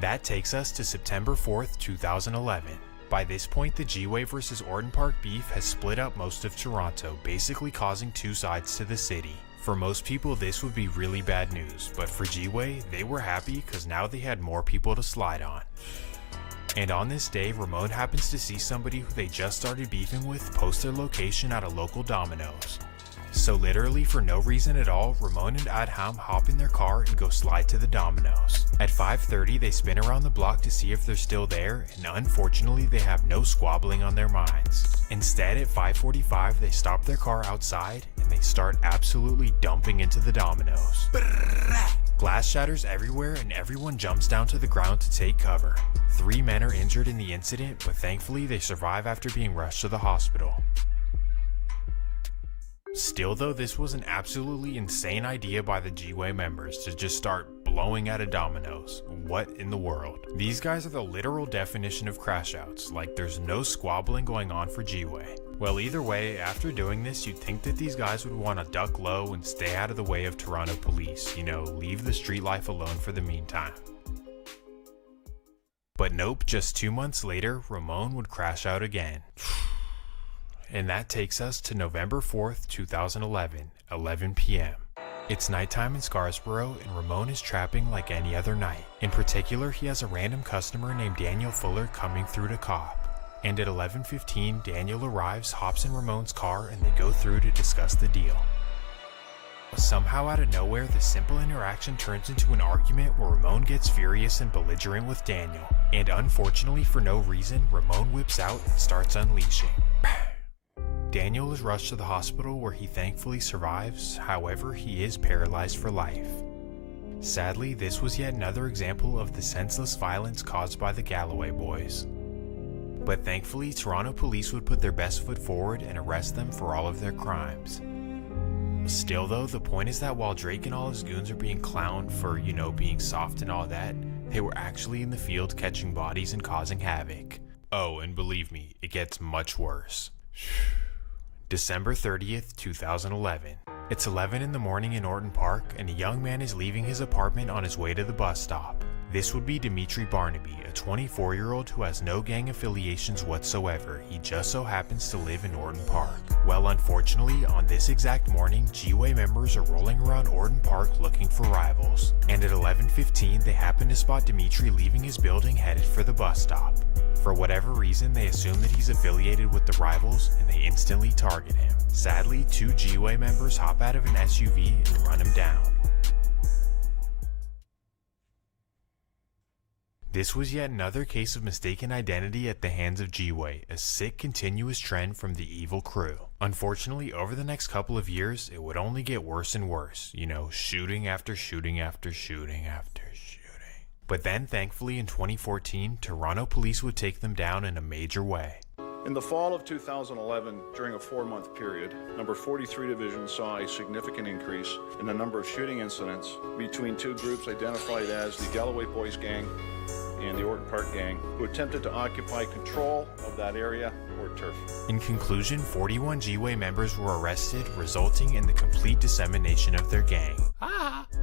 That takes us to September 4th, 2011. By this point, the G-Way vs. Orton Park beef has split up most of Toronto, basically causing two sides to the city. For most people, this would be really bad news, but for G-Way, they were happy because now they had more people to slide on. And on this day, Ramon happens to see somebody who they just started beefing with post their location at a local Domino's. So literally for no reason at all, Ramon and Adham hop in their car and go slide to the Domino's. At 5:30, they spin around the block to see if they're still there, and unfortunately they have no squabbling on their minds. Instead, at 5:45, they stop their car outside and they start absolutely dumping into the Domino's. Glass shatters everywhere and everyone jumps down to the ground to take cover. 3 men are injured in the incident, but thankfully they survive after being rushed to the hospital. Still though, this was an absolutely insane idea by the G-Way members to just start blowing at a Domino's. What in the world? These guys are the literal definition of crash outs, like there's no squabbling going on for G-Way. Well, either way, after doing this, you'd think that these guys would want to duck low and stay out of the way of Toronto police, you know, leave the street life alone for the meantime. But nope, just 2 months later, Ramon would crash out again. And that takes us to November 4th, 2011, 11 p.m. It's nighttime in Scarborough, and Ramon is trapping like any other night. In particular, he has a random customer named Daniel Fuller coming through to cop. And at 11:15, Daniel arrives, hops in Ramon's car, and they go through to discuss the deal. Somehow out of nowhere, the simple interaction turns into an argument where Ramon gets furious and belligerent with Daniel. And unfortunately, for no reason, Ramon whips out and starts unleashing. Daniel is rushed to the hospital where he thankfully survives, however, he is paralyzed for life. Sadly, this was yet another example of the senseless violence caused by the Galloway boys. But thankfully, Toronto police would put their best foot forward and arrest them for all of their crimes. Still though, the point is that while Drake and all his goons are being clowned for, you know, being soft and all that, they were actually in the field catching bodies and causing havoc. Oh, and believe me, it gets much worse. December 30th, 2011. It's 11 in the morning in Orton Park, and a young man is leaving his apartment on his way to the bus stop. This would be Dimitri Barnaby, a 24-year-old who has no gang affiliations whatsoever. He just so happens to live in Orton Park. Well, unfortunately, on this exact morning, G-Way members are rolling around Orton Park looking for rivals. And at 11:15, they happen to spot Dimitri leaving his building headed for the bus stop. For whatever reason, they assume that he's affiliated with the rivals, and they instantly target him. Sadly, 2 G-Way members hop out of an SUV and run him down. This was yet another case of mistaken identity at the hands of G-Way, a sick continuous trend from the evil crew. Unfortunately, over the next couple of years, it would only get worse and worse. You know, shooting after shooting after shooting after shooting. But then, thankfully, in 2014, Toronto police would take them down in a major way. In the fall of 2011, during a 4-month period, number 43 Division saw a significant increase in the number of shooting incidents between 2 groups identified as the Galloway Boys Gang and the Orton Park Gang, who attempted to occupy control of that area or turf. In conclusion, 41 G-Way members were arrested, resulting in the complete dissemination of their gang.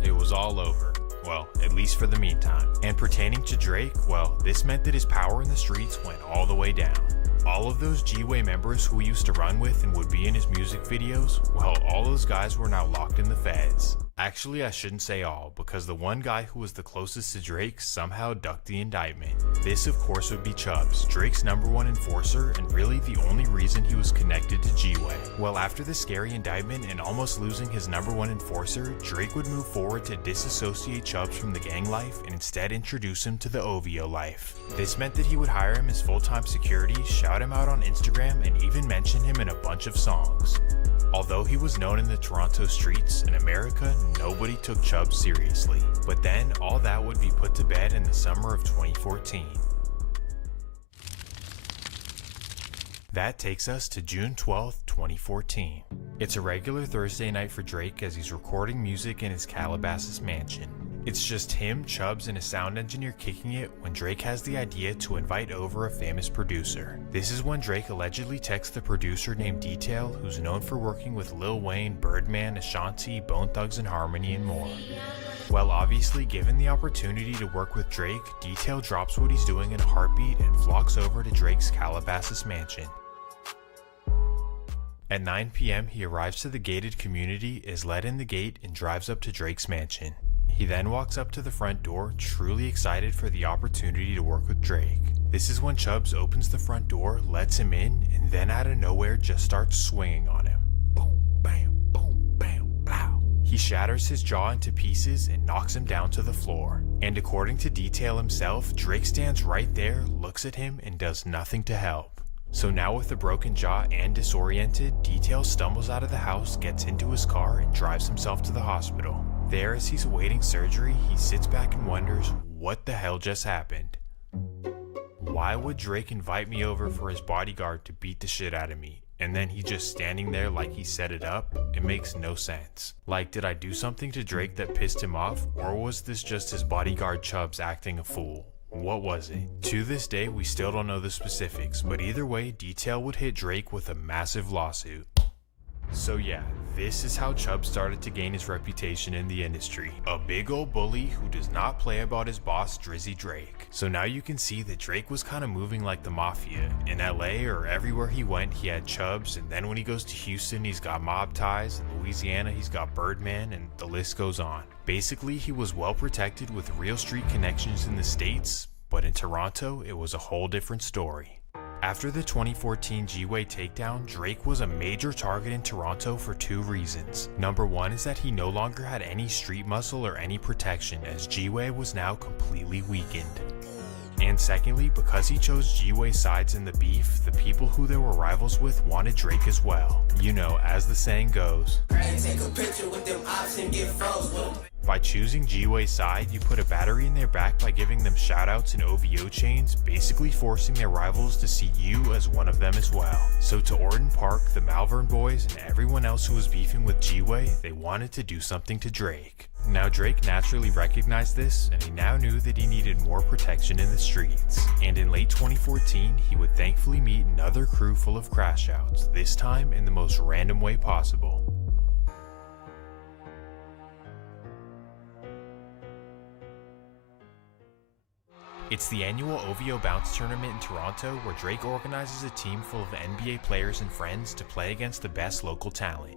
It was all over. Well, at least for the meantime. And pertaining to Drake, well, this meant that his power in the streets went all the way down. All of those G-Way members who he used to run with and would be in his music videos, well, all those guys were now locked in the feds. Actually, I shouldn't say all, because the one guy who was the closest to Drake somehow ducked the indictment. This, of course, would be Chubbs, Drake's #1 enforcer, and really the only reason he was connected to G-Way. Well, after the scary indictment and almost losing his #1 enforcer, Drake would move forward to disassociate Chubbs from the gang life and instead introduce him to the OVO life. This meant that he would hire him as full-time security, shout him out on Instagram, and even mention him in a bunch of songs. Although he was known in the Toronto streets, in America, nobody took Chubbs seriously. But then, all that would be put to bed in the summer of 2014. That takes us to June 12th, 2014. It's a regular Thursday night for Drake as he's recording music in his Calabasas mansion. It's just him, Chubbs, and a sound engineer kicking it when Drake has the idea to invite over a famous producer. This is when Drake allegedly texts the producer named Detail, who's known for working with Lil Wayne, Birdman, Ashanti, Bone Thugs and Harmony, and more. Well, obviously, given the opportunity to work with Drake, Detail drops what he's doing in a heartbeat and flocks over to Drake's Calabasas mansion. At 9 p.m., he arrives to the gated community, is let in the gate, and drives up to Drake's mansion. He then walks up to the front door, truly excited for the opportunity to work with Drake. This is when Chubbs opens the front door, lets him in, and then out of nowhere just starts swinging on him. Boom, bam, boom, bam, blow. He shatters his jaw into pieces and knocks him down to the floor. And according to Detail himself, Drake stands right there, looks at him, and does nothing to help. So now with a broken jaw and disoriented, Detail stumbles out of the house, gets into his car, and drives himself to the hospital. There, as he's awaiting surgery, he sits back and wonders, what the hell just happened? Why would Drake invite me over for his bodyguard to beat the shit out of me, and then he just standing there like he set it up? It makes no sense. Like, did I do something to Drake that pissed him off, or was this just his bodyguard Chubbs acting a fool? What was it? To this day, we still don't know the specifics, but either way, Detail would hit Drake with a massive lawsuit. So yeah, this is how Chubb started to gain his reputation in the industry. A big old bully who does not play about his boss Drizzy Drake. So now you can see that Drake was kind of moving like the mafia. In LA or everywhere he went, he had Chubbs, and then when he goes to Houston, he's got mob ties, in Louisiana, he's got Birdman, and the list goes on. Basically, he was well protected with real street connections in the States, but in Toronto, it was a whole different story. After the 2014 G-Way takedown, Drake was a major target in Toronto for two reasons. Number one is that he no longer had any street muscle or any protection, as G-Way was now completely weakened. And secondly, because he chose G-Way's sides in the beef, the people who they were rivals with wanted Drake as well. You know, as the saying goes, take a picture with them ops and get froze with them. By choosing G-Way's side, you put a battery in their back by giving them shoutouts and OVO chains, basically forcing their rivals to see you as one of them as well. So to Orton Park, the Malvern boys, and everyone else who was beefing with G-Way, they wanted to do something to Drake. Now Drake naturally recognized this, and he now knew that he needed more protection in the streets. And in late 2014, he would thankfully meet another crew full of crash outs, this time in the most random way possible. It's the annual OVO Bounce tournament in Toronto where Drake organizes a team full of NBA players and friends to play against the best local talent.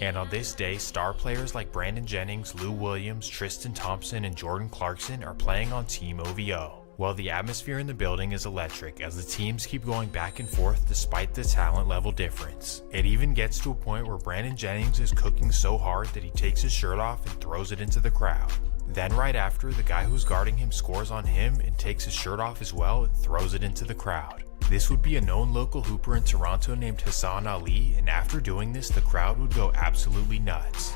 And on this day, star players like Brandon Jennings, Lou Williams, Tristan Thompson, and Jordan Clarkson are playing on Team OVO. Well, the atmosphere in the building is electric as the teams keep going back and forth despite the talent level difference. It even gets to a point where Brandon Jennings is cooking so hard that he takes his shirt off and throws it into the crowd. Then right after, the guy who's guarding him scores on him and takes his shirt off as well and throws it into the crowd. This would be a known local hooper in Toronto named Hassan Ali, and after doing this, the crowd would go absolutely nuts.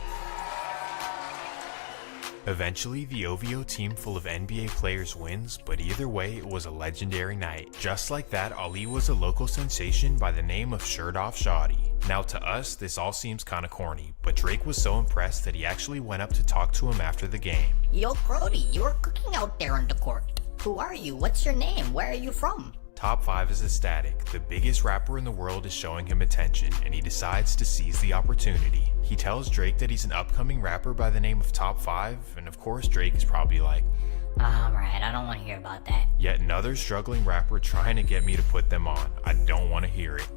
Eventually, the OVO team full of NBA players wins, but either way, it was a legendary night. Just like that, Ali was a local sensation by the name of Shirt Off Shawty. Now to us, this all seems kinda corny, but Drake was so impressed that he actually went up to talk to him after the game. Yo, Brody, you were cooking out there on the court. Who are you? What's your name? Where are you from? Top 5 is ecstatic. The biggest rapper in the world is showing him attention, and he decides to seize the opportunity. He tells Drake that he's an upcoming rapper by the name of Top 5, and of course Drake is probably like, alright, I don't want to hear about that. Yet another struggling rapper trying to get me to put them on. I don't want to hear it.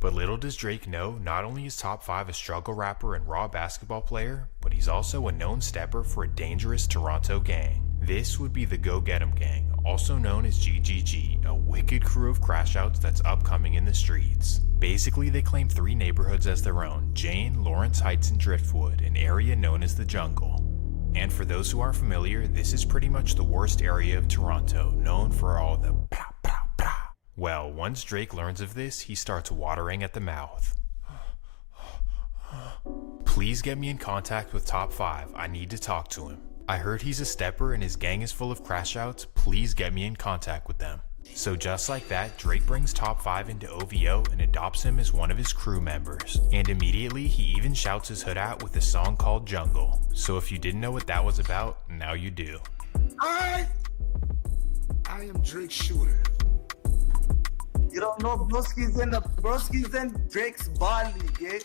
But little does Drake know, not only is Top 5 a struggle rapper and raw basketball player, but he's also a known stepper for a dangerous Toronto gang. This would be the Go Get 'Em Gang, also known as GGG, a wicked crew of crash outs that's upcoming in the streets. Basically, they claim 3 neighborhoods as their own: Jane, Lawrence Heights, and Driftwood, an area known as the Jungle. And for those who aren't familiar, this is pretty much the worst area of Toronto, known for all the blah, blah, blah. Well, once Drake learns of this, he starts watering at the mouth. Please get me in contact with Top 5, I need to talk to him. I heard he's a stepper and his gang is full of crash outs, please get me in contact with them. So just like that, Drake brings Top 5 into OVO and adopts him as one of his crew members. And immediately, he even shouts his hood out with a song called Jungle. So if you didn't know what that was about, now you do. I am Drake Shooter. You don't know Broski's in Drake's ball league, eh?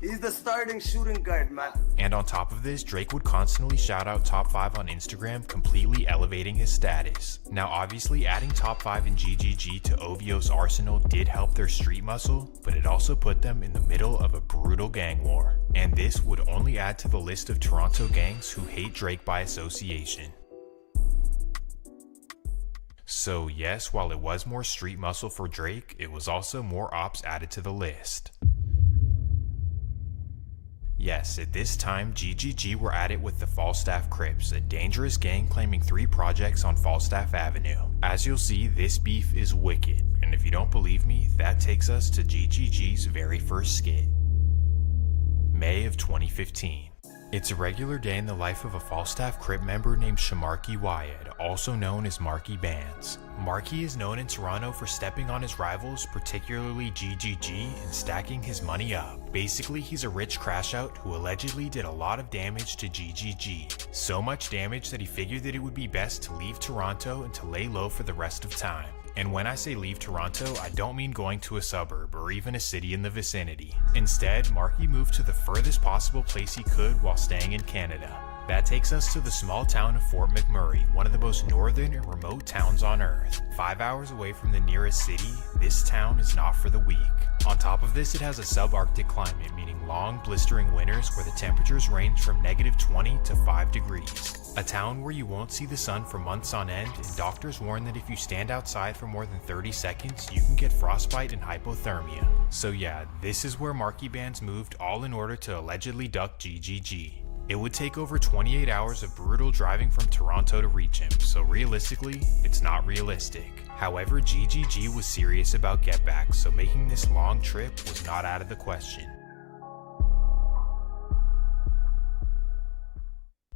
He's the starting shooting guard, man. And on top of this, Drake would constantly shout out Top 5 on Instagram, completely elevating his status. Now obviously, adding Top 5 and GGG to OVO's arsenal did help their street muscle, but it also put them in the middle of a brutal gang war. And this would only add to the list of Toronto gangs who hate Drake by association. So yes, while it was more street muscle for Drake, it was also more ops added to the list. Yes, at this time, GGG were at it with the Falstaff Crips, a dangerous gang claiming 3 projects on Falstaff Avenue. As you'll see, this beef is wicked, and if you don't believe me, that takes us to GGG's very first skit. May of 2015. It's a regular day in the life of a Falstaff Crip member named Shamarky Wyatt, also known as Marky Bands. Marquis is known in Toronto for stepping on his rivals, particularly GGG, and stacking his money up. Basically, he's a rich crash out who allegedly did a lot of damage to GGG. So much damage that he figured that it would be best to leave Toronto and to lay low for the rest of time. And when I say leave Toronto, I don't mean going to a suburb or even a city in the vicinity. Instead, Marquis moved to the furthest possible place he could while staying in Canada. That takes us to the small town of Fort McMurray, one of the most northern and remote towns on Earth. 5 hours away from the nearest city, this town is not for the weak. On top of this, it has a subarctic climate, meaning long, blistering winters where the temperatures range from -20 to 5 degrees. A town where you won't see the sun for months on end, and doctors warn that if you stand outside for more than 30 seconds, you can get frostbite and hypothermia. So yeah, this is where Marquis bands moved, all in order to allegedly duck GGG. It would take over 28 hours of brutal driving from Toronto to reach him, so realistically, it's not realistic. However, GGG was serious about Get Back, so making this long trip was not out of the question.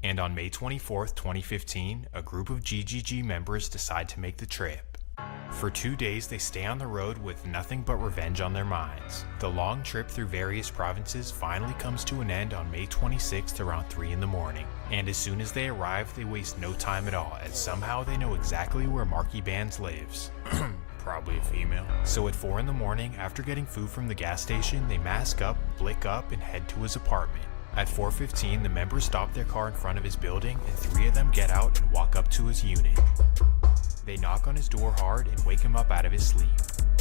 And on May 24th, 2015, a group of GGG members decide to make the trip. For 2 days, they stay on the road with nothing but revenge on their minds. The long trip through various provinces finally comes to an end on May 26th around 3 in the morning. And as soon as they arrive, they waste no time at all, as somehow they know exactly where Marquis Bands lives. Probably a female. So at 4 in the morning, after getting food from the gas station, they mask up, blick up, and head to his apartment. At 4:15, the members stop their car in front of his building, and 3 of them get out and walk up to his unit. They knock on his door hard and wake him up out of his sleep.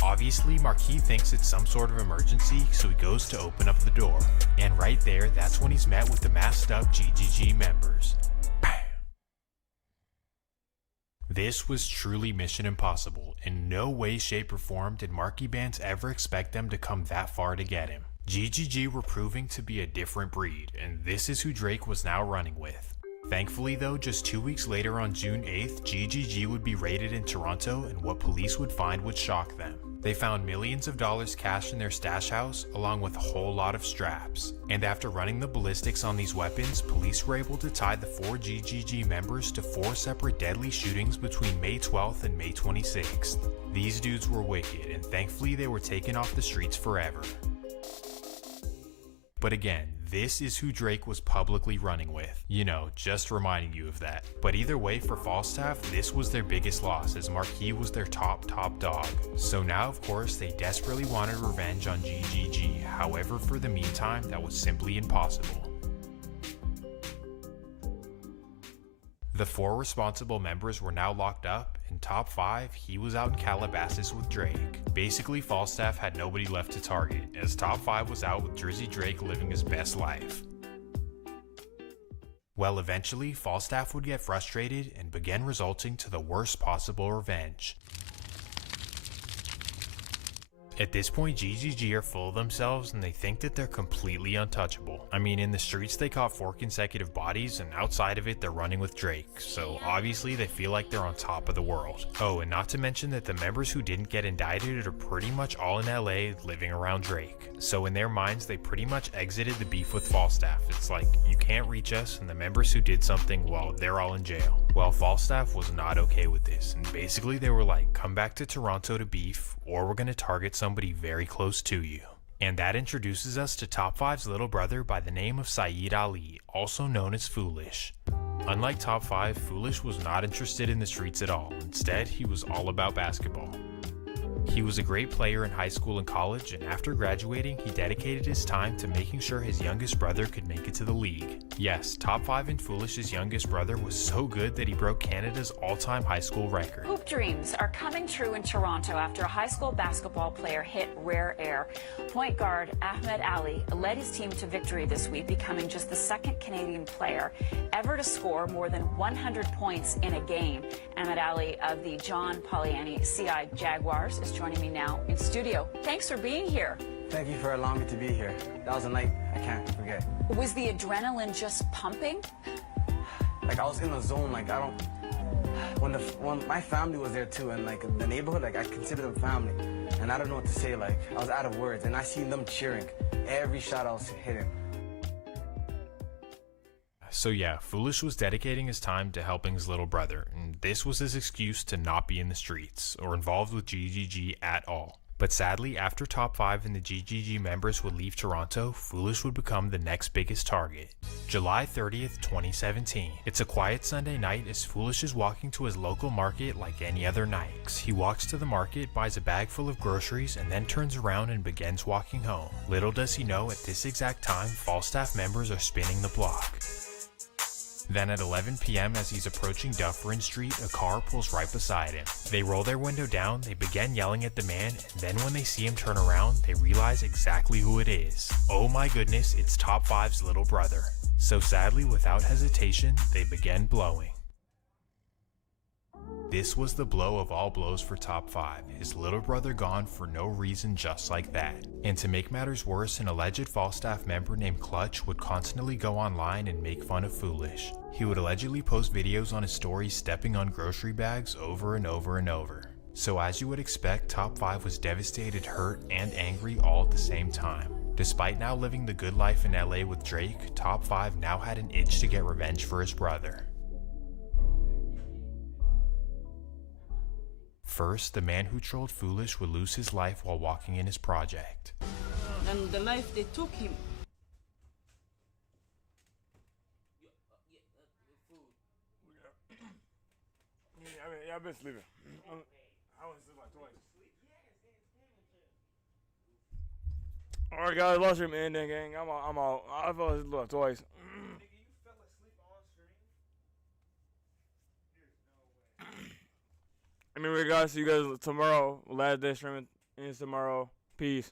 Obviously, Marquis thinks it's some sort of emergency, so he goes to open up the door. And right there, that's when he's met with the masked up GGG members. Bam! This was truly Mission Impossible. In no way, shape, or form did Marquis Bands ever expect them to come that far to get him. GGG were proving to be a different breed, and this is who Drake was now running with. Thankfully though, just 2 weeks later on June 8th, GGG would be raided in Toronto, and what police would find would shock them. They found millions of dollars cash in their stash house, along with a whole lot of straps. And after running the ballistics on these weapons, police were able to tie the 4 GGG members to 4 separate deadly shootings between May 12th and May 26th. These dudes were wicked, and thankfully they were taken off the streets forever. But again, this is who Drake was publicly running with. You know, just reminding you of that. But either way, for Falstaff, this was their biggest loss, as Marquis was their top dog. So now, of course, they desperately wanted revenge on GGG. However, for the meantime, that was simply impossible. The 4 responsible members were now locked up, and Top 5, he was out in Calabasas with Drake. Basically, Falstaff had nobody left to target, as Top 5 was out with Drizzy Drake living his best life. Well, eventually, Falstaff would get frustrated and begin resulting to the worst possible revenge. At this point, GGG are full of themselves and they think that they're completely untouchable. I mean, in the streets they caught 4 consecutive bodies, and outside of it they're running with Drake, so obviously they feel like they're on top of the world. Oh, and not to mention that the members who didn't get indicted are pretty much all in LA living around Drake. So in their minds, they pretty much exited the beef with Falstaff. It's like, you can't reach us, and the members who did something, well, they're all in jail. Well, Falstaff was not okay with this, and basically they were like, come back to Toronto to beef, or we're gonna target somebody very close to you. And that introduces us to Top 5's little brother by the name of Saeed Ali, also known as Foolish. Unlike Top 5, Foolish was not interested in the streets at all. Instead, he was all about basketball. He was a great player in high school and college, and after graduating, he dedicated his time to making sure his youngest brother could make it to the league. Yes, Top 5 and Foolish's youngest brother was so good that he broke Canada's all-time high school record. Hoop dreams are coming true in Toronto after a high school basketball player hit rare air. Point guard Ahmed Ali led his team to victory this week, becoming just the 2nd Canadian player ever to score more than 100 points in a game. Ahmed Ali of the John Poliani CI Jaguars is joining me now in studio. Thanks for being here. Thank you for allowing me to be here. That was a night I can't forget. Was the adrenaline just pumping? Like, I was in the zone. Like, I don't... When my family was there too, and like the neighborhood, like I consider them family, and I don't know what to say. Like, I was out of words, and I seen them cheering every shot I was hitting. So yeah, Foolish was dedicating his time to helping his little brother, and this was his excuse to not be in the streets or involved with GGG at all. But sadly, after Top 5 and the GGG members would leave Toronto, Foolish would become the next biggest target. July 30th, 2017. It's a quiet Sunday night as Foolish is walking to his local market like any other night. He walks to the market, buys a bag full of groceries, and then turns around and begins walking home. Little does he know, at this exact time, Falstaff members are spinning the block. Then at 11 p.m. as he's approaching Dufferin Street, a car pulls right beside him. They roll their window down, they begin yelling at the man, and then when they see him turn around, they realize exactly who it is. Oh my goodness, it's Top 5's little brother. So sadly, without hesitation, they begin blowing. This was the blow of all blows for Top 5, his little brother gone for no reason just like that. And to make matters worse, an alleged Falstaff member named Clutch would constantly go online and make fun of Foolish. He would allegedly post videos on his stories stepping on grocery bags over and over and over. So as you would expect, Top 5 was devastated, hurt, and angry all at the same time. Despite now living the good life in LA with Drake, Top 5 now had an itch to get revenge for his brother. First, the man who trolled Foolish would lose his life while walking in his project. And the life they took him. I've been sleeping. I was sleeping like twice. Alright guys, watch him in there, gang. I'm out. I fell asleep like twice. Anyway guys, see you guys tomorrow. Last day streaming is tomorrow. Peace.